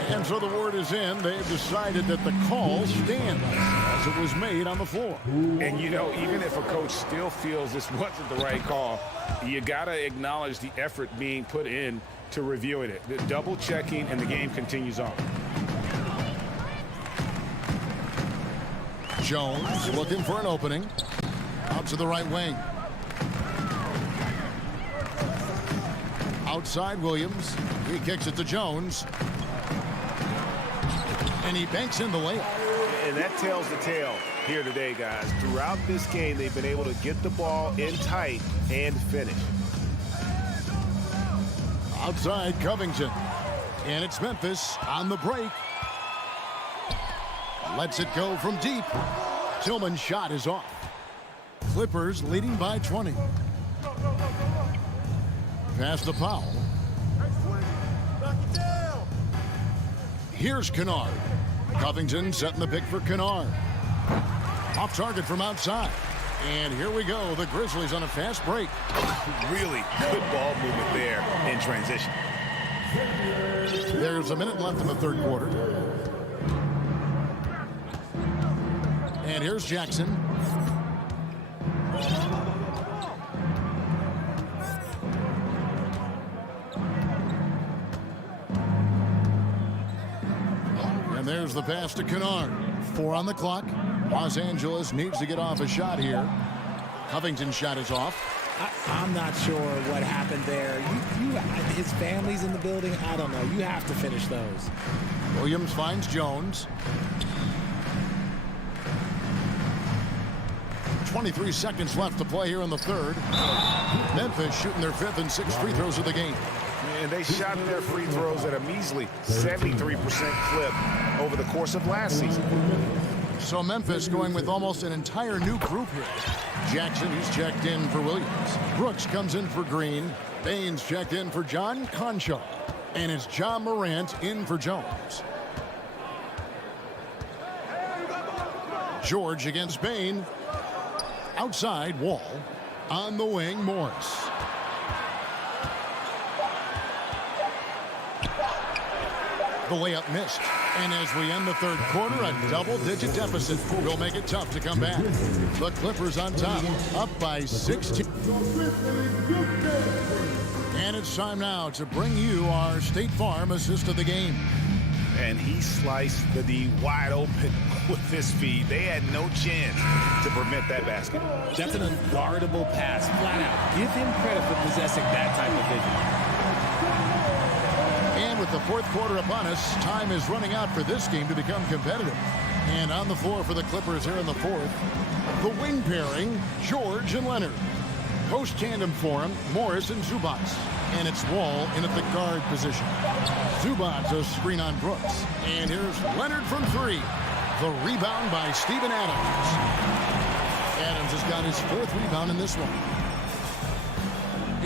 And so the word is in. They've decided that the call stands as it was made on the floor. And, you know, even if a coach still feels this wasn't the right call, you got to acknowledge the effort being put in to reviewing it. The double checking, and the game continues on. Jones looking for an opening. Out to the right wing. Outside Williams. He kicks it to Jones. And he banks in the layup. And that tells the tale here today, guys. Throughout this game, they've been able to get the ball in tight and finish. Outside Covington. And it's Memphis on the break. Lets it go from deep. Tillman's shot is off. Clippers leading by 20. Pass to Powell. Here's Kennard. Covington setting the pick for Kennard. Off target from outside. And here we go. The Grizzlies on a fast break. Really good ball movement there in transition. There's a minute left in the third quarter. And here's Jackson. And there's the pass to Kennard. 4 on the clock. Los Angeles needs to get off a shot here. Covington's shot is off. I'm not sure what happened there. His family's in the building. I don't know. You have to finish those. Williams finds Jones. 23 seconds left to play here in the third. Memphis shooting their 5th and 6th free throws of the game. And they shot their free throws at a measly 73% clip over the course of last season. So Memphis going with almost an entire new group here. Jackson, he's checked in for Williams. Brooks comes in for Green. Baines checked in for John Concho. And it's John Morant in for Jones. George against Bain. Outside, Wall. On the wing, Morris. The layup missed. And as we end the third quarter, a double-digit deficit will make it tough to come back. The Clippers on top, up by 16. And it's time now to bring you our State Farm assist of the game. And he sliced the D wide open with his feed. They had no chance to prevent that basket. That's an unguardable pass, flat out. Give him credit for possessing that type of vision. And with the fourth quarter upon us, time is running out for this game to become competitive. And on the floor for the Clippers here in the fourth, the wing pairing, George and Leonard. Post tandem for him, Morris and Zubac. And it's Wall in at the guard position. Zubac a screen on Brooks. And here's Leonard from three. The rebound by Steven Adams. Adams has got his fourth rebound in this one.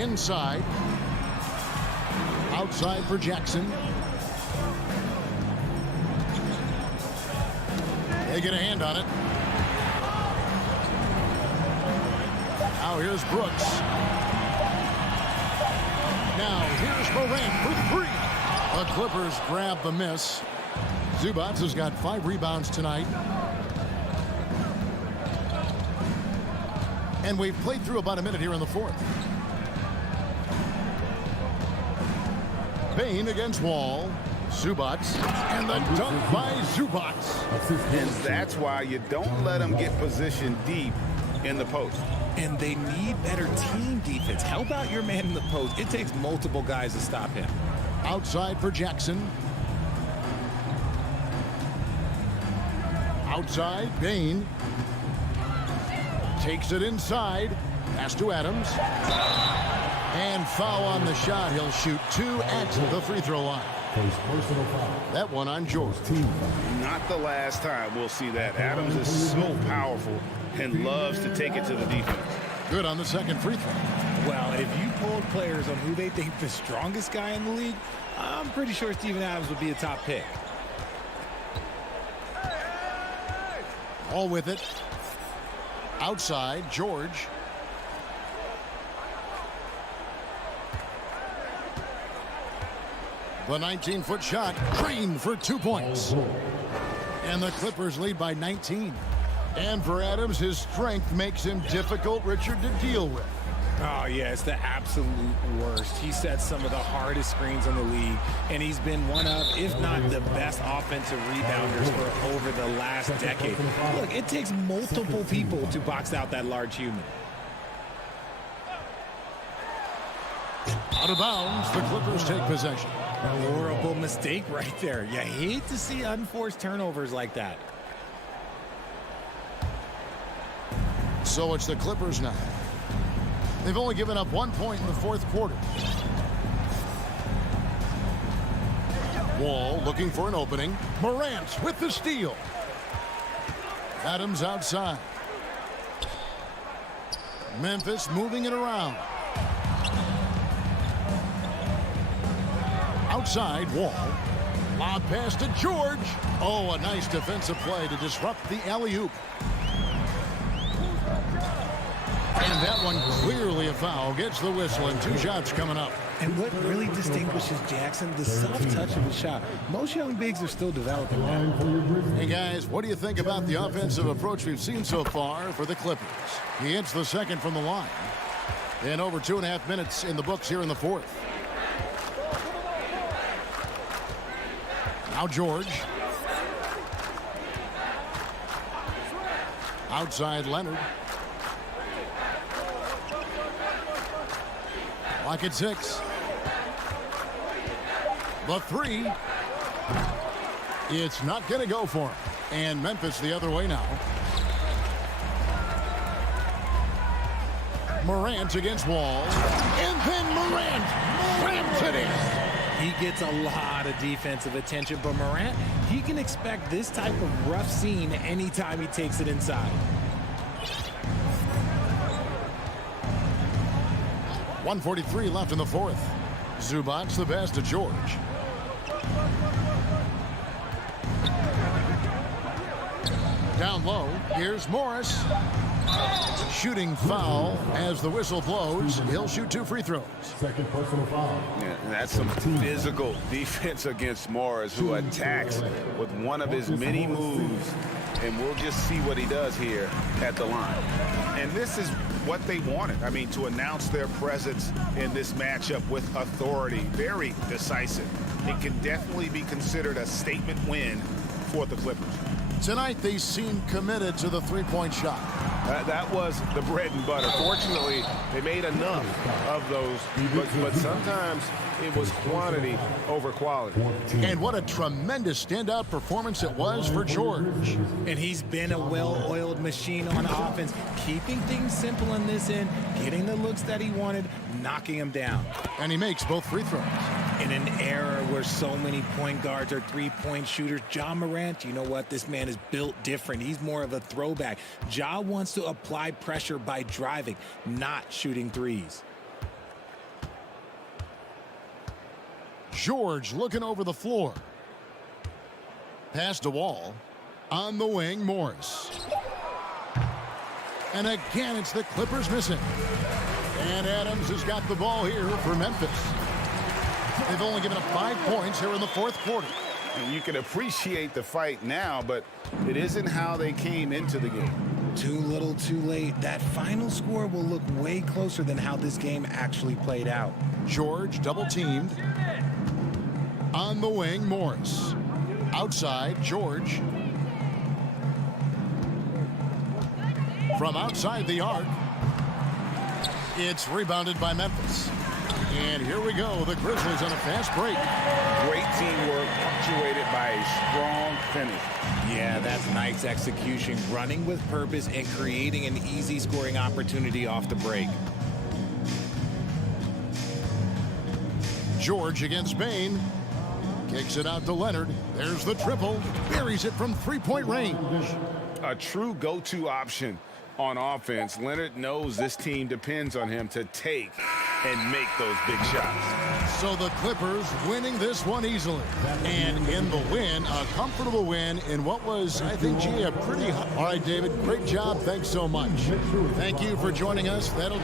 Inside. Outside for Jackson. They get a hand on it. Now here's Brooks. Now here's Morant for three. The Clippers grab the miss. Zubac has got 5 rebounds tonight. And we've played through about a minute here in the fourth. Bane against Wall. Zubac. And the dunk by Zubac. And that's why you don't let them get positioned deep in the post. And they need better team defense. Help out your man in the post. It takes multiple guys to stop him. Outside for Jackson. Outside, Bane. Takes it inside. Pass to Adams. And foul on the shot. He'll shoot 2 at the free throw line. That one on George. Not the last time we'll see that. Adams is so powerful and loves to take it to the defense. Good on the second free throw. Well, if you polled players on who they think the strongest guy in the league, I'm pretty sure Steven Adams would be a top pick. All with it. Outside, George. The 19-foot shot, Green for 2 points. And the Clippers lead by 19. And for Adams, his strength makes him difficult, Richard, to deal with. Oh, yeah, it's the absolute worst. He sets some of the hardest screens in the league, and he's been one of, if not the best offensive rebounders for over the last decade. Look, it takes multiple people to box out that large human. Out of bounds, the Clippers take possession. Horrible mistake right there. You hate to see unforced turnovers like that. So it's the Clippers now. They've only given up 1 point in the fourth quarter. Wall looking for an opening. Morant with the steal. Adams outside. Memphis moving it around. Outside, Wall. Lob pass to George. Oh, a nice defensive play to disrupt the alley-oop. And that one clearly a foul. Gets the whistle and 2 shots coming up. And what really distinguishes Jackson, the soft touch of his shot. Most young bigs are still developing that. Hey, guys, what do you think about the offensive approach we've seen so far for the Clippers? He hits the second from the line. And over 2.5 minutes in the books here in the fourth. Now George. Outside Leonard. Lock at 6. The 3. It's not going to go for him. And Memphis the other way now. Morant against Wall. And then Morant ramps it in. He gets a lot of defensive attention, but Morant, he can expect this type of rough scene anytime he takes it inside. .143 left in the fourth. Zubac the pass to George. Down low, here's Morris. Shooting foul as the whistle blows. He'll shoot 2 free throws. Second personal foul. Yeah, and that's some physical defense against Morris, who attacks with one of his many moves. And we'll just see what he does here at the line. And this is what they wanted. I mean, to announce their presence in this matchup with authority. Very decisive. It can definitely be considered a statement win for the Clippers. Tonight, they seem committed to the three-point shot. That was the bread and butter. Fortunately, they made enough of those, but sometimes it was quantity over quality. And what a tremendous standout performance it was for George. And he's been a well-oiled machine on offense, keeping things simple in this end, getting the looks that he wanted, knocking them down. And he makes both free throws. In an era where so many point guards are three-point shooters, Ja Morant, you know what? This man is built different. He's more of a throwback. Ja wants to apply pressure by driving, not shooting threes. George looking over the floor. Pass to Wall. On the wing, Morris. And again, it's the Clippers missing. And Adams has got the ball here for Memphis. They've only given up 5 points here in the fourth quarter. And you can appreciate the fight now, but it isn't how they came into the game. Too little, too late. That final score will look way closer than how this game actually played out. George double-teamed. On the wing, Morris. Outside, George. From outside the arc. It's rebounded by Memphis. And here we go, the Grizzlies on a fast break. Great teamwork, punctuated by a strong finish. Yeah, that's nice execution, running with purpose and creating an easy scoring opportunity off the break. George against Bain. Kicks it out to Leonard. There's the triple. Buries it from three-point range. A true go-to option on offense. Leonard knows this team depends on him to take and make those big shots. So the Clippers winning this one easily. And in the win, a comfortable win in what was, I think, a pretty... All right, David, great job. Thanks so much. Thank you for joining us. That'll...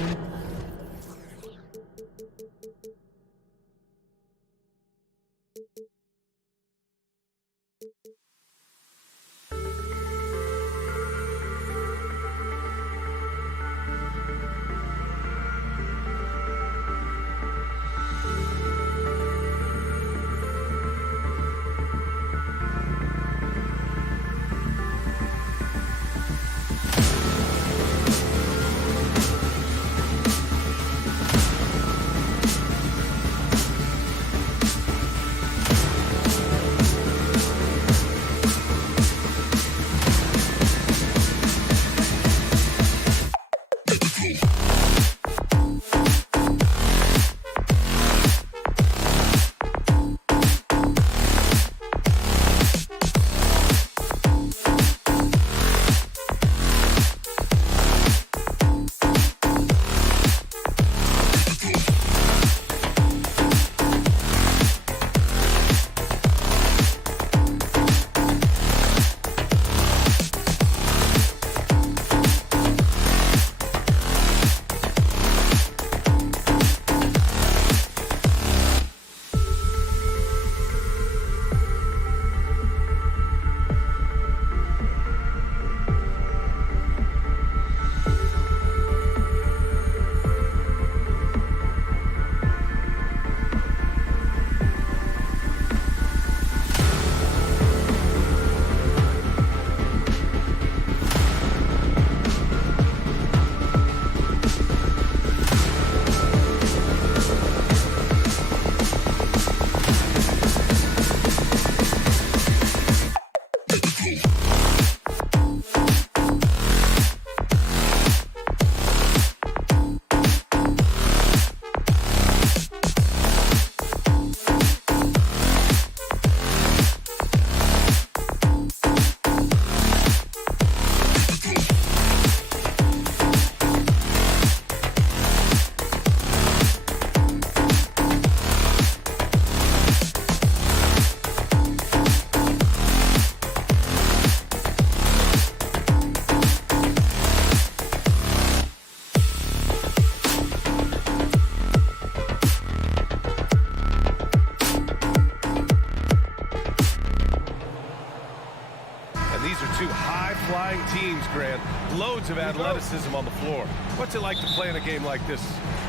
high-flying teams, Grant. Loads of athleticism on the floor. What's it like to play in a game like this?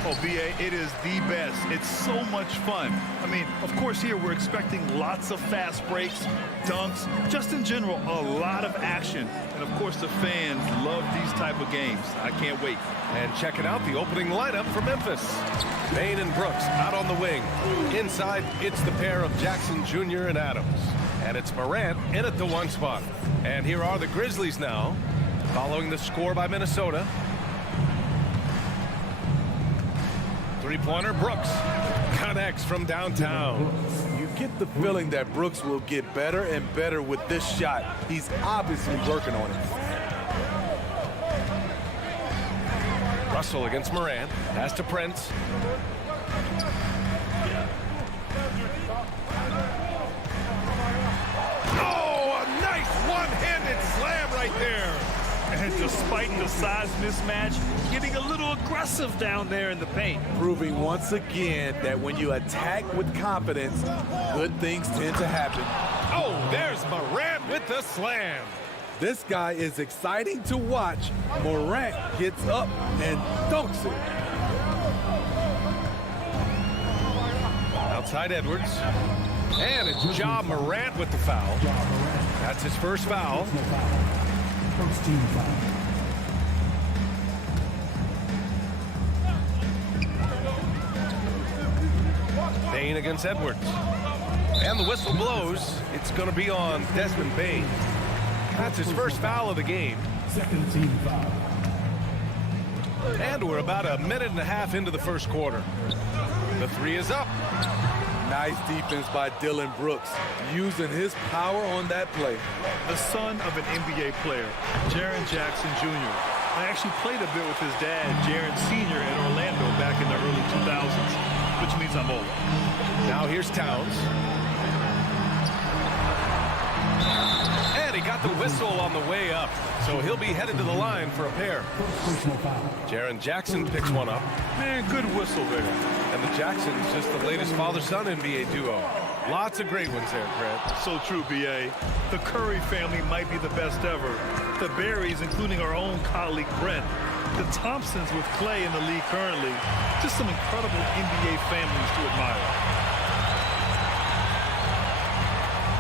Oh, B.A., it is the best. It's so much fun. I mean, of course, here we're expecting lots of fast breaks, dunks, just in general, a lot of action. And, of course, the fans love these type of games. I can't wait. And checking out the opening lineup for Memphis. Bain and Brooks out on the wing. Inside, it's the pair of Jackson Jr. and Adams. And it's Morant in at the 1 spot. And here are the Grizzlies now, following the score by Minnesota. Three-pointer, Brooks connects from downtown. You get the feeling that Brooks will get better and better with this shot. He's obviously working on it. Russell against Morant. Pass to Prince. Oh, a nice one-handed slam right there. And despite the size mismatch, getting a little aggressive down there in the paint. Proving once again that when you attack with confidence, good things tend to happen. Oh, there's Morant with the slam. This guy is exciting to watch. Morant gets up and dunks it. Outside Edwards. And it's Ja Morant with the foul. That's his first foul. First team foul. Bain against Edwards. And the whistle blows. It's going to be on Desmond Bain. That's his first foul of the game. Second team foul. And we're about a minute and a half into the first quarter. The three is up. Nice defense by Dylan Brooks, using his power on that play. The son of an NBA player, Jaren Jackson Jr. I actually played a bit with his dad, Jaren Sr. in Orlando back in the early 2000s, which means I'm old. Now here's Towns. And he got the whistle on the way up, so he'll be headed to the line for a pair. Jaren Jackson picks one up. Man, good whistle there. And the Jacksons, just the latest father-son NBA duo. Lots of great ones there, Brad. So true, B.A. The Curry family might be the best ever. The Berrys, including our own colleague Brent. The Thompsons with Clay in the league currently. Just some incredible NBA families to admire.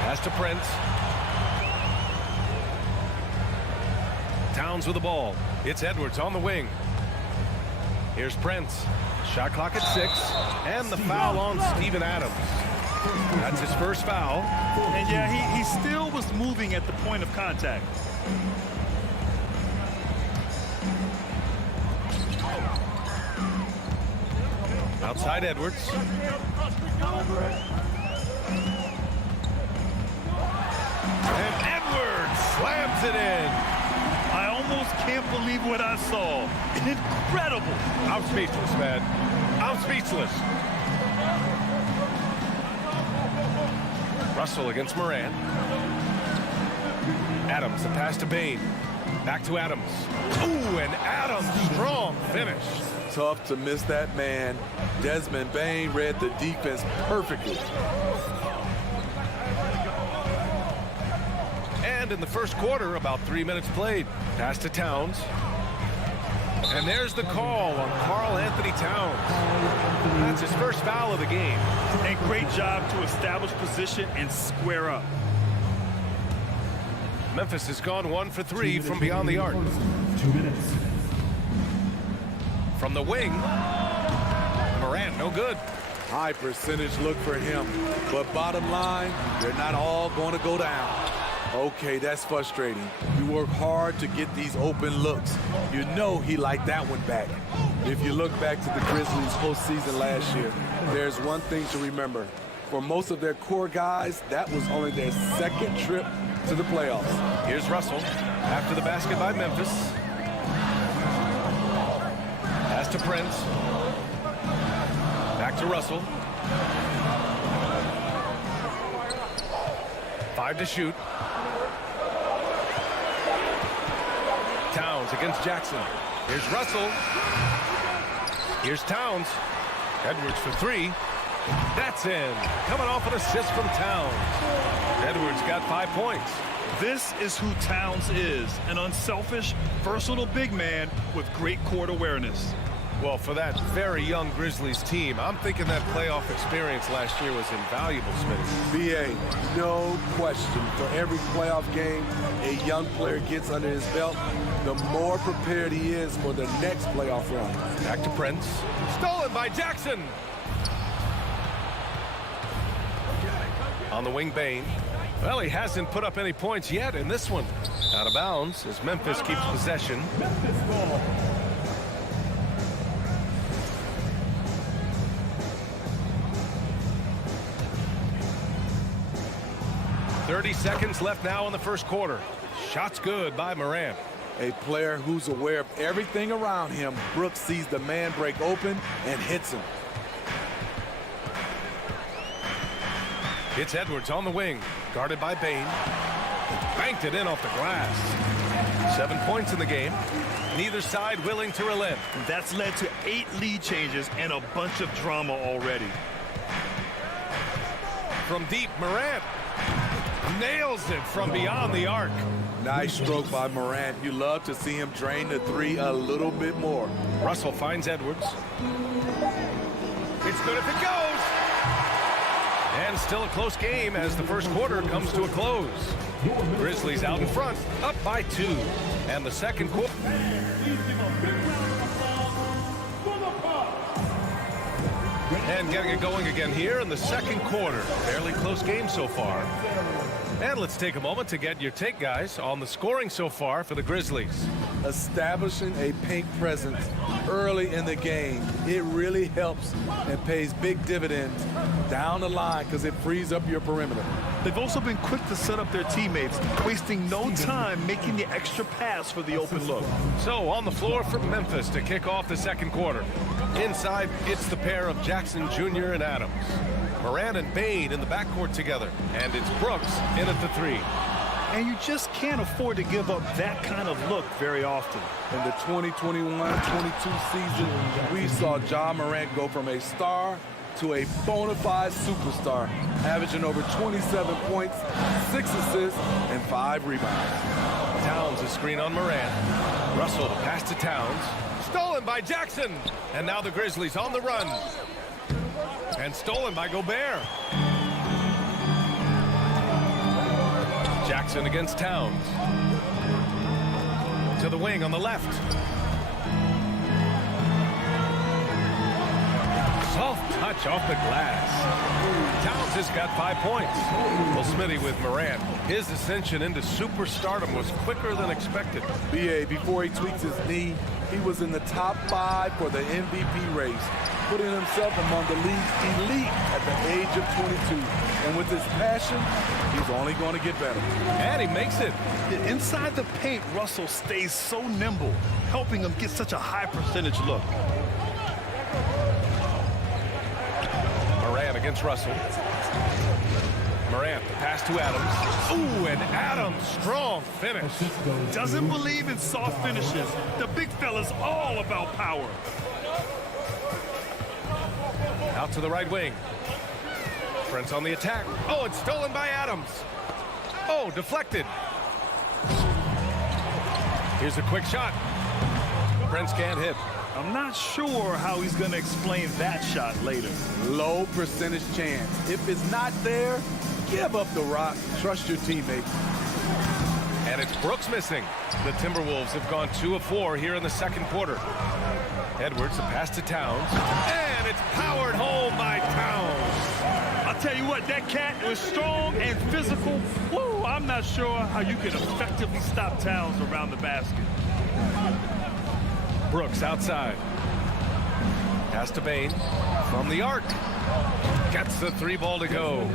Pass to Prince. Towns with the ball. It's Edwards on the wing. Here's Prince. Shot clock at 6. And the foul on Steven Adams. That's his first foul. And yeah, he still was moving at the point of contact. Outside Edwards. And Edwards slams it in. I almost can't believe what I saw. Incredible. I'm speechless, man. I'm speechless. Russell against Morant. Adams, the pass to Bain. Back to Adams. Ooh, and Adams, strong finish. Tough to miss that man. Desmond Bain read the defense perfectly. And in the first quarter, about 3 minutes played. Pass to Towns. And there's the call on Karl Anthony Towns. That's his first foul of the game. And great job to establish position and square up. Memphis has gone 1 for 3 from beyond the arc. 2 minutes. From the wing, Morant, no good. High percentage look for him. But bottom line, they're not all going to go down. Okay, that's frustrating. You work hard to get these open looks. You know he liked that one back. If you look back to the Grizzlies postseason last year, there's one thing to remember. For most of their core guys, that was only their second trip to the playoffs. Here's Russell after the basket by Memphis. Pass to Prince. Back to Russell. 5 to shoot. Towns against Jackson. Here's Russell. Here's Towns. Edwards for 3. That's in. Coming off an assist from Towns. Edwards got 5 points. This is who Towns is, an unselfish, versatile big man with great court awareness. Well, for that very young Grizzlies team, I'm thinking that playoff experience last year was invaluable, Smitty. BA, no question. For every playoff game a young player gets under his belt, the more prepared he is for the next playoff run. Back to Prince. Stolen by Jackson. On the wing, Bane. Well, he hasn't put up any points yet in this one. Out of bounds as Memphis keeps possession. 30 seconds left now in the first quarter. Shots good by Morant. A player who's aware of everything around him. Brooks sees the man break open and hits him. It's Edwards on the wing, guarded by Bane. Banked it in off the glass. 7 points in the game. Neither side willing to relent. That's led to 8 lead changes and a bunch of drama already. From deep, Morant nails it from beyond the arc. Nice stroke by Morant. You love to see him drain the three a little bit more. Russell finds Edwards. It's good if it goes. And still a close game as the first quarter comes to a close. Grizzlies out in front, up by 2. And the second quarter. And getting it going again here in the second quarter. Fairly close game so far. And let's take a moment to get your take, guys, on the scoring so far for the Grizzlies. Establishing a paint presence early in the game, it really helps and pays big dividends down the line because it frees up your perimeter. They've also been quick to set up their teammates, wasting no time making the extra pass for the open look. So on the floor for Memphis to kick off the second quarter. Inside, it's the pair of Jackson Jr. and Adams. Morant and Bane in the backcourt together. And it's Brooks in at the 3. And you just can't afford to give up that kind of look very often. In the 2021-22 season, we saw Ja Morant go from a star to a bona fide superstar, averaging over 27 points, 6 assists, and 5 rebounds. Towns a screen on Morant. Russell to pass to Towns. Stolen by Jackson. And now the Grizzlies on the run. And stolen by Gobert. Jackson against Towns. To the wing on the left. Soft touch off the glass. Towns has got 5 points. Well, Smitty with Morant. His ascension into superstardom was quicker than expected. BA, before he tweaks his knee, he was in the top 5 for the MVP race, putting himself among the league's elite at the age of 22. And with his passion, he's only going to get better. And he makes it. Inside the paint, Russell stays so nimble, helping him get such a high percentage look. Morant against Russell. Morant, the pass to Adams. Ooh, and Adams, strong finish. Doesn't believe in soft finishes. The big fella's all about power. Out to the right wing. Prince on the attack. Oh, it's stolen by Adams. Oh, deflected. Here's a quick shot. Prince can't hit. I'm not sure how he's going to explain that shot later. Low percentage chance. If it's not there, give up the rock. Trust your teammates. And it's Brooks missing. The Timberwolves have gone 2 of 4 here in the second quarter. Edwards, a pass to Towns. And it's powered home by Towns. I'll tell you what, that cat was strong and physical. Woo, I'm not sure how you can effectively stop Towns around the basket. Brooks outside. Pass to Bane. From the arc. Gets the 3 ball to go.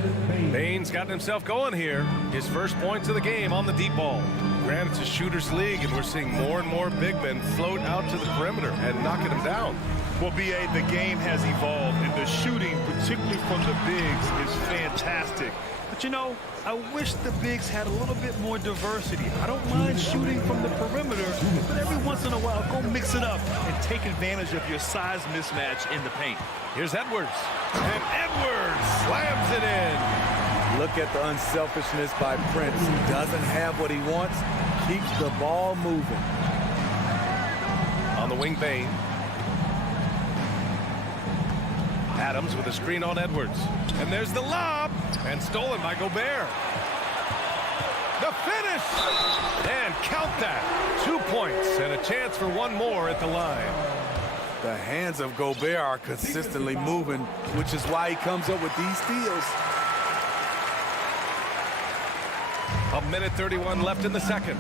Bane's gotten himself going here. His first points of the game on the deep ball. Granted, it's a shooter's league, and we're seeing more and more big men float out to the perimeter and knocking them down. Well, B.A., the game has evolved, and the shooting, particularly from the bigs, is fantastic. But, you know, I wish the bigs had a little bit more diversity. I don't mind shooting from the perimeter, but every once in a while, go mix it up and take advantage of your size mismatch in the paint. Here's Edwards. And Edwards slams it in. Look at the unselfishness by Prince. He doesn't have what he wants, keeps the ball moving. On the wing, Bain. Adams with a screen on Edwards. And there's the lob. And stolen by Gobert. The finish! And count that. 2 points and a chance for one more at the line. The hands of Gobert are consistently moving, which is why he comes up with these steals. 1:31 left in the second.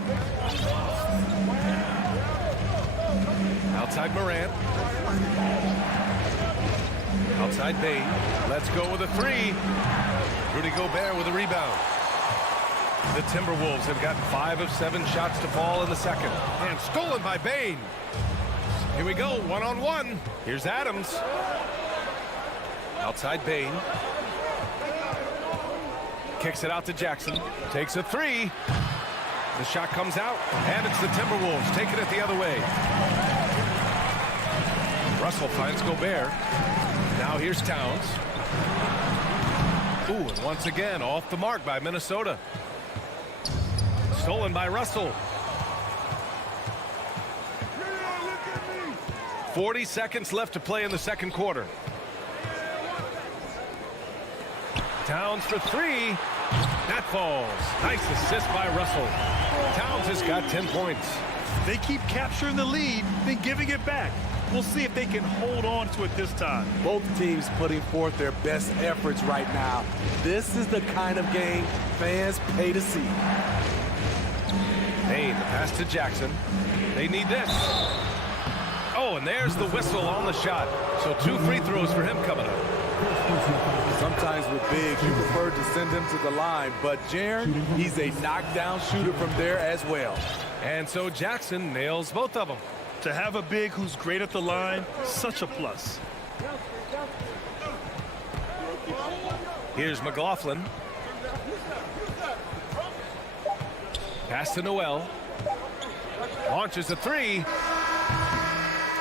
Outside Morant. Outside Bain. Let's go with a three. Rudy Gobert with a rebound. The Timberwolves have gotten 5 of 7 shots to fall in the second. And stolen by Bain. Here we go, one-on-one. Here's Adams. Outside Bain. Kicks it out to Jackson. Takes a three. The shot comes out, and it's the Timberwolves taking it the other way. Russell finds Gobert. Now here's Towns. Ooh, and once again, off the mark by Minnesota. Stolen by Russell. 40 seconds left to play in the second quarter. Towns for three. That falls. Nice assist by Russell. Towns has got 10 points. They keep capturing the lead, then giving it back. We'll see if they can hold on to it this time. Both teams putting forth their best efforts right now. This is the kind of game fans pay to see. Bain, the pass to Jackson. They need this. Oh, and there's the whistle on the shot. So 2 free throws for him coming up. Sometimes with bigs, you prefer to send him to the line, but Jaren, he's a knockdown shooter from there as well. And so Jackson nails both of them. To have a big who's great at the line, such a plus. Here's McLaughlin. Pass to Noel. Launches a three.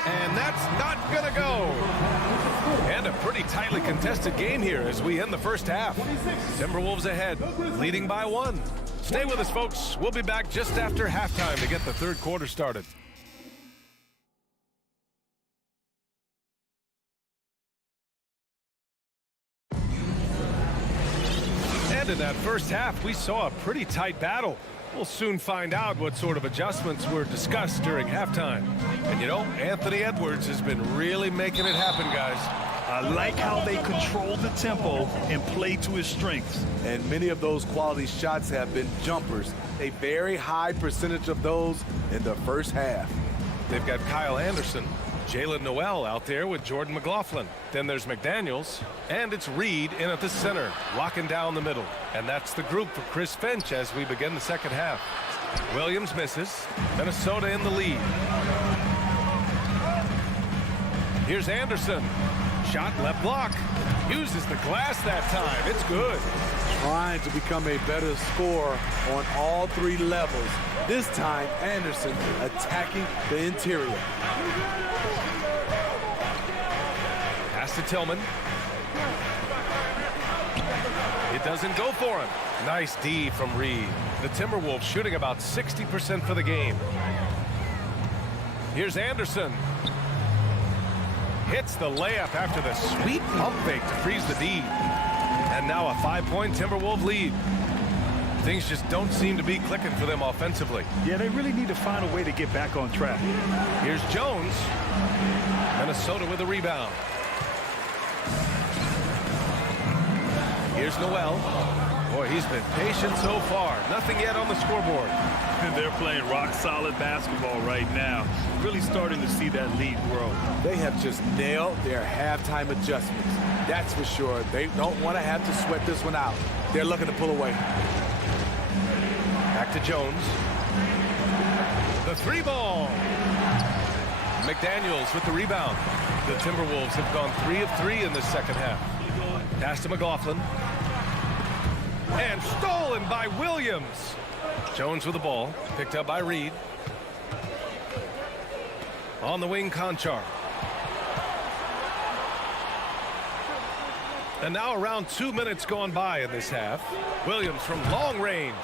And that's not going to go. And a pretty tightly contested game here as we end the first half. Timberwolves ahead, leading by 1. Stay with us, folks. We'll be back just after halftime to get the third quarter started. And in that first half, we saw a pretty tight battle. We'll soon find out what sort of adjustments were discussed during halftime. And you know, Anthony Edwards has been really making it happen, guys. I like how they control the tempo and play to his strengths. And many of those quality shots have been jumpers. A very high percentage of those in the first half. They've got Kyle Anderson, Jalen Noel out there with Jordan McLaughlin. Then there's McDaniels, and it's Reed in at the center, locking down the middle. And that's the group for Chris Finch as we begin the second half. Williams misses. Minnesota in the lead. Here's Anderson. Shot left block. Uses the glass that time. It's good. Trying to become a better scorer on all 3 levels. This time, Anderson attacking the interior. Pass to Tillman. It doesn't go for him. Nice D from Reed. The Timberwolves shooting about 60% for the game. Here's Anderson. Hits the layup after the sweet pump fake to freeze the D. And now a 5-point Timberwolves lead. Things just don't seem to be clicking for them offensively. Yeah, they really need to find a way to get back on track. Here's Jones. Minnesota with a rebound. Here's Noel. Boy, he's been patient so far. Nothing yet on the scoreboard. They're playing rock-solid basketball right now. Really starting to see that lead grow. They have just nailed their halftime adjustments. That's for sure. They don't want to have to sweat this one out. They're looking to pull away. Back to Jones. The 3-ball. McDaniels with the rebound. The Timberwolves have gone 3 of 3 in this second half. Pass to McLaughlin. And stolen by Williams. Jones with the ball. Picked up by Reed. On the wing, Conchar. And now around 2 minutes gone by in this half. Williams from long range.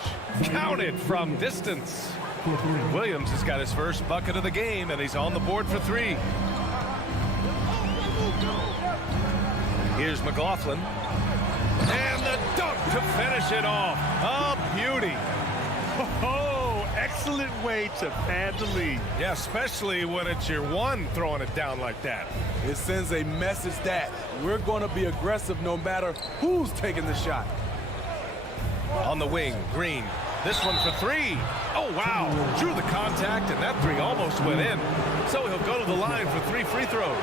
Counted from distance. Williams has got his first bucket of the game, and he's on the board for 3. Here's McLaughlin. And the dunk to finish it off. A beauty. Oh, excellent way to pad the lead. Yeah, especially when it's your one throwing it down like that. It sends a message that we're going to be aggressive no matter who's taking the shot. On the wing, Green. This one for 3. Oh, wow. Drew the contact, and that 3 almost went in. So he'll go to the line for 3 free throws.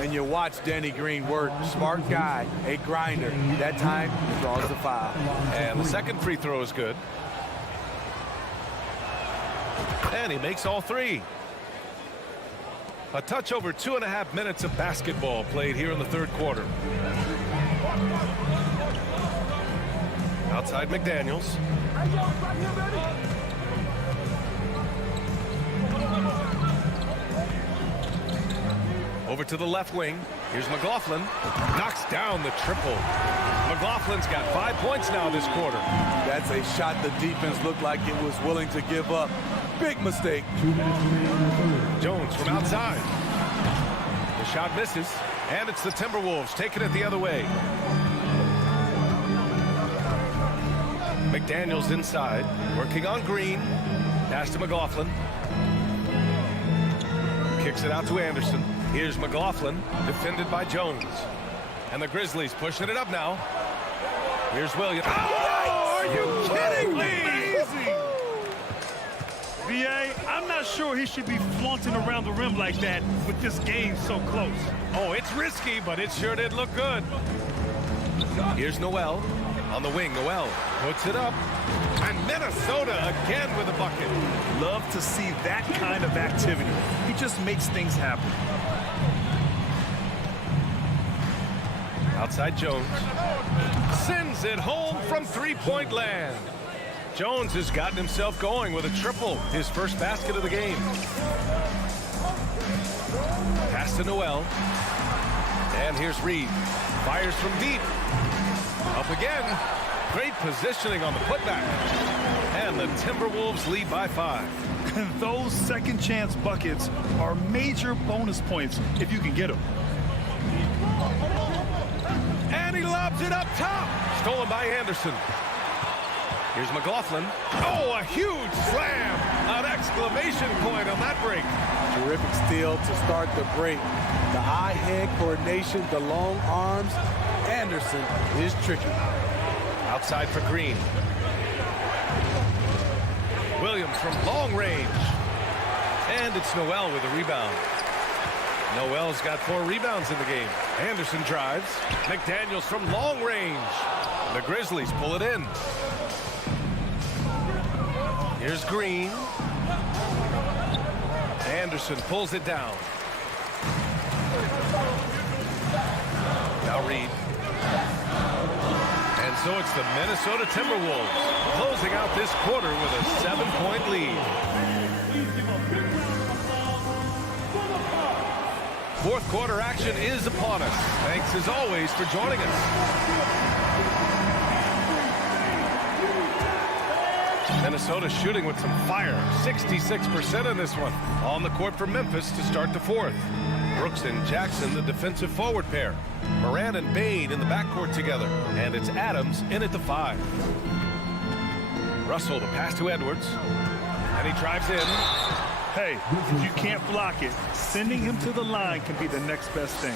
And you watch Danny Green work. Smart guy, a grinder. That time, he draws the foul. And the second free throw is good. And he makes all 3. A touch over 2.5 minutes of basketball played here in the third quarter. Outside McDaniels. Over to the left wing. Here's McLaughlin. Knocks down the triple. McLaughlin's got 5 points now this quarter. That's a shot the defense looked like it was willing to give up. Big mistake. Jones from outside. The shot misses, and it's the Timberwolves taking it the other way. McDaniels inside, working on Green. Pass to McLaughlin. Kicks it out to Anderson. Here's McLaughlin, defended by Jones. And the Grizzlies pushing it up now. Here's Williams. Oh, are you kidding me? Amazing. VA, I'm not sure he should be flaunting around the rim like that with this game so close. Oh, it's risky, but it sure did look good. Here's Noel. On the wing, Noel puts it up. And Minnesota again with a bucket. Love to see that kind of activity. He just makes things happen. Outside Jones. Sends it home from three-point land. Jones has gotten himself going with a triple. His first basket of the game. Pass to Noel. And here's Reed. Fires from deep. Up again. Great positioning on the putback. And the Timberwolves lead by 5. Those second chance buckets are major bonus points if you can get them. And he lobs it up top. Stolen by Anderson. Here's McLaughlin. Oh, a huge slam. An exclamation point on that break. Terrific steal to start the break. The eye-hand coordination, the long arms. Anderson is tricky. Outside for Green. Williams from long range. And it's Noel with a rebound. Noel's got 4 rebounds in the game. Anderson drives. McDaniels from long range. The Grizzlies pull it in. Here's Green. Anderson pulls it down. Now Reed. And so it's the Minnesota Timberwolves closing out this quarter with a 7-point lead. Fourth quarter action is upon us. Thanks as always for joining us. Minnesota shooting with some fire. 66% in this one. On the court for Memphis to start the fourth. Brooks and Jackson, the defensive forward pair. Moran and Bain in the backcourt together. And it's Adams in at the 5. Russell, the pass to Edwards. And he drives in. Hey, if you can't block it, sending him to the line can be the next best thing.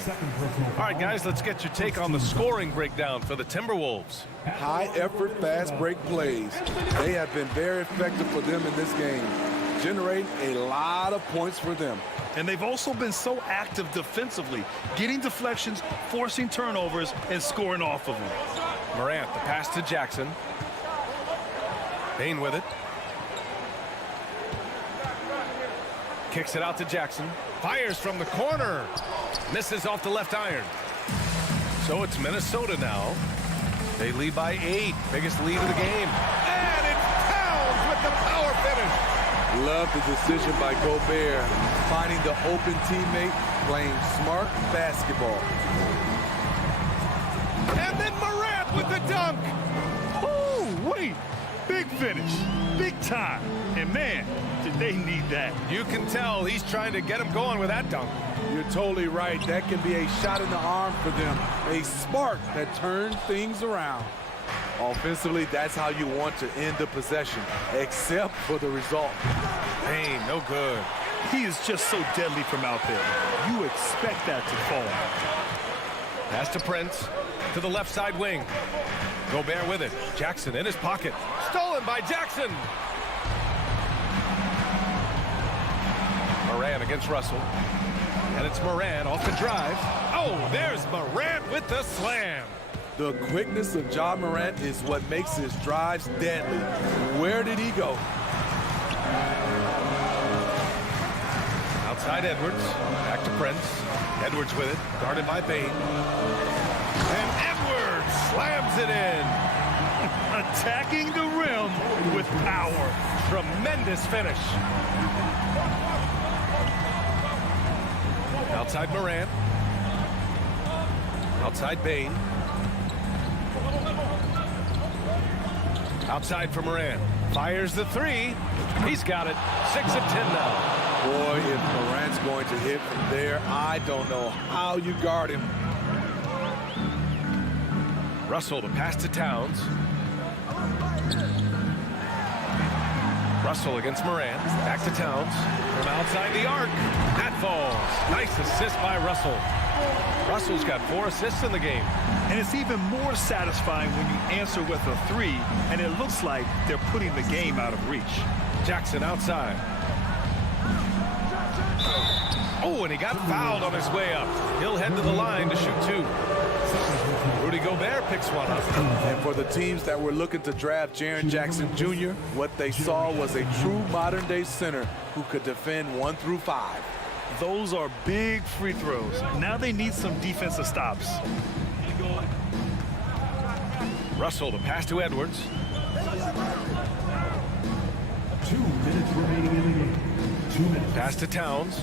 All right, guys, let's get your take on the scoring breakdown for the Timberwolves. High-effort, fast-break plays. They have been very effective for them in this game, generating a lot of points for them. And they've also been so active defensively, getting deflections, forcing turnovers, and scoring off of them. Morant, the pass to Jackson. Bain with it. Kicks it out to Jackson. Fires from the corner. Misses off the left iron. So it's Minnesota now. They lead by 8. Biggest lead of the game. And it pounds with the power finish. Love the decision by Gobert. Finding the open teammate, playing smart basketball. dunk! Oh, wait. Big finish. Big time. And, man, did they need that. You can tell he's trying to get him going with that dunk. You're totally right. That can be a shot in the arm for them. A spark that turns things around. Offensively, that's how you want to end the possession, except for the result. Payne, no good. He is just so deadly from out there. You expect that to fall. Pass to Prince, to the left side wing. Gobert with it. Jackson in his pocket. Stolen by Jackson. Moran against Russell. And it's Moran off the drive. Oh, there's Moran with the slam. The quickness of Ja Morant is what makes his drives deadly. Where did he go? Outside Edwards. Back to Prince. Edwards with it. Guarded by Bane. And Edwards slams it in. Attacking the rim with power. Tremendous finish. Outside Moran. Outside Bane. Outside for Moran. Fires the three. He's got it. 6 of 10 now. Boy, if Morant's going to hit from there, I don't know how you guard him. Russell, the pass to Towns. Russell against Moran. Back to Towns. From outside the arc. That falls. Nice assist by Russell. Russell's got 4 assists in the game. And it's even more satisfying when you answer with a three, and it looks like they're putting the game out of reach. Jackson outside. Oh, and he got fouled on his way up. He'll head to the line to shoot 2. Rudy Gobert picks one up. And for the teams that were looking to draft Jaren Jackson Jr., what they saw was a true modern-day center who could defend 1 through 5. Those are big free throws. Now they need some defensive stops. Russell, the pass to Edwards. 2 minutes remaining in the game. 2 minutes. Pass to Towns.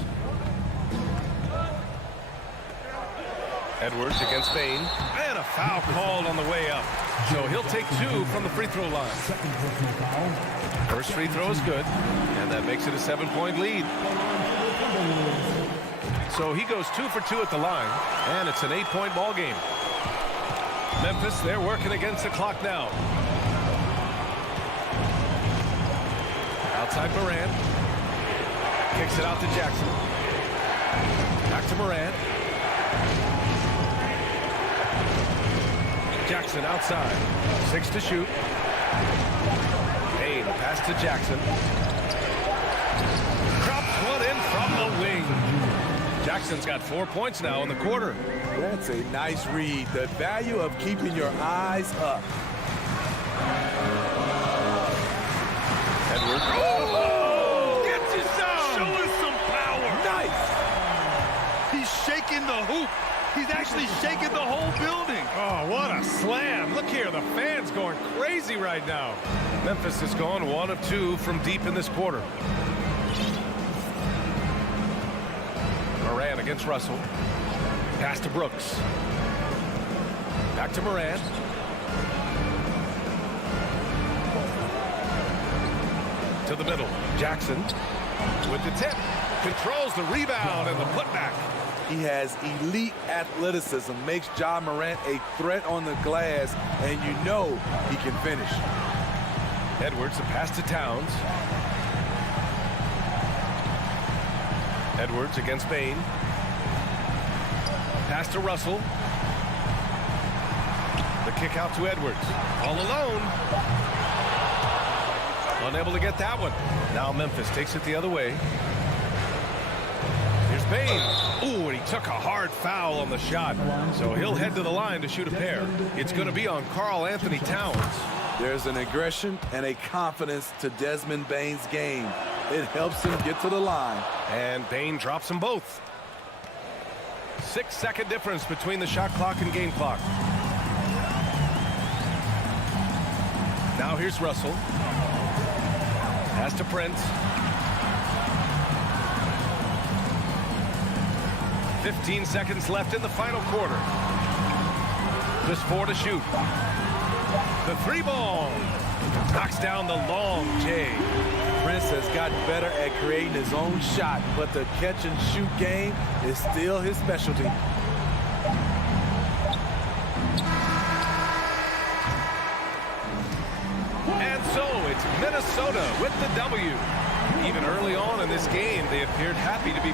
Edwards against Bane. And a foul called on the way up. So he'll take 2 from the free throw line. Second personal foul. First free throw is good. And that makes it a 7-point lead. So he goes 2 for 2 at the line. And it's an 8-point ball game. Memphis, they're working against the clock now. Outside Moran. Kicks it out to Jackson. Back to Moran. Jackson outside. 6 to shoot. Payne, pass to Jackson. Drops one in from the wing. Jackson's got 4 points now in the quarter. That's a nice read. The value of keeping your eyes up. Edwards. Oh! Gets you some! Showing some power. Nice. He's shaking the hoop. He's actually shaking the whole building. Oh, what a slam. Look here, the fans going crazy right now. Memphis has gone 1 of 2 from deep in this quarter. Moran against Russell. Pass to Brooks. Back to Moran. To the middle. Jackson with the tip. Controls the rebound and the putback. He has elite athleticism, makes Ja Morant a threat on the glass, and you know he can finish. Edwards, the pass to Towns. Edwards against Bane. Pass to Russell. The kick out to Edwards. All alone. Unable to get that one. Now Memphis takes it the other way. Here's Bane. Ooh, and he took a hard foul on the shot. So he'll head to the line to shoot a pair. It's going to be on Karl Anthony Towns. There's an aggression and a confidence to Desmond Bane's game. It helps him get to the line. And Bane drops them both. 6-second difference between the shot clock and game clock. Now here's Russell. Pass to Prince. 15 seconds left in the final quarter. Just 4 to shoot. The three ball. Knocks down the long J. Prince has gotten better at creating his own shot, but the catch and shoot game is still his specialty. And so it's Minnesota with the W. Even early on in this game, they appeared happy to be